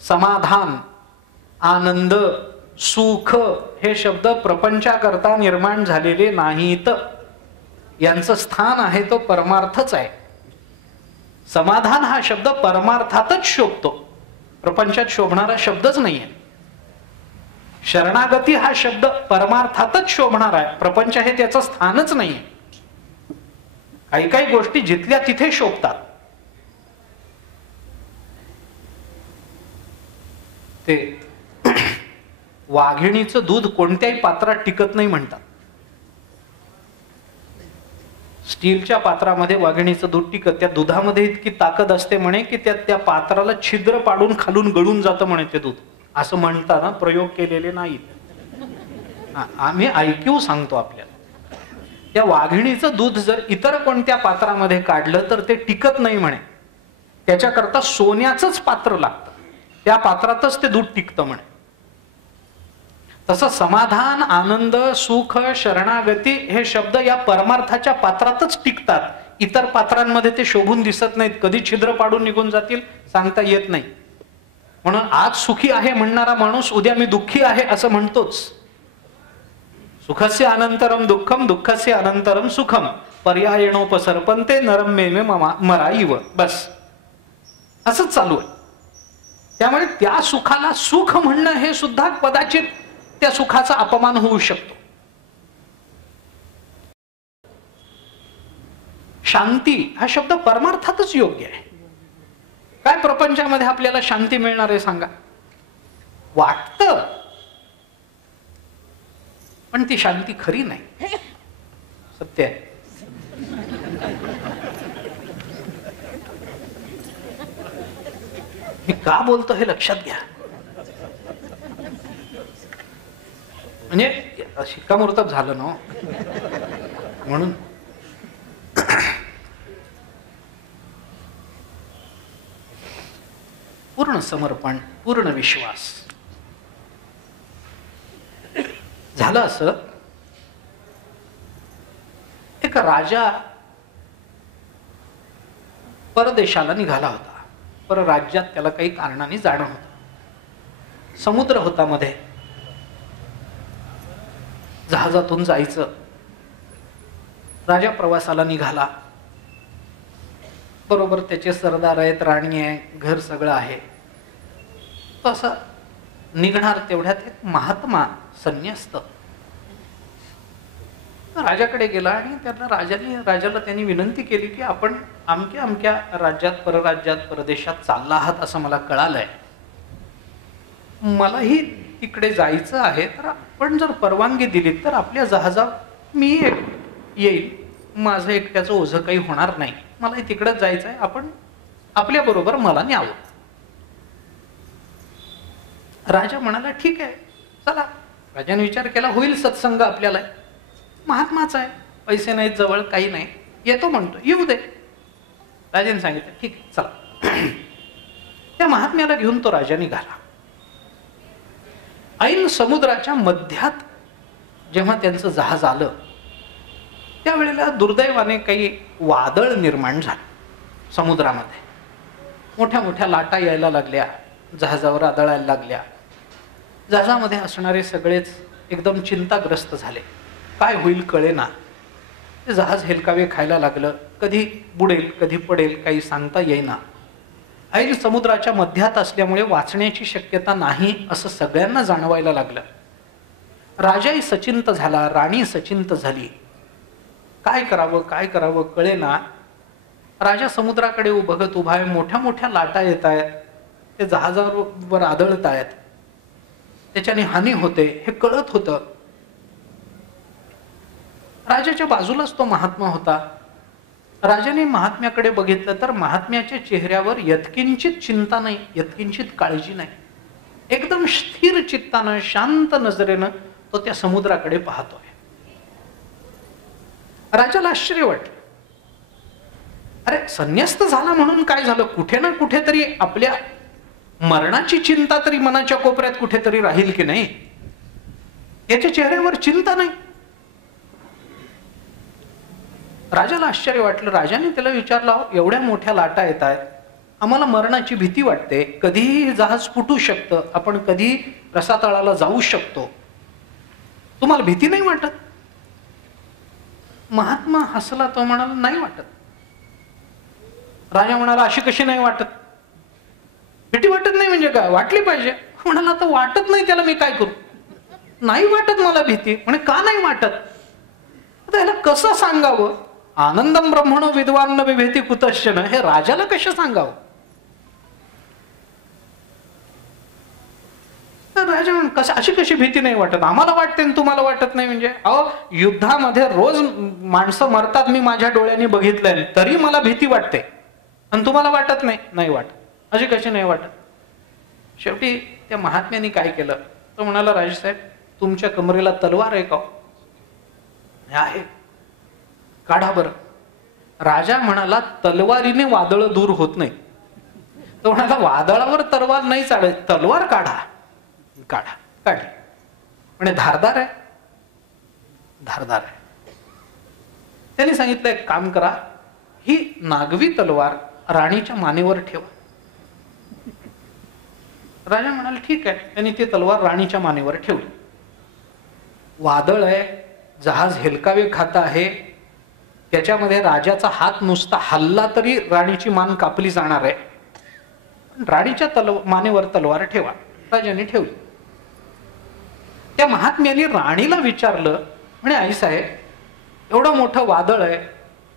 समाधान, आनंद, सुख हे शब्द प्रपंचाकरता निर्माण झालेले नाहीत. यांचं स्थान आहे तो परमार्थच आहे. समाधान हा शब्द परमार्थातच शोभतो, प्रपंचात शोभणारा शब्दच नाहीये. शरणागती हा शब्द परमार्थातच शोभणार आहे, प्रपंच हे त्याचं स्थानच नाहीये. काही काही गोष्टी जिथल्या तिथे शोभतात. ते वाघिणीचं दूध कोणत्याही पात्रात टिकत नाही म्हणतात. स्टीलच्या पात्रामध्ये वाघिणीचं दूध टिकत, त्या दुधामध्ये इतकी ताकद असते म्हणे की त्या पात्राला छिद्र पाडून खालून गळून जातं म्हणे ते दूध. असं म्हणताना प्रयोग केलेले नाहीत. आम्ही ऐक्यू सांगतो आपल्याला. त्या वाघिणीचं दूध जर इतर कोणत्या पात्रामध्ये काढलं तर ते टिकत नाही म्हणे. त्याच्याकरता सोन्याचंच पात्र लागतं, त्या पात्रातच ते दूध टिकतं म्हणे. तसं समाधान, आनंद, सुख, शरणागती हे शब्द या परमार्थाच्या पात्रातच टिकतात. इतर पात्रांमध्ये ते शोभून दिसत नाहीत. कधी छिद्र पाडून निघून जातील सांगता येत नाही. म्हणून आज सुखी आहे म्हणणारा माणूस उद्या मी दुःखी आहे असं म्हणतोच. सुखस्य अनंतरम दुःखम, दुःखस्य अनंतरम सुखम, पर्यायणोपसर्पंते नरम मे मराईव. बस असंच चालू आहे. त्यामुळे त्या सुखाला सुख म्हणणं हे सुद्धा कदाचित त्या सुखाचा अपमान होऊ शकतो. शांती हा शब्द परमार्थातच योग्य आहे. काय प्रपंचामध्ये आपल्याला शांती मिळणार आहे सांगा? वाटतं, पण ती शांती खरी नाही. सत्य आहे. मी का बोलतो हे लक्षात घ्या. म्हणजे शिक्कामोर्तब झालं ना म्हणून. पूर्ण समर्पण, पूर्ण विश्वास झालं. असं एक राजा परदेशाला निघाला होता. परराज्यात त्याला काही कारणाने जाणं होतं. समुद्र होता मध्ये, जहाजातून जायचं. राजा प्रवासाला निघाला. बरोबर त्याचे सरदार आहेत, राणी आहे, घर सगळं आहे. तो असं निघणार तेवढ्यात एक महात्मा संन्यस्त राजाकडे गेला आणि त्याला राजाला त्यांनी विनंती केली की आपण अमक्या अमक्या राज्यात, परराज्यात, परदेशात चालला आहात असं मला कळालंय. मलाही तिकडे जायचं आहे, तर आपण जर परवानगी दिली तर आपल्या जहाजात मी येईल. माझं एकट्याचं ओझं काही होणार नाही. मलाही तिकडेच जायचं आहे, आपण आपल्या बरोबर मला न्यावं. राजा म्हणाला ठीक आहे चला. राजाने विचार केला होईल सत्संग आपल्याला. महात्माचा आहे, पैसे नाहीत जवळ, काही नाही. येतो म्हणतो, येऊ दे. राजाने सांगितलं ठीक आहे चला. त्या महात्म्याला घेऊन तो राजा निघाला. ऐन समुद्राच्या मध्यात जेव्हा त्यांचं जहाज आलं त्यावेळेला दुर्दैवाने काही वादळ निर्माण झालं समुद्रामध्ये. मोठ्या मोठ्या लाटा यायला लागल्या, जहाजावर आदळायला लागल्या. जहाजामध्ये असणारे सगळेच एकदम चिंताग्रस्त झाले. काय होईल कळेना. ते जहाज हेलकावे खायला लागलं. कधी बुडेल कधी पडेल काही सांगता येईना. ऐन समुद्राच्या मध्यात असल्यामुळे वाचण्याची शक्यता नाही असं सगळ्यांना जाणवायला लागलं. राजाही सचिंत झाला, राणी सचिंत झाली. काय करावं कळेना. राजा समुद्राकडे बघत उभा आहे. मोठ्या मोठ्या लाटा येत आहेत, ते जहाजावर आदळत आहेत, त्याच्याने हानी होते हे कळत होतं. राजाच्या बाजूलाच तो महात्मा होता. राजाने महात्म्याकडे बघितलं तर महात्म्याच्या चेहऱ्यावर यत्किंचित चिंता नाही, यत्किंचित काळजी नाही. एकदम स्थिर चित्तानं शांत नजरेनं तो त्या समुद्राकडे पाहतोय. राजाला आश्चर्य वाटलं. अरे संन्यस्त झाला म्हणून काय झालं, कुठे ना कुठेतरी आपल्या मरणाची चिंता तरी मनाच्या कोपऱ्यात कुठेतरी राहील की नाही. याच्या चेहऱ्यावर चिंता नाही. राजाला आश्चर्य वाटलं. राजाने त्याला विचारलं, एवढ्या मोठ्या लाटा येत आहेत, आम्हाला मरणाची भीती वाटते, कधीही जहाज फुटू शकतं, आपण कधी रसातळाला जाऊ शकतो, तुम्हाला भीती नाही वाटत? महात्मा हसला. तो म्हणाला नाही वाटत. राजा म्हणाला अशी कशी नाही वाटत, भीती वाटत नाही म्हणजे काय, वाटली पाहिजे. म्हणाला आता वाटत नाही त्याला मी काय करू, नाही वाटत मला भीती. म्हणे का नाही वाटत, आता याला कसं सांगावं. आनंदम ब्रह्मणो विद्वान न विभेती कुतश्चन, हे राजाला कसं सांगावं. राजा म्हण कसं अशी कशी भीती नाही वाटत, आम्हाला वाटते तुम्हाला वाटत नाही म्हणजे. अहो युद्धामध्ये रोज माणसं मरतात, मी माझ्या डोळ्यांनी बघितलंय, तरी मला भीती वाटते आणि तुम्हाला वाटत नाही. नाही वाटत, अशी कशी नाही वाटत. शेवटी त्या महात्म्याने काय केलं, तो म्हणाला राजसाहेब तुमच्या कमरेला तलवार आहे का? आहे, काढा बरं. राजा म्हणाला तलवारीने वादळ दूर होत नाही. तो म्हणाला वादळावर तलवार नाही चालत, तलवार काढा. काढा, काढली. म्हणे धारदार आहे, धारदार आहे. त्यांनी सांगितलं एक काम करा, ही नागवी तलवार राणीच्या मानेवर ठेवा. राजा म्हणाले ठीक आहे. त्यांनी ती तलवार राणीच्या मानेवर ठेवली. वादळ आहे, जहाज हेलकावे खात आहे, त्याच्यामध्ये राजाचा हात नुसता हल्ला तरी राणीची मान कापली जाणार आहे. राणीच्या मानेवर तलवार ठेवा. राजाने ठेवली. त्या महात्म्याने राणीला विचारलं, म्हणे आई साहेब एवढं मोठं वादळ आहे,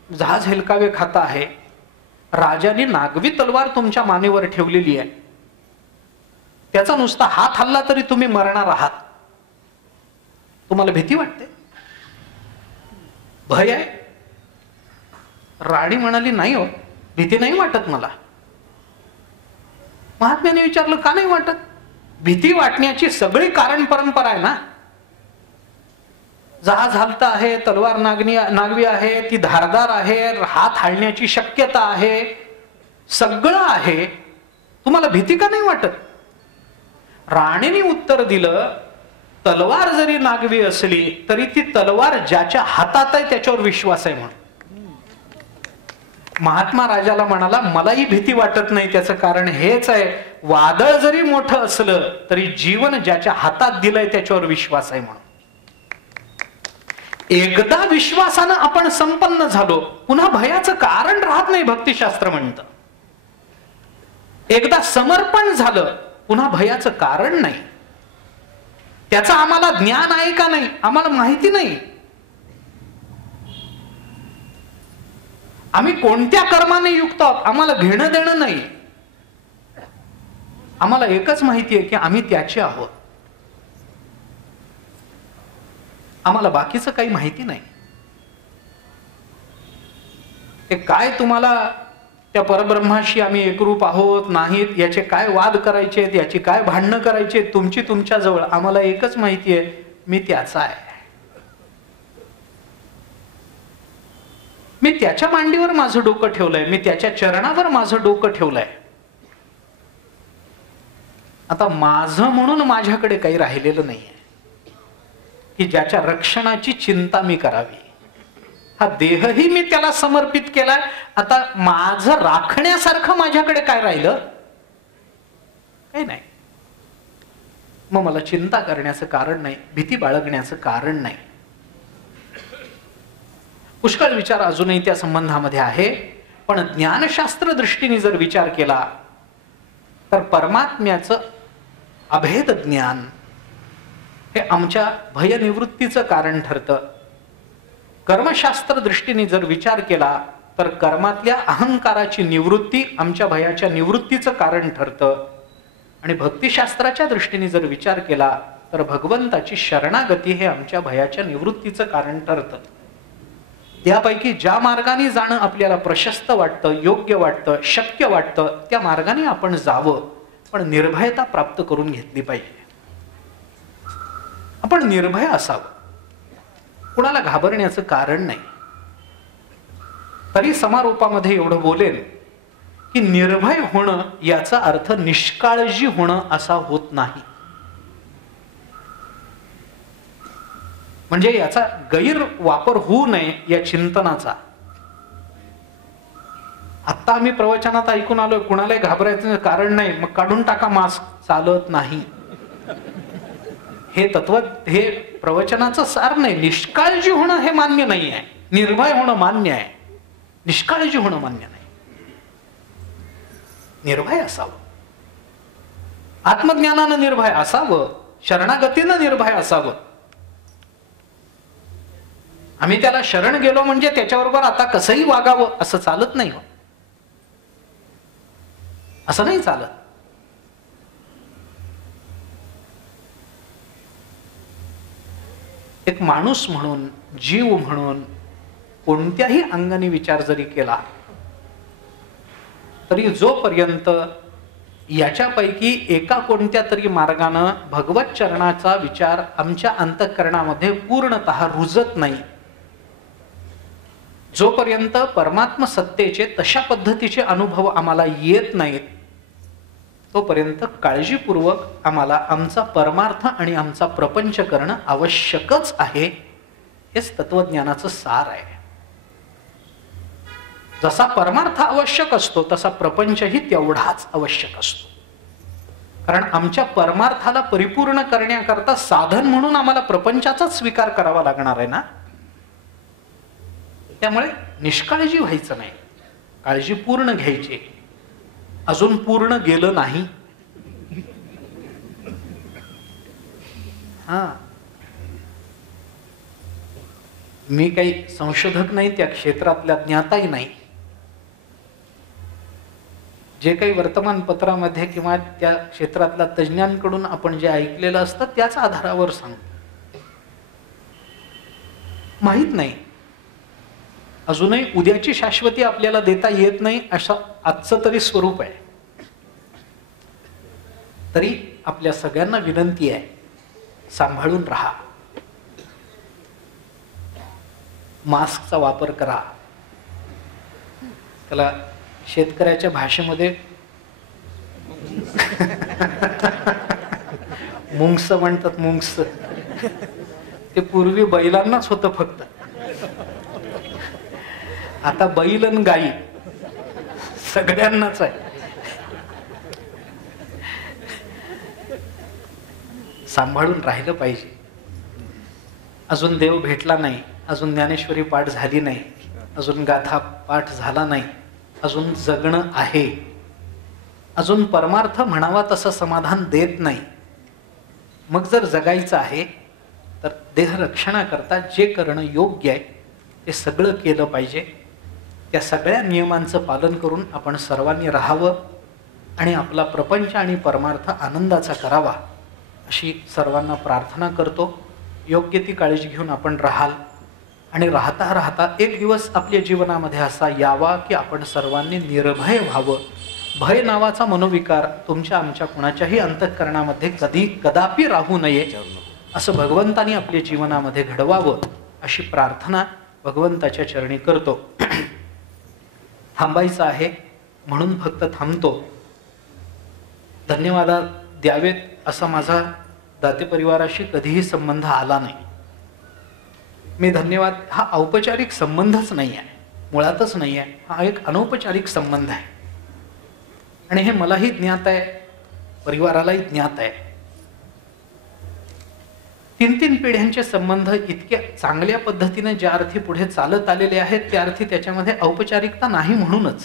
जहाज हेलकावे खात आहे, राजाने नागवी तलवार तुमच्या मानेवर ठेवलेली आहे, त्याचा नुसता हात हल्ला तरी तुम्ही मरणार आहात, तुम्हाला भीती वाटते, भय आहे? राणी म्हणाली नाही हो, भीती नाही वाटत मला. महात्म्याने विचारलं का नाही वाटत? भीती वाटण्याची सगळी कारण परंपरा आहे ना. जहाज हलत आहे, तलवार नागवी आहे, ती धारदार आहे, हात हालण्याची शक्यता आहे, सगळं आहे, तुम्हाला भीती का नाही वाटत? राणीने उत्तर दिलं तलवार जरी नागवी असली तरी ती तलवार ज्याच्या हातात आहे त्याच्यावर विश्वास आहे म्हणून. महात्मा राजाला म्हणाला मलाही भीती वाटत नाही, त्याचं कारण हेच आहे, वादळ जरी मोठं असलं तरी जीवन ज्याच्या हातात दिलंय त्याच्यावर विश्वास आहे म्हणून. एकदा विश्वासानं आपण संपन्न झालो पुन्हा भयाचं कारण राहत नाही, भक्तिशास्त्र म्हणतं. एकदा समर्पण झालं पुन्हा भयाचं कारण नाही. त्याचं आम्हाला ज्ञान आहे का नाही आम्हाला माहिती नाही. आम्ही कोणत्या कर्माने युक्त आहोत आम्हाला घेणं देणं नाही. आम्हाला एकच माहिती आहे की आम्ही त्याचे आहोत, आम्हाला बाकीचं काही माहिती नाही. ते काय तुम्हाला त्या परब्रह्माशी आम्ही एकरूप आहोत नाहीत याचे काय वाद करायचे, याची काय भांडणं करायचे, तुमची तुमच्या जवळ, आम्हाला एकच माहिती आहे मी त्याचा आहे. मी त्याच्या मांडीवर माझं डोकं ठेवलंय, मी त्याच्या चरणावर माझं डोकं ठेवलंय. आता माझं म्हणून माझ्याकडे काही राहिलेलं नाहीये की ज्याच्या रक्षणाची चिंता मी करावी. हा देहही मी त्याला समर्पित केलाय. आता माझं राखण्यासारखं माझ्याकडे काय राहिलं? काही नाही. मग मला चिंता करण्याचं कारण नाही, भीती बाळगण्याचं कारण नाही. पुष्कळ विचार अजूनही त्या संबंधामध्ये आहे. पण ज्ञानशास्त्र दृष्टीने जर विचार केला तर परमात्म्याचं अभेद ज्ञान हे आमच्या भयनिवृत्तीचं कारण ठरतं. कर्मशास्त्र दृष्टीने जर विचार केला तर कर्मातल्या अहंकाराची निवृत्ती आमच्या भयाच्या निवृत्तीचं कारण ठरतं. आणि भक्तिशास्त्राच्या दृष्टीने जर विचार केला तर भगवंताची शरणागती हे आमच्या भयाच्या निवृत्तीचं कारण ठरतं. त्यापैकी ज्या मार्गाने जाणं आपल्याला प्रशस्त वाटतं, योग्य वाटतं, शक्य वाटतं, त्या मार्गाने आपण जावं. पण निर्भयता प्राप्त करून घेतली पाहिजे. आपण निर्भय असावं, कुणाला घाबरण्याचं कारण नाही. तरी समारोपामध्ये एवढं बोलेन की निर्भय होणं याचा अर्थ निष्काळजी होणं असा होत नाही. म्हणजे याचा गैरवापर होऊ नये या चिंतनाचा. आता आम्ही प्रवचनात ऐकून आलोय कुणालाही घाबरायचं कारण नाही, मग काढून टाका मास्क, चालत नाही. हे तत्व, हे प्रवचनाचं सार नाही. निष्काळजी होणं हे मान्य नाही आहे. निर्भय होणं मान्य आहे, निष्काळजी होणं मान्य नाही. निर्भय असावं, आत्मज्ञानानं निर्भय असावं, शरणागतीनं निर्भय असावं. आम्ही त्याला शरण गेलो म्हणजे त्याच्याबरोबर आता कसंही वागावं असं चालत नाही. असं नाही चालत. एक माणूस म्हणून, जीव म्हणून कोणत्याही अंगाने विचार जरी केला तरी जोपर्यंत याच्यापैकी एका कोणत्या तरी मार्गानं भगवत चरणाचा विचार आमच्या अंतःकरणामध्ये पूर्णतः रुजत नाही, जोपर्यंत परमात्म सत्तेचे तशा पद्धतीचे अनुभव आम्हाला येत नाहीत, तोपर्यंत काळजीपूर्वक आम्हाला आमचा परमार्थ आणि आमचा प्रपंच करणं आवश्यकच आहे. हेच तत्वज्ञानाचं सार आहे. जसा परमार्थ आवश्यक असतो तसा प्रपंचही तेवढाच आवश्यक असतो. कारण आमच्या परमार्थाला परिपूर्ण करण्याकरता साधन म्हणून आम्हाला प्रपंचाचाच स्वीकार करावा लागणार आहे ना. त्यामुळे निष्काळजी व्हायचं नाही, काळजी पूर्ण घ्यायची. अजून पूर्ण गेलं नाही. मी काही संशोधक नाही, त्या क्षेत्रातल्या ज्ञाताही नाही. जे काही वर्तमानपत्रामध्ये किंवा त्या क्षेत्रातल्या तज्ञांकडून आपण जे ऐकलेलं असतं त्याच आधारावर सांगतो. माहित नाही, अजूनही उद्याची शाश्वती आपल्याला देता येत नाही असं आजचं तरी स्वरूप आहे. तरी आपल्या सगळ्यांना विनंती आहे, सांभाळून राहा, मास्कचा वापर करा. त्याला शेतकऱ्याच्या भाषेमध्ये मुंगस म्हणतात. मुंगस ते पूर्वी बैलांनाच होतं फक्त, आता बैल आणि गाई सगळ्यांनाच आहे. सांभाळून राहिलं पाहिजे. अजून देव भेटला नाही, अजून ज्ञानेश्वरी पाठ झाली नाही, अजून गाथा पाठ झाला नाही, अजून जगणं आहे, अजून परमार्थ म्हणावा तसं समाधान देत नाही. मग जर जगायचं आहे तर देहरक्षणाकरता जे करणं योग्य आहे ते सगळं केलं पाहिजे. त्या सगळ्या नियमांचं पालन करून आपण सर्वांनी राहावं आणि आपला प्रपंच आणि परमार्थ आनंदाचा करावा अशी सर्वांना प्रार्थना करतो. योग्य ती काळजी घेऊन आपण राहाल आणि राहता राहता एक दिवस आपल्या जीवनामध्ये असा यावा की आपण सर्वांनी निर्भय व्हावं. भय नावाचा मनोविकार तुमच्या आमच्या कुणाच्याही अंतःकरणामध्ये कदापि राहू नये असं भगवंतानी आपल्या जीवनामध्ये घडवावं अशी प्रार्थना भगवंताच्या चरणी करतो. थांबायचं आहे म्हणून फक्त थांबतो. धन्यवाद द्यावेत असा माझा दाते परिवाराशी कधीही संबंध आला नाही. मी धन्यवाद हा औपचारिक संबंधच नाही आहे, मुळातच नाही आहे. हा एक अनौपचारिक संबंध आहे आणि हे मलाही ज्ञात आहे, परिवारालाही ज्ञात आहे. 3-3 पिढ्यांचे संबंध इतक्या चांगल्या पद्धतीने ज्या अर्थी पुढे चालत आलेले आहेत त्या अर्थी त्याच्यामध्ये औपचारिकता नाही. म्हणूनच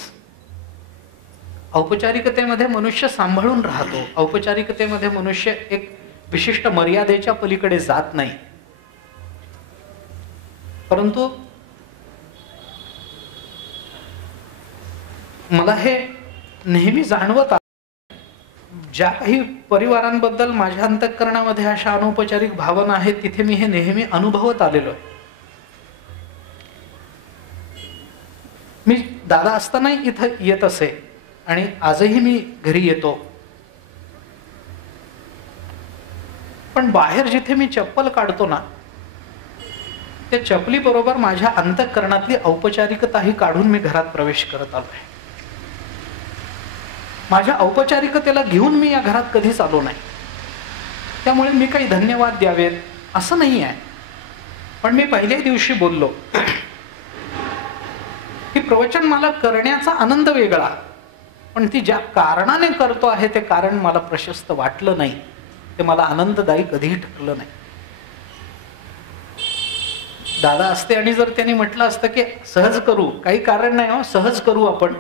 औपचारिकतेमध्ये मनुष्य सांभाळून राहतो. औपचारिकतेमध्ये मनुष्य एक विशिष्ट मर्यादेच्या पलीकडे जात नाही. परंतु मला हे नेहमी जाणवत ज्या काही परिवारांबद्दल माझ्या अंतःकरणामध्ये अशा अनौपचारिक भावना आहेत तिथे मी हे नेहमी अनुभवत आलेलो आहे. मी दादा असतानाही इथं येत असे आणि आजही मी घरी येतो. पण बाहेर जिथे मी चप्पल काढतो ना त्या चपली बरोबर माझ्या अंतःकरणातली औपचारिकताही काढून मी घरात प्रवेश करत आलो आहे. माझ्या औपचारिकतेला घेऊन मी या घरात कधीच आलो नाही. त्यामुळे मी काही धन्यवाद द्यावेत असं नाही आहे. पण मी पहिल्या दिवशी बोललो की प्रवचन मला करण्याचा आनंद वेगळा, पण ती ज्या कारणाने करतो आहे ते कारण मला प्रशस्त वाटलं नाही, ते मला आनंददायी कधीही ठरलं नाही. दादा असते आणि जर त्यांनी म्हटलं असतं की सहज करू, काही कारण नाही हो, सहज करू आपण,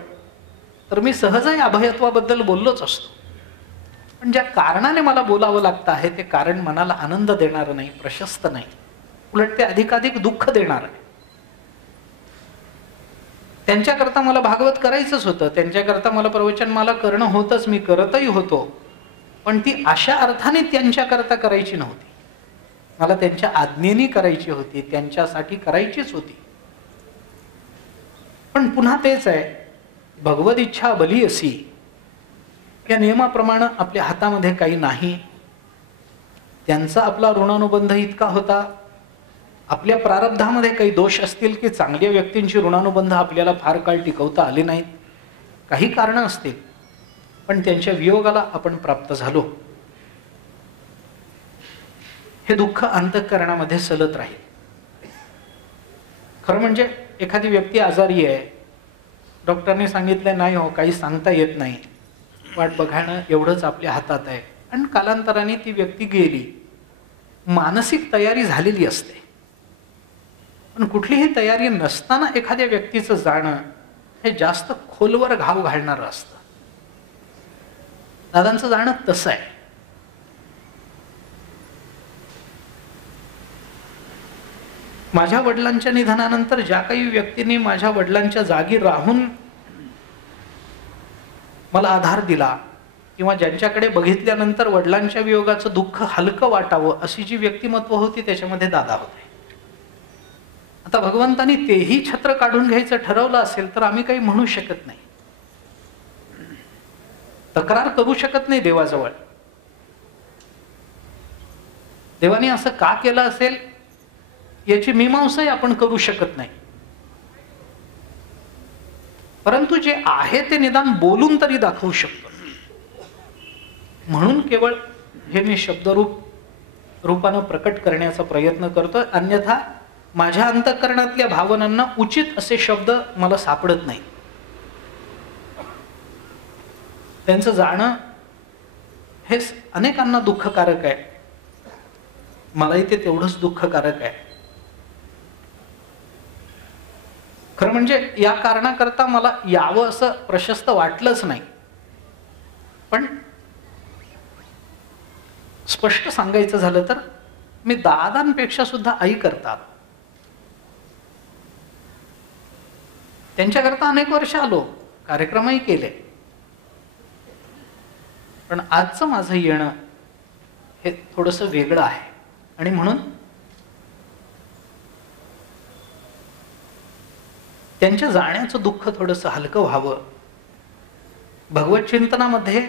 तर मी सहजही अभयत्वाबद्दल बोललोच असतो. पण ज्या कारणाने मला बोलावं लागतं आहे ते कारण मनाला आनंद देणार नाही, प्रशस्त नाही, उलट ते अधिकाधिक दुःख देणार आहे. त्यांच्याकरता मला भागवत करायचंच होतं, त्यांच्याकरता मला प्रवचनमाला करणं होतंच, मी करतही होतो. पण ती अशा अर्थाने त्यांच्याकरता करायची नव्हती, मला त्यांच्या आज्ञेने करायची होती, त्यांच्यासाठी करायचीच होती. पण पुन्हा तेच आहे, भगवद इच्छा बली असी या नियमाप्रमाणे आपल्या हातामध्ये काही नाही. त्यांचा आपला ऋणानुबंध इतका होता, आपल्या प्रारब्धामध्ये काही दोष असतील की चांगल्या व्यक्तींची ऋणानुबंध आपल्याला फार काळ टिकवता आले नाहीत, काही कारणं असतील, पण त्यांच्या वियोगाला आपण प्राप्त झालो. हे दुःख अंतःकरणामध्ये सलत राहील. खरं म्हणजे एखादी व्यक्ती आजारी आहे, डॉक्टरने सांगितलं नाही हो काही सांगता येत नाही, वाट बघणं एवढंच आपल्या हातात आहे, आणि कालांतराने ती व्यक्ती गेली. मानसिक तयारी झालेली असते, पण कुठलीही तयारी नसताना एखाद्या व्यक्तीचं जाणं हे जास्त खोलवर घाव घालणारं असतं. दादांचं जाणं तसं आहे. माझ्या वडिलांच्या निधनानंतर ज्या काही व्यक्तींनी माझ्या वडिलांच्या जागी राहून मला आधार दिला किंवा ज्यांच्याकडे बघितल्यानंतर वडिलांच्या वियोगाचं दुःख हलकं वाटावं अशी जी व्यक्तिमत्व होती त्याच्यामध्ये दादा होते. आता भगवंतानी तेही छत्र काढून घ्यायचं ठरवलं असेल तर आम्ही काही म्हणू शकत नाही, तक्रार करू शकत नाही देवाजवळ. देवाने असं का केलं असेल याची मीमांसाही आपण करू शकत नाही. परंतु जे आहे ते निदान बोलून तरी दाखवू शकतो. म्हणून केवळ हे मी शब्दरूपानं प्रकट करण्याचा प्रयत्न करतोय. अन्यथा माझ्या अंतःकरणातल्या भावनांना उचित असे शब्द मला सापडत नाही. त्यांचं जाणं हे अनेकांना दुःखकारक आहे, मलाही ते तेवढंच दुःखकारक आहे. खरं म्हणजे या कारणाकरता मला यावं असं प्रशस्त वाटलंच नाही. पण स्पष्ट सांगायचं झालं तर मी दादांपेक्षा सुद्धा आई करता त्यांच्याकरता अनेक वर्ष आलो, कार्यक्रमही केले. पण आजचं माझं येणं हे थोडंसं वेगळं आहे आणि म्हणून त्यांच्या जाण्याचं दुःख थोडंसं हलकं व्हावं, भगवत चिंतनामध्ये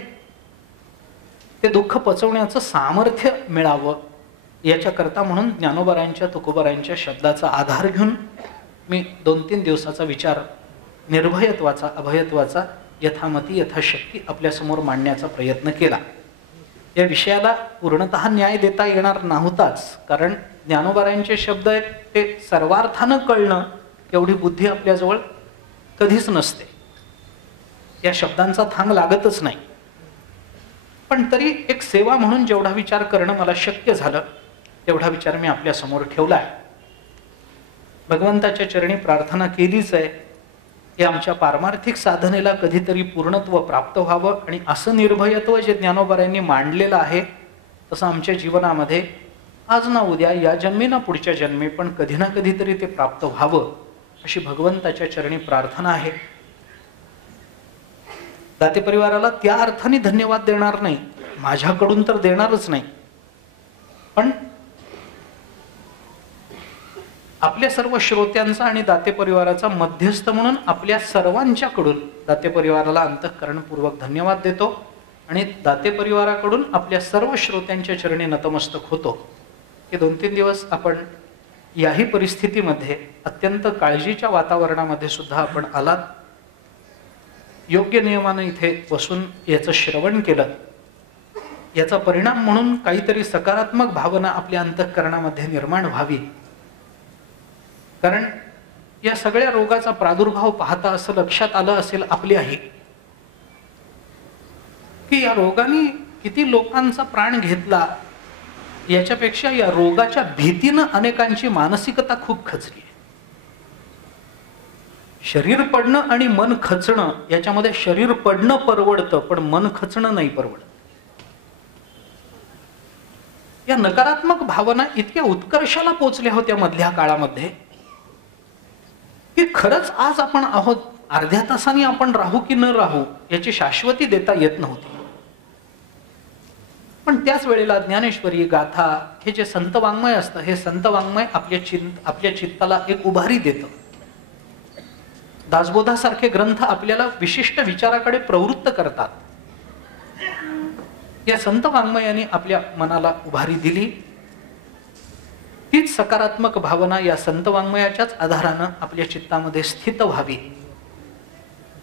ते दुःख पचवण्याचं सामर्थ्य मिळावं याच्याकरता म्हणून ज्ञानोबरायांच्या तुकोबरायांच्या शब्दाचा आधार घेऊन मी 2-3 दिवसाचा विचार निर्भयत्वाचा, अभयत्वाचा यथामती यथाशक्ती आपल्यासमोर मांडण्याचा प्रयत्न केला. या विषयाला पूर्णतः न्याय देता येणार नव्हताच, कारण ज्ञानोबारायांचे शब्द आहेत ते सर्वार्थानं कळणं एवढी बुद्धी आपल्याजवळ कधीच नसते. या शब्दांचा थांग लागतच नाही. पण तरी एक सेवा म्हणून जेवढा विचार करणं मला शक्य झालं तेवढा विचार मी आपल्यासमोर ठेवलाय. भगवंताच्या चरणी प्रार्थना केलीच आहे की आमच्या पारमार्थिक साधनेला कधीतरी पूर्णत्व प्राप्त व्हावं आणि असं निर्भयत्व जे ज्ञानोबारायांनी मांडलेलं आहे तसं आमच्या जीवनामध्ये आज ना उद्या, या जन्मी ना पुढच्या जन्मी, पण कधी ना कधीतरी ते प्राप्त व्हावं अशी भगवंताच्या चरणी प्रार्थना आहे. दाते परिवाराला त्या अर्थाने धन्यवाद देणार नाही, माझ्याकडून तर देणारच नाही, पण आपल्या सर्व श्रोत्यांचा आणि दाते परिवाराचा मध्यस्थ म्हणून आपल्या सर्वांच्याकडून दाते परिवाराला अंतःकरणपूर्वक धन्यवाद देतो आणि दाते परिवाराकडून आपल्या सर्व श्रोत्यांच्या चरणी नतमस्तक होतो की 2-3 दिवस आपण याही परिस्थितीमध्ये अत्यंत काळजीच्या वातावरणामध्ये सुद्धा आपण आलात. योग्य नियमानं इथे बसून याचं श्रवण केलं. याचा परिणाम म्हणून काहीतरी सकारात्मक भावना आपल्या अंतःकरणामध्ये निर्माण व्हावी. कारण या सगळ्या रोगाचा प्रादुर्भाव पाहता असं लक्षात आलं असेल आपल्याही की या रोगाने किती लोकांचा प्राण घेतला याच्यापेक्षा या रोगाच्या भीतीनं अनेकांची मानसिकता खूप खचली. शरीर पडणं आणि मन खचणं याच्यामध्ये शरीर पडणं परवडतं पण मन खचणं नाही परवडत. या नकारात्मक भावना इतक्या उत्कर्षाला पोचल्या होत्या मधल्या काळामध्ये की खरंच आज आपण आहोत, अर्ध्या तासाने आपण राहू की न राहू याची शाश्वती देता येत नव्हती. पण त्याच वेळेला ज्ञानेश्वरी गाथा हे जे संत वाङ्मय असतं हे संत वाङ्मय आपल्या चित्ताला एक उभारी देतं. दासबोधासारखे ग्रंथ आपल्याला विशिष्ट विचाराकडे प्रवृत्त करतात. या संत वाङ्मयाने आपल्या मनाला उभारी दिली. तीच सकारात्मक भावना या संत वाङ्मयाच्याच आधारानं आपल्या चित्तामध्ये स्थित व्हावी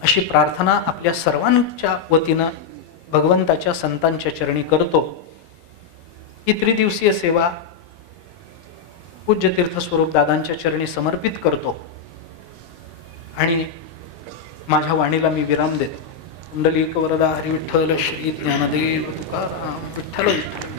अशी प्रार्थना आपल्या सर्वांच्या वतीनं भगवंताच्या संतांच्या चरणी करतो. ही त्रिदिवसीय सेवा पूज्य तीर्थस्वरूप दादांच्या चरणी समर्पित करतो आणि माझ्या वाणीला मी विराम देतो. कुंडलिक वरदा हरी विठ्ठल श्री ज्ञानदेव तुकाराम विठ्ठल विठ्ठल.